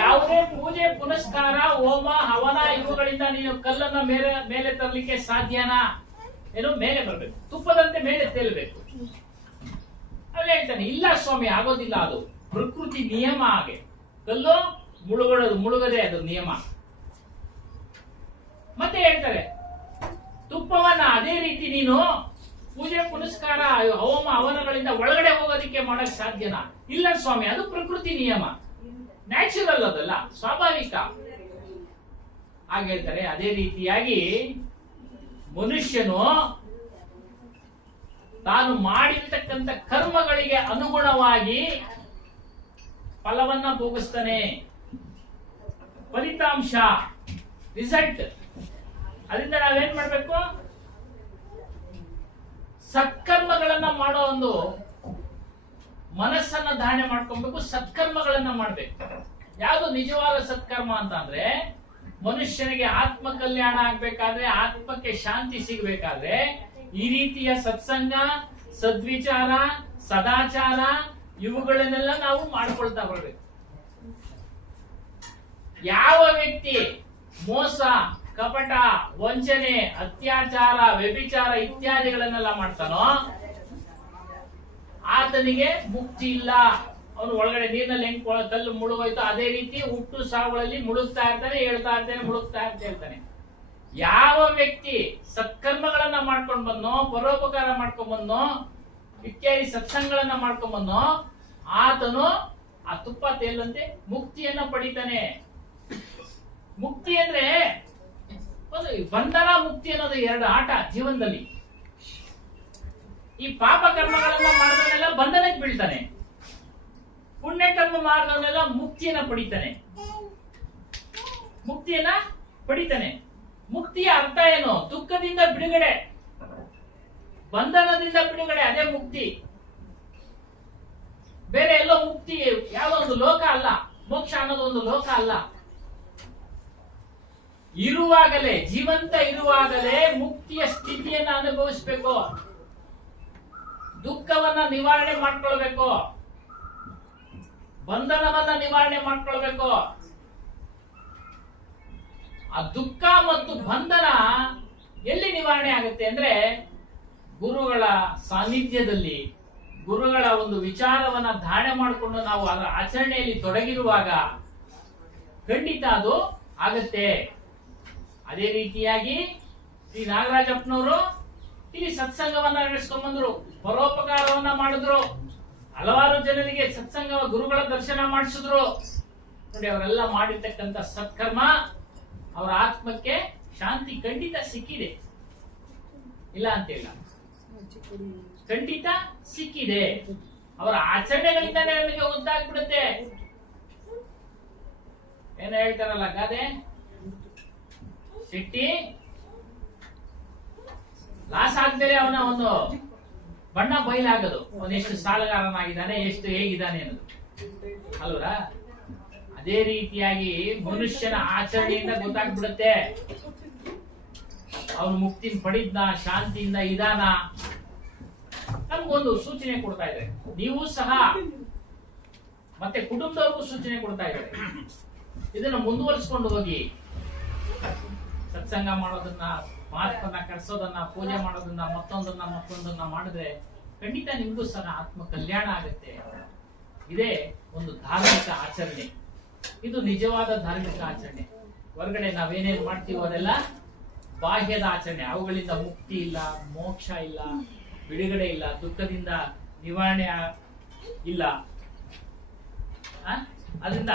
ಯಾವುದೇ ಪೂಜೆ ಪುನಸ್ಕಾರ ಹೋಮ ಹವನ ಇವುಗಳಿಂದ ನೀನು ಕಲ್ಲನ್ನ ಮೇಲೆ ತರಲಿಕ್ಕೆ ಸಾಧ್ಯನಾ? ಏನು ಮೇಲೆ ಬರ್ಬೇಕು, ತುಪ್ಪದಂತೆ ಮೇಲೆ ತೇಲ್ಬೇಕು. ಅಲ್ಲಿ ಹೇಳ್ತಾನೆ, ಇಲ್ಲ ಸ್ವಾಮಿ ಆಗೋದಿಲ್ಲ, ಅದು ಪ್ರಕೃತಿ ನಿಯಮ. ಹಾಗೆ ಕಲ್ಲು ಮುಳುಗದೆ ಅದು ನಿಯಮ. ಮತ್ತೆ ಹೇಳ್ತಾರೆ, ತುಪ್ಪವನ್ನ ಅದೇ ರೀತಿ ನೀನು ಪೂಜೆ ಪುನಸ್ಕಾರ ಹೋಮ ಹವನಗಳಿಂದ ಒಳಗಡೆ ಹೋಗೋದಿಕ್ಕೆ ಮಾಡಕ್ ಸಾಧ್ಯನಾ? ಇಲ್ಲ ಸ್ವಾಮಿ, ಅದು ಪ್ರಕೃತಿ ನಿಯಮ, ನ್ಯಾಚುರಲ್, ಅದಲ್ಲ ಸ್ವಾಭಾವಿಕ. ಹಾಗೆ ಹೇಳ್ತಾರೆ. ಅದೇ ರೀತಿಯಾಗಿ ಮನುಷ್ಯನು ತಾನು ಮಾಡಿರ್ತಕ್ಕಂಥ ಕರ್ಮಗಳಿಗೆ ಅನುಗುಣವಾಗಿ ಫಲವನ್ನ ಭೋಗಿಸ್ತಾನೆ. ಫಲಿತಾಂಶ, ರಿಸಲ್ಟ್. ಅದರಿಂದ ನಾವೇನ್ ಮಾಡ್ಬೇಕು? ಸತ್ಕರ್ಮಗಳನ್ನ ಮಾಡೋ ಒಂದು ಮನಸ್ಸನ್ನ ಧಾರಣೆ ಮಾಡ್ಕೊಬೇಕು, ಸತ್ಕರ್ಮಗಳನ್ನ ಮಾಡ್ಬೇಕು. ಯಾವುದು ನಿಜವಾದ ಸತ್ಕರ್ಮ ಅಂತ ಅಂದ್ರೆ, ಮನುಷ್ಯನಿಗೆ ಆತ್ಮ ಕಲ್ಯಾಣ ಆಗ್ಬೇಕಾದ್ರೆ, ಆತ್ಮಕ್ಕೆ ಶಾಂತಿ ಸಿಗ್ಬೇಕಾದ್ರೆ ಈ ರೀತಿಯ ಸತ್ಸಂಗ, ಸದ್ವಿಚಾರ, ಸದಾಚಾರ ಇವುಗಳನ್ನೆಲ್ಲ ನಾವು ಮಾಡ್ಕೊಳ್ತಾ ಬರ್ಬೇಕು. ಯಾವ ವ್ಯಕ್ತಿ ಮೋಸ, ಕಪಟ, ವಂಚನೆ, ಅತ್ಯಾಚಾರ, ವ್ಯಭಿಚಾರ ಇತ್ಯಾದಿಗಳನ್ನೆಲ್ಲ ಮಾಡ್ತಾನೋ ಆತನಿಗೆ ಮುಕ್ತಿ ಇಲ್ಲ. ಅವನು ಒಳಗಡೆ ನೀರಿನಲ್ಲಿ ಹೆಂಗ್ ಕಲ್ಲು ಮುಳುಗೋಯ್ತು ಅದೇ ರೀತಿ ಹುಟ್ಟು ಸಾವುಗಳಲ್ಲಿ ಮುಳುಗ್ತಾ ಇರ್ತಾನೆ, ಹೇಳ್ತಾ ಇರ್ತಾನೆ, ಮುಳುಗ್ತಾ ಇರ್ತಾನೆ. ಯಾವ ವ್ಯಕ್ತಿ ಸತ್ಕರ್ಮಗಳನ್ನ ಮಾಡ್ಕೊಂಡ್ ಬಂದೋ, ಪರೋಪಕಾರ ಮಾಡ್ಕೊಂಡ್ ಬಂದೋ, ಇತ್ಯಾದಿ ಸತ್ಸಂಗಗಳನ್ನ ಮಾಡ್ಕೊಂಡ್ ಬಂದೋ, ಆತನು ಆ ತುಪ್ಪ ತೇಲಂತೆ ಮುಕ್ತಿಯನ್ನ ಪಡಿತಾನೆ. ಮುಕ್ತಿ ಅಂದ್ರೆ ಒಂದು ಬಂಧನ ಮುಕ್ತಿ ಅನ್ನೋದು ಎರಡು ಆಟ ಜೀವನದಲ್ಲಿ. ಈ ಪಾಪ ಕರ್ಮಗಳನ್ನ ಮಾಡಿದವನೆಲ್ಲ ಬಂಧನಕ್ಕೆ ಬೀಳ್ತಾನೆ, ಪುಣ್ಯ ಕರ್ಮ ಮಾಡಿದವನೆಲ್ಲ ಮುಕ್ತಿಯನ್ನ ಪಡಿತಾನೆ. ಮುಕ್ತಿಯನ್ನ ಪಡಿತಾನೆ. ಮುಕ್ತಿಯ ಅರ್ಥ ಏನು? ದುಃಖದಿಂದ ಬಿಡುಗಡೆ, ಬಂಧನದಿಂದ ಬಿಡುಗಡೆ, ಅದೇ ಮುಕ್ತಿ. ಬೇರೆ ಎಲ್ಲೋ ಮುಕ್ತಿ ಯಾವುದೋ ಒಂದು ಲೋಕ ಅಲ್ಲ, ಮೋಕ್ಷ ಅನ್ನೋದು ಒಂದು ಲೋಕ ಅಲ್ಲ. ಇರುವಾಗಲೇ, ಜೀವಂತ ಇರುವಾಗಲೇ ಮುಕ್ತಿಯ ಸ್ಥಿತಿಯನ್ನ ಅನುಭವಿಸ್ಬೇಕು, ದುಃಖವನ್ನ ನಿವಾರಣೆ ಮಾಡ್ಕೊಳ್ಬೇಕು, ಬಂಧನವನ್ನ ನಿವಾರಣೆ ಮಾಡ್ಕೊಳ್ಬೇಕು. ಆ ದುಃಖ ಮತ್ತು ಬಂಧನ ಎಲ್ಲಿ ನಿವಾರಣೆ ಆಗುತ್ತೆ ಅಂದ್ರೆ ಗುರುಗಳ ಸಾನ್ನಿಧ್ಯದಲ್ಲಿ, ಗುರುಗಳ ಒಂದು ವಿಚಾರವನ್ನ ಧಾರಣೆ ಮಾಡಿಕೊಂಡು ನಾವು ಅದರ ಆಚರಣೆಯಲ್ಲಿ ತೊಡಗಿರುವಾಗ ಖಂಡಿತ ಅದು ಆಗತ್ತೆ. ಅದೇ ರೀತಿಯಾಗಿ ಶ್ರೀ ನಾಗರಾಜಪ್ಪನವರು ಇಲ್ಲಿ ಸತ್ಸಂಗವನ್ನ ನಡೆಸ್ಕೊಂಡ್ ಬಂದ್ರು, ಪರೋಪಕಾರವನ್ನ ಮಾಡಿದ್ರು, ಹಲವಾರು ಜನರಿಗೆ ಸತ್ಸಂಗ ಗುರುಗಳ ದರ್ಶನ ಮಾಡಿಸಿದ್ರು. ನೋಡಿ, ಅವರೆಲ್ಲ ಮಾಡಿರ್ತಕ್ಕಂಥ ಸತ್ಕರ್ಮ ಅವರ ಆತ್ಮಕ್ಕೆ ಶಾಂತಿ ಖಂಡಿತ ಸಿಕ್ಕಿದೆ, ಇಲ್ಲ ಅಂತಿಲ್ಲ, ಖಂಡಿತ ಸಿಕ್ಕಿದೆ. ಅವರ ಆಚರಣೆಗಳಿಂದಾನೇ ನಮಗೆ ಗೊತ್ತಾಗ್ಬಿಡುತ್ತೆ. ಏನ ಹೇಳ್ತಾರಲ್ಲ ಗಾದೆ, ಸಿಟ್ಟಿ ಲಾಸ್ ಆಗ್ದೇನೆ ಅವನ ಒಂದು ಬಣ್ಣ ಬಯಲಾಗದು, ಅವನು ಎಷ್ಟು ಸಾಲಗಾರನಾಗಿದ್ದಾನೆ, ಎಷ್ಟು ಹೇಗಿದ್ದಾನೆ ಅನ್ನೋದು ಅಲ್ವರ. ಅದೇ ರೀತಿಯಾಗಿ ಮನುಷ್ಯನ ಆಚರಣೆಯಿಂದ ಗೊತ್ತಾಗ್ಬಿಡುತ್ತೆ ಅವನು ಮುಕ್ತಿ ಪಡಿದ್ನ, ಶಾಂತಿಯಿಂದ ಇದಾನ. ನಮ್ಗೊಂದು ಸೂಚನೆ ಕೊಡ್ತಾ ಇದ್ದಾರೆ, ನೀವು ಸಹ ಮತ್ತೆ ಕುಟುಂಬದವ್ರಿಗೂ ಸೂಚನೆ ಕೊಡ್ತಾ ಇದ್ದಾರೆ. ಇದನ್ನ ಮುಂದುವರಿಸಿಕೊಂಡು ಹೋಗಿ, ಸತ್ಸಂಗ ಮಾಡೋದನ್ನ, ಮಾತನ್ನ ಕರ್ಸೋದನ್ನ, ಪೂಜೆ ಮಾಡೋದನ್ನ, ಮತ್ತೊಂದನ್ನ ಮಾಡಿದ್ರೆ ಖಂಡಿತ ನಿಮ್ಗೂ ಸಹ ಆತ್ಮ ಕಲ್ಯಾಣ ಆಗುತ್ತೆ. ಇದೇ ಒಂದು ಧಾರ್ಮಿಕ ಆಚರಣೆ, ಇದು ನಿಜವಾದ ಧಾರ್ಮಿಕ ಆಚರಣೆ. ಹೊರಗಡೆ ನಾವೇನೇನ್ ಮಾಡ್ತೀವೋ ಅದೆಲ್ಲ ಬಾಹ್ಯದ ಆಚರಣೆ. ಅವುಗಳಿಂದ ಮುಕ್ತಿ ಇಲ್ಲ, ಮೋಕ್ಷ ಇಲ್ಲ, ಬಿಡುಗಡೆ ಇಲ್ಲ, ದುಃಖದಿಂದ ನಿವಾರಣೆ ಇಲ್ಲ. ಅದರಿಂದ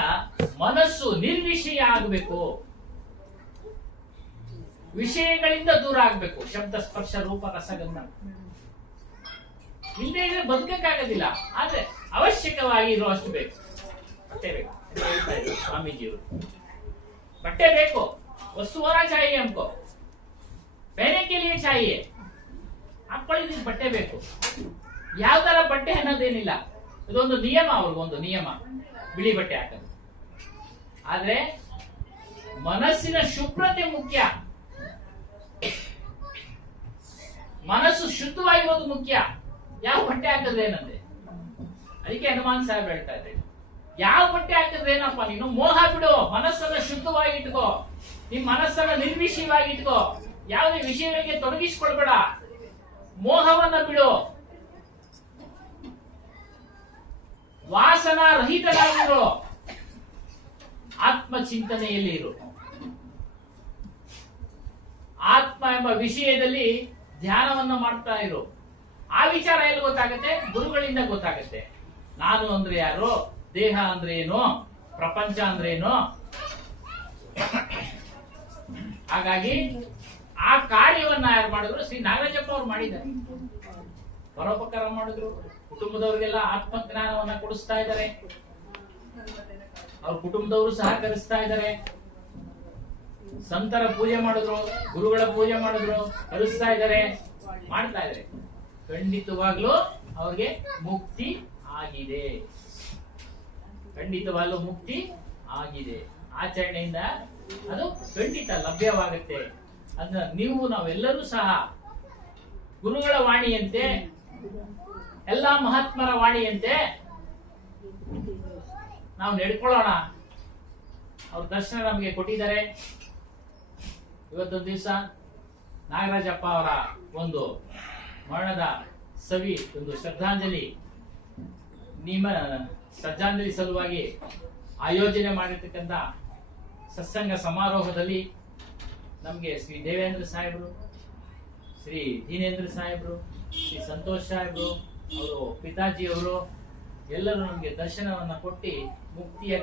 ಮನಸ್ಸು ನಿರ್ವಿಷಯ ಆಗಬೇಕು, ವಿಷಯಗಳಿಂದ ದೂರ ಆಗ್ಬೇಕು. ಶಬ್ದ, ಸ್ಪರ್ಶ, ರೂಪ, ರಸಗಂಧ ಇಲ್ಲದೆ ಇದ್ರೆ ಬದುಕಕ್ಕಾಗೋದಿಲ್ಲ. ಆದ್ರೆ ಅವಶ್ಯಕವಾಗಿ ಇರುವಷ್ಟು ಬೇಕು, ಬಟ್ಟೆ ಬೇಕು ಅಂತ ಹೇಳ್ತಾ ಇದ್ರು ಸ್ವಾಮೀಜಿಯವರು. ಬಟ್ಟೆ ಬೇಕು, ವಸ್ತು ಹೋना चाहिए हमको, पहनने के लिए चाहिए, ಹಾಕೊಳ್ಳಿದ್ರೆ ಬಟ್ಟೆ ಬೇಕು. ಯಾವ ತರ ಬಟ್ಟೆ ಅನ್ನೋದೇನಿಲ್ಲ, ಇದೊಂದು ನಿಯಮ, ಅವ್ರಿಗೊಂದು ನಿಯಮ ಬಿಳಿ ಬಟ್ಟೆ ಹಾಕೋದು. ಆದ್ರೆ ಮನಸ್ಸಿನ ಶುಭ್ರತೆ ಮುಖ್ಯ, ಮನಸ್ಸು ಶುದ್ಧವಾಗಿರೋದು ಮುಖ್ಯ. ಯಾವ ಬಟ್ಟೆ ಹಾಕಿದ್ರೆ ಏನಂತೆ, ಅದಕ್ಕೆ ಹನುಮಾನ್ ಸಾಹೇಬ್ ಹೇಳ್ತಾ ಇದ್ದಾರೆ, ಯಾವ ಬಟ್ಟೆ ಹಾಕಿದ್ರೆ ಏನಪ್ಪ, ನೀನು ಮೋಹ ಬಿಡು, ಮನಸ್ಸನ್ನ ಶುದ್ಧವಾಗಿ ಇಟ್ಕೋ, ನಿಮ್ ಮನಸ್ಸನ್ನ ನಿರ್ವಿಷಯವಾಗಿ ಇಟ್ಕೋ, ಯಾವುದೇ ವಿಷಯಗಳಿಗೆ ತೊಡಗಿಸಿಕೊಳ್ಬೇಡ, ಮೋಹವನ್ನ ಬಿಡು, ವಾಸನಾ ರಹಿತನಾಗಿರು, ಆತ್ಮ ಚಿಂತನೆಯಲ್ಲಿ ಇರು. ಆತ್ಮ ಎಂಬ ವಿಷಯದಲ್ಲಿ ಧ್ಯಾನವನ್ನ ಮಾಡ್ತಾ ಇರು. ಆ ವಿಚಾರ ಎಲ್ಲಿ ಗೊತ್ತಾಗುತ್ತೆ? ಗುರುಗಳಿಂದ ಗೊತ್ತಾಗುತ್ತೆ. ನಾನು ಅಂದ್ರೆ ಯಾರು, ದೇಹ ಅಂದ್ರೆ ಏನು, ಪ್ರಪಂಚ ಅಂದ್ರೆ ಏನು. ಹಾಗಾಗಿ ಆ ಕಾರ್ಯವನ್ನ ಯಾರು ಮಾಡಿದ್ರು? ಶ್ರೀ ನಾಗರಾಜಪ್ಪ ಅವ್ರು ಮಾಡಿದ್ದಾರೆ. ಪರೋಪಕಾರ ಮಾಡಿದ್ರು, ಕುಟುಂಬದವರಿಗೆಲ್ಲ ಆತ್ಮಜ್ಞಾನವನ್ನ ಕೊಡಿಸ್ತಾ ಇದ್ದಾರೆ, ಅವ್ರ ಕುಟುಂಬದವರು ಸಹಕರಿಸ್ತಾ ಇದ್ದಾರೆ. ಸಂತರ ಪೂಜೆ ಮಾಡಿದ್ರು, ಗುರುಗಳ ಪೂಜೆ ಮಾಡಿದ್ರು, ಕಲಿಸ್ತಾ ಇದ್ದಾರೆ, ಮಾಡ್ತಾ ಇದ್ದಾರೆ. ಖಂಡಿತವಾಗ್ಲೂ ಅವ್ರಿಗೆ ಮುಕ್ತಿ ಆಗಿದೆ, ಖಂಡಿತವಾಗ್ಲೂ ಮುಕ್ತಿ ಆಗಿದೆ. ಆಚರಣೆಯಿಂದ ಅದು ಖಂಡಿತ ಲಭ್ಯವಾಗುತ್ತೆ. ಅಂದ್ರೆ ನಾವೆಲ್ಲರೂ ಸಹ ಗುರುಗಳ ವಾಣಿಯಂತೆ, ಎಲ್ಲಾ ಮಹಾತ್ಮರ ವಾಣಿಯಂತೆ ನಾವು ನಡ್ಕೊಳ್ಳೋಣ. ಅವ್ರ ದರ್ಶನ ನಮಗೆ ಕೊಟ್ಟಿದ್ದಾರೆ. ಇವತ್ತೊಂದು ದಿವಸ ನಾಗರಾಜಪ್ಪ ಅವರ ಒಂದು ಮರಣದ ಸವಿ, ಒಂದು ಶ್ರದ್ಧಾಂಜಲಿ ಸಲುವಾಗಿ ಆಯೋಜನೆ ಮಾಡಿರ್ತಕ್ಕಂಥ ಸತ್ಸಂಗ ಸಮಾರೋಹದಲ್ಲಿ ನಮಗೆ ಶ್ರೀ ದೇವೇಂದ್ರ ಸಾಹೇಬರು, ಶ್ರೀ ದೀನೇಂದ್ರ ಸಾಹೇಬರು, ಶ್ರೀ ಸಂತೋಷ್ ಸಾಹೇಬರು, ಅವರು ಪಿತಾಜಿಯವರು, ಎಲ್ಲರೂ ನಮಗೆ ದರ್ಶನವನ್ನ ಕೊಟ್ಟು ಮುಕ್ತಿಯ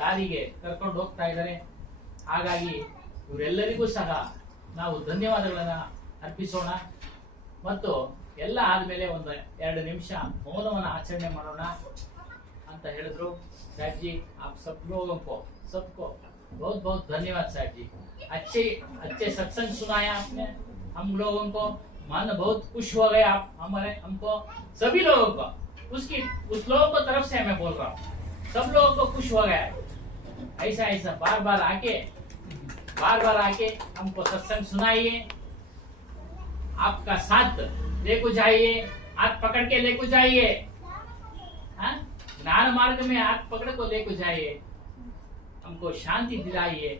ದಾರಿಗೆ ಕರ್ಕೊಂಡು ಹೋಗ್ತಾ ಇದ್ದಾರೆ. ಹಾಗಾಗಿ ಇವರೆಲ್ಲರಿಗೂ ಸಹ ನಾವು ಧನ್ಯವಾದಗಳನ್ನ ಅರ್ಪಿಸೋಣ. ಮತ್ತು ಎಲ್ಲ ಆದ್ಮೇಲೆ ಒಂದು 2 ನಿಮಿಷ ಮೌನವನ್ನ ಆಚರಣೆ ಮಾಡೋಣ ಅಂತ ಹೇಳಿದ್ರು. साहब जी आप सब लोगों को सबको बहुत बहुत धन्यवाद साहब जी. अच्छे सत्संग सुनाया आपने हम लोगों को, मन बहुत खुश हो गए आप हमको सभी लोगों को, उस लोगों को तरफ से मैं बोल रहा हूँ, सब लोगों को खुश हो गया. ऐसा बार बार आके हमको सत्संग सुनाइए, आपका साथ लेको जाइए, हाथ पकड़ के लेको जाइए, ज्ञान मार्ग में हाथ पकड़ को लेको जाइए, हमको शांति दिलाइए.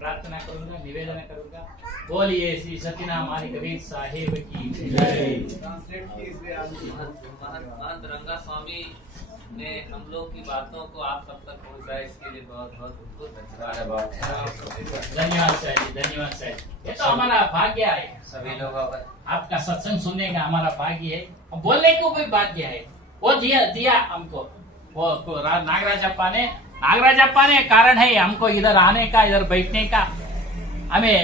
प्रार्थना करूंगा, निवेदन करूंगा. बोलिए श्री सत्यनारायण हमारे कबीर साहेब की जय. महंत रंगा स्वामी ने हम लोग की बातों को आप सब तक पहुंचाया, इसके लिए बहुत बहुत उनको धन्यवाद. धन्यवाद साहब जी, धन्यवाद साहब. ये तो हमारा भाग्य है, सभी लोगों का आपका सत्संग सुनने का हमारा भाग्य है, बोलने को भी भाग्य है. वो दिया हमको वो नागराजप्पा ने कारण है हमको इधर आने का, इधर बैठने का. हमें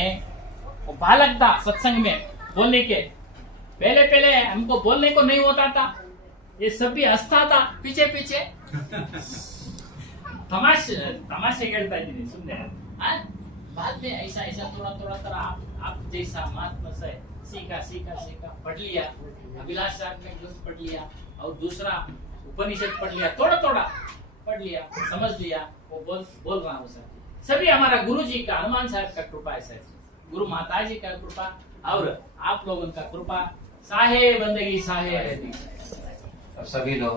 वो बालक था सत्संग में बोलने के, पहले हमको बोलने को नहीं होता था, ये सब भी हंसता था पीछे तमाशे खेलता है सुनने. बाद में ऐसा थोड़ा आप जैसा महात्मा से सीखा पढ़ लिया. अभिलाष साहब ने ग्रंथ पढ़ लिया और दूसरा उपनिषद पढ़ लिया, थोड़ा पढ़ लिया, समझ लिया. वो बोल रहा हूँ सर. सभी हमारा गुरु जी का, हनुमान साहब का कृपा है सर, गुरु माता जी का कृपा और आप लोगों का कृपा. साहे बंदगी साहे रहती. सभी लोग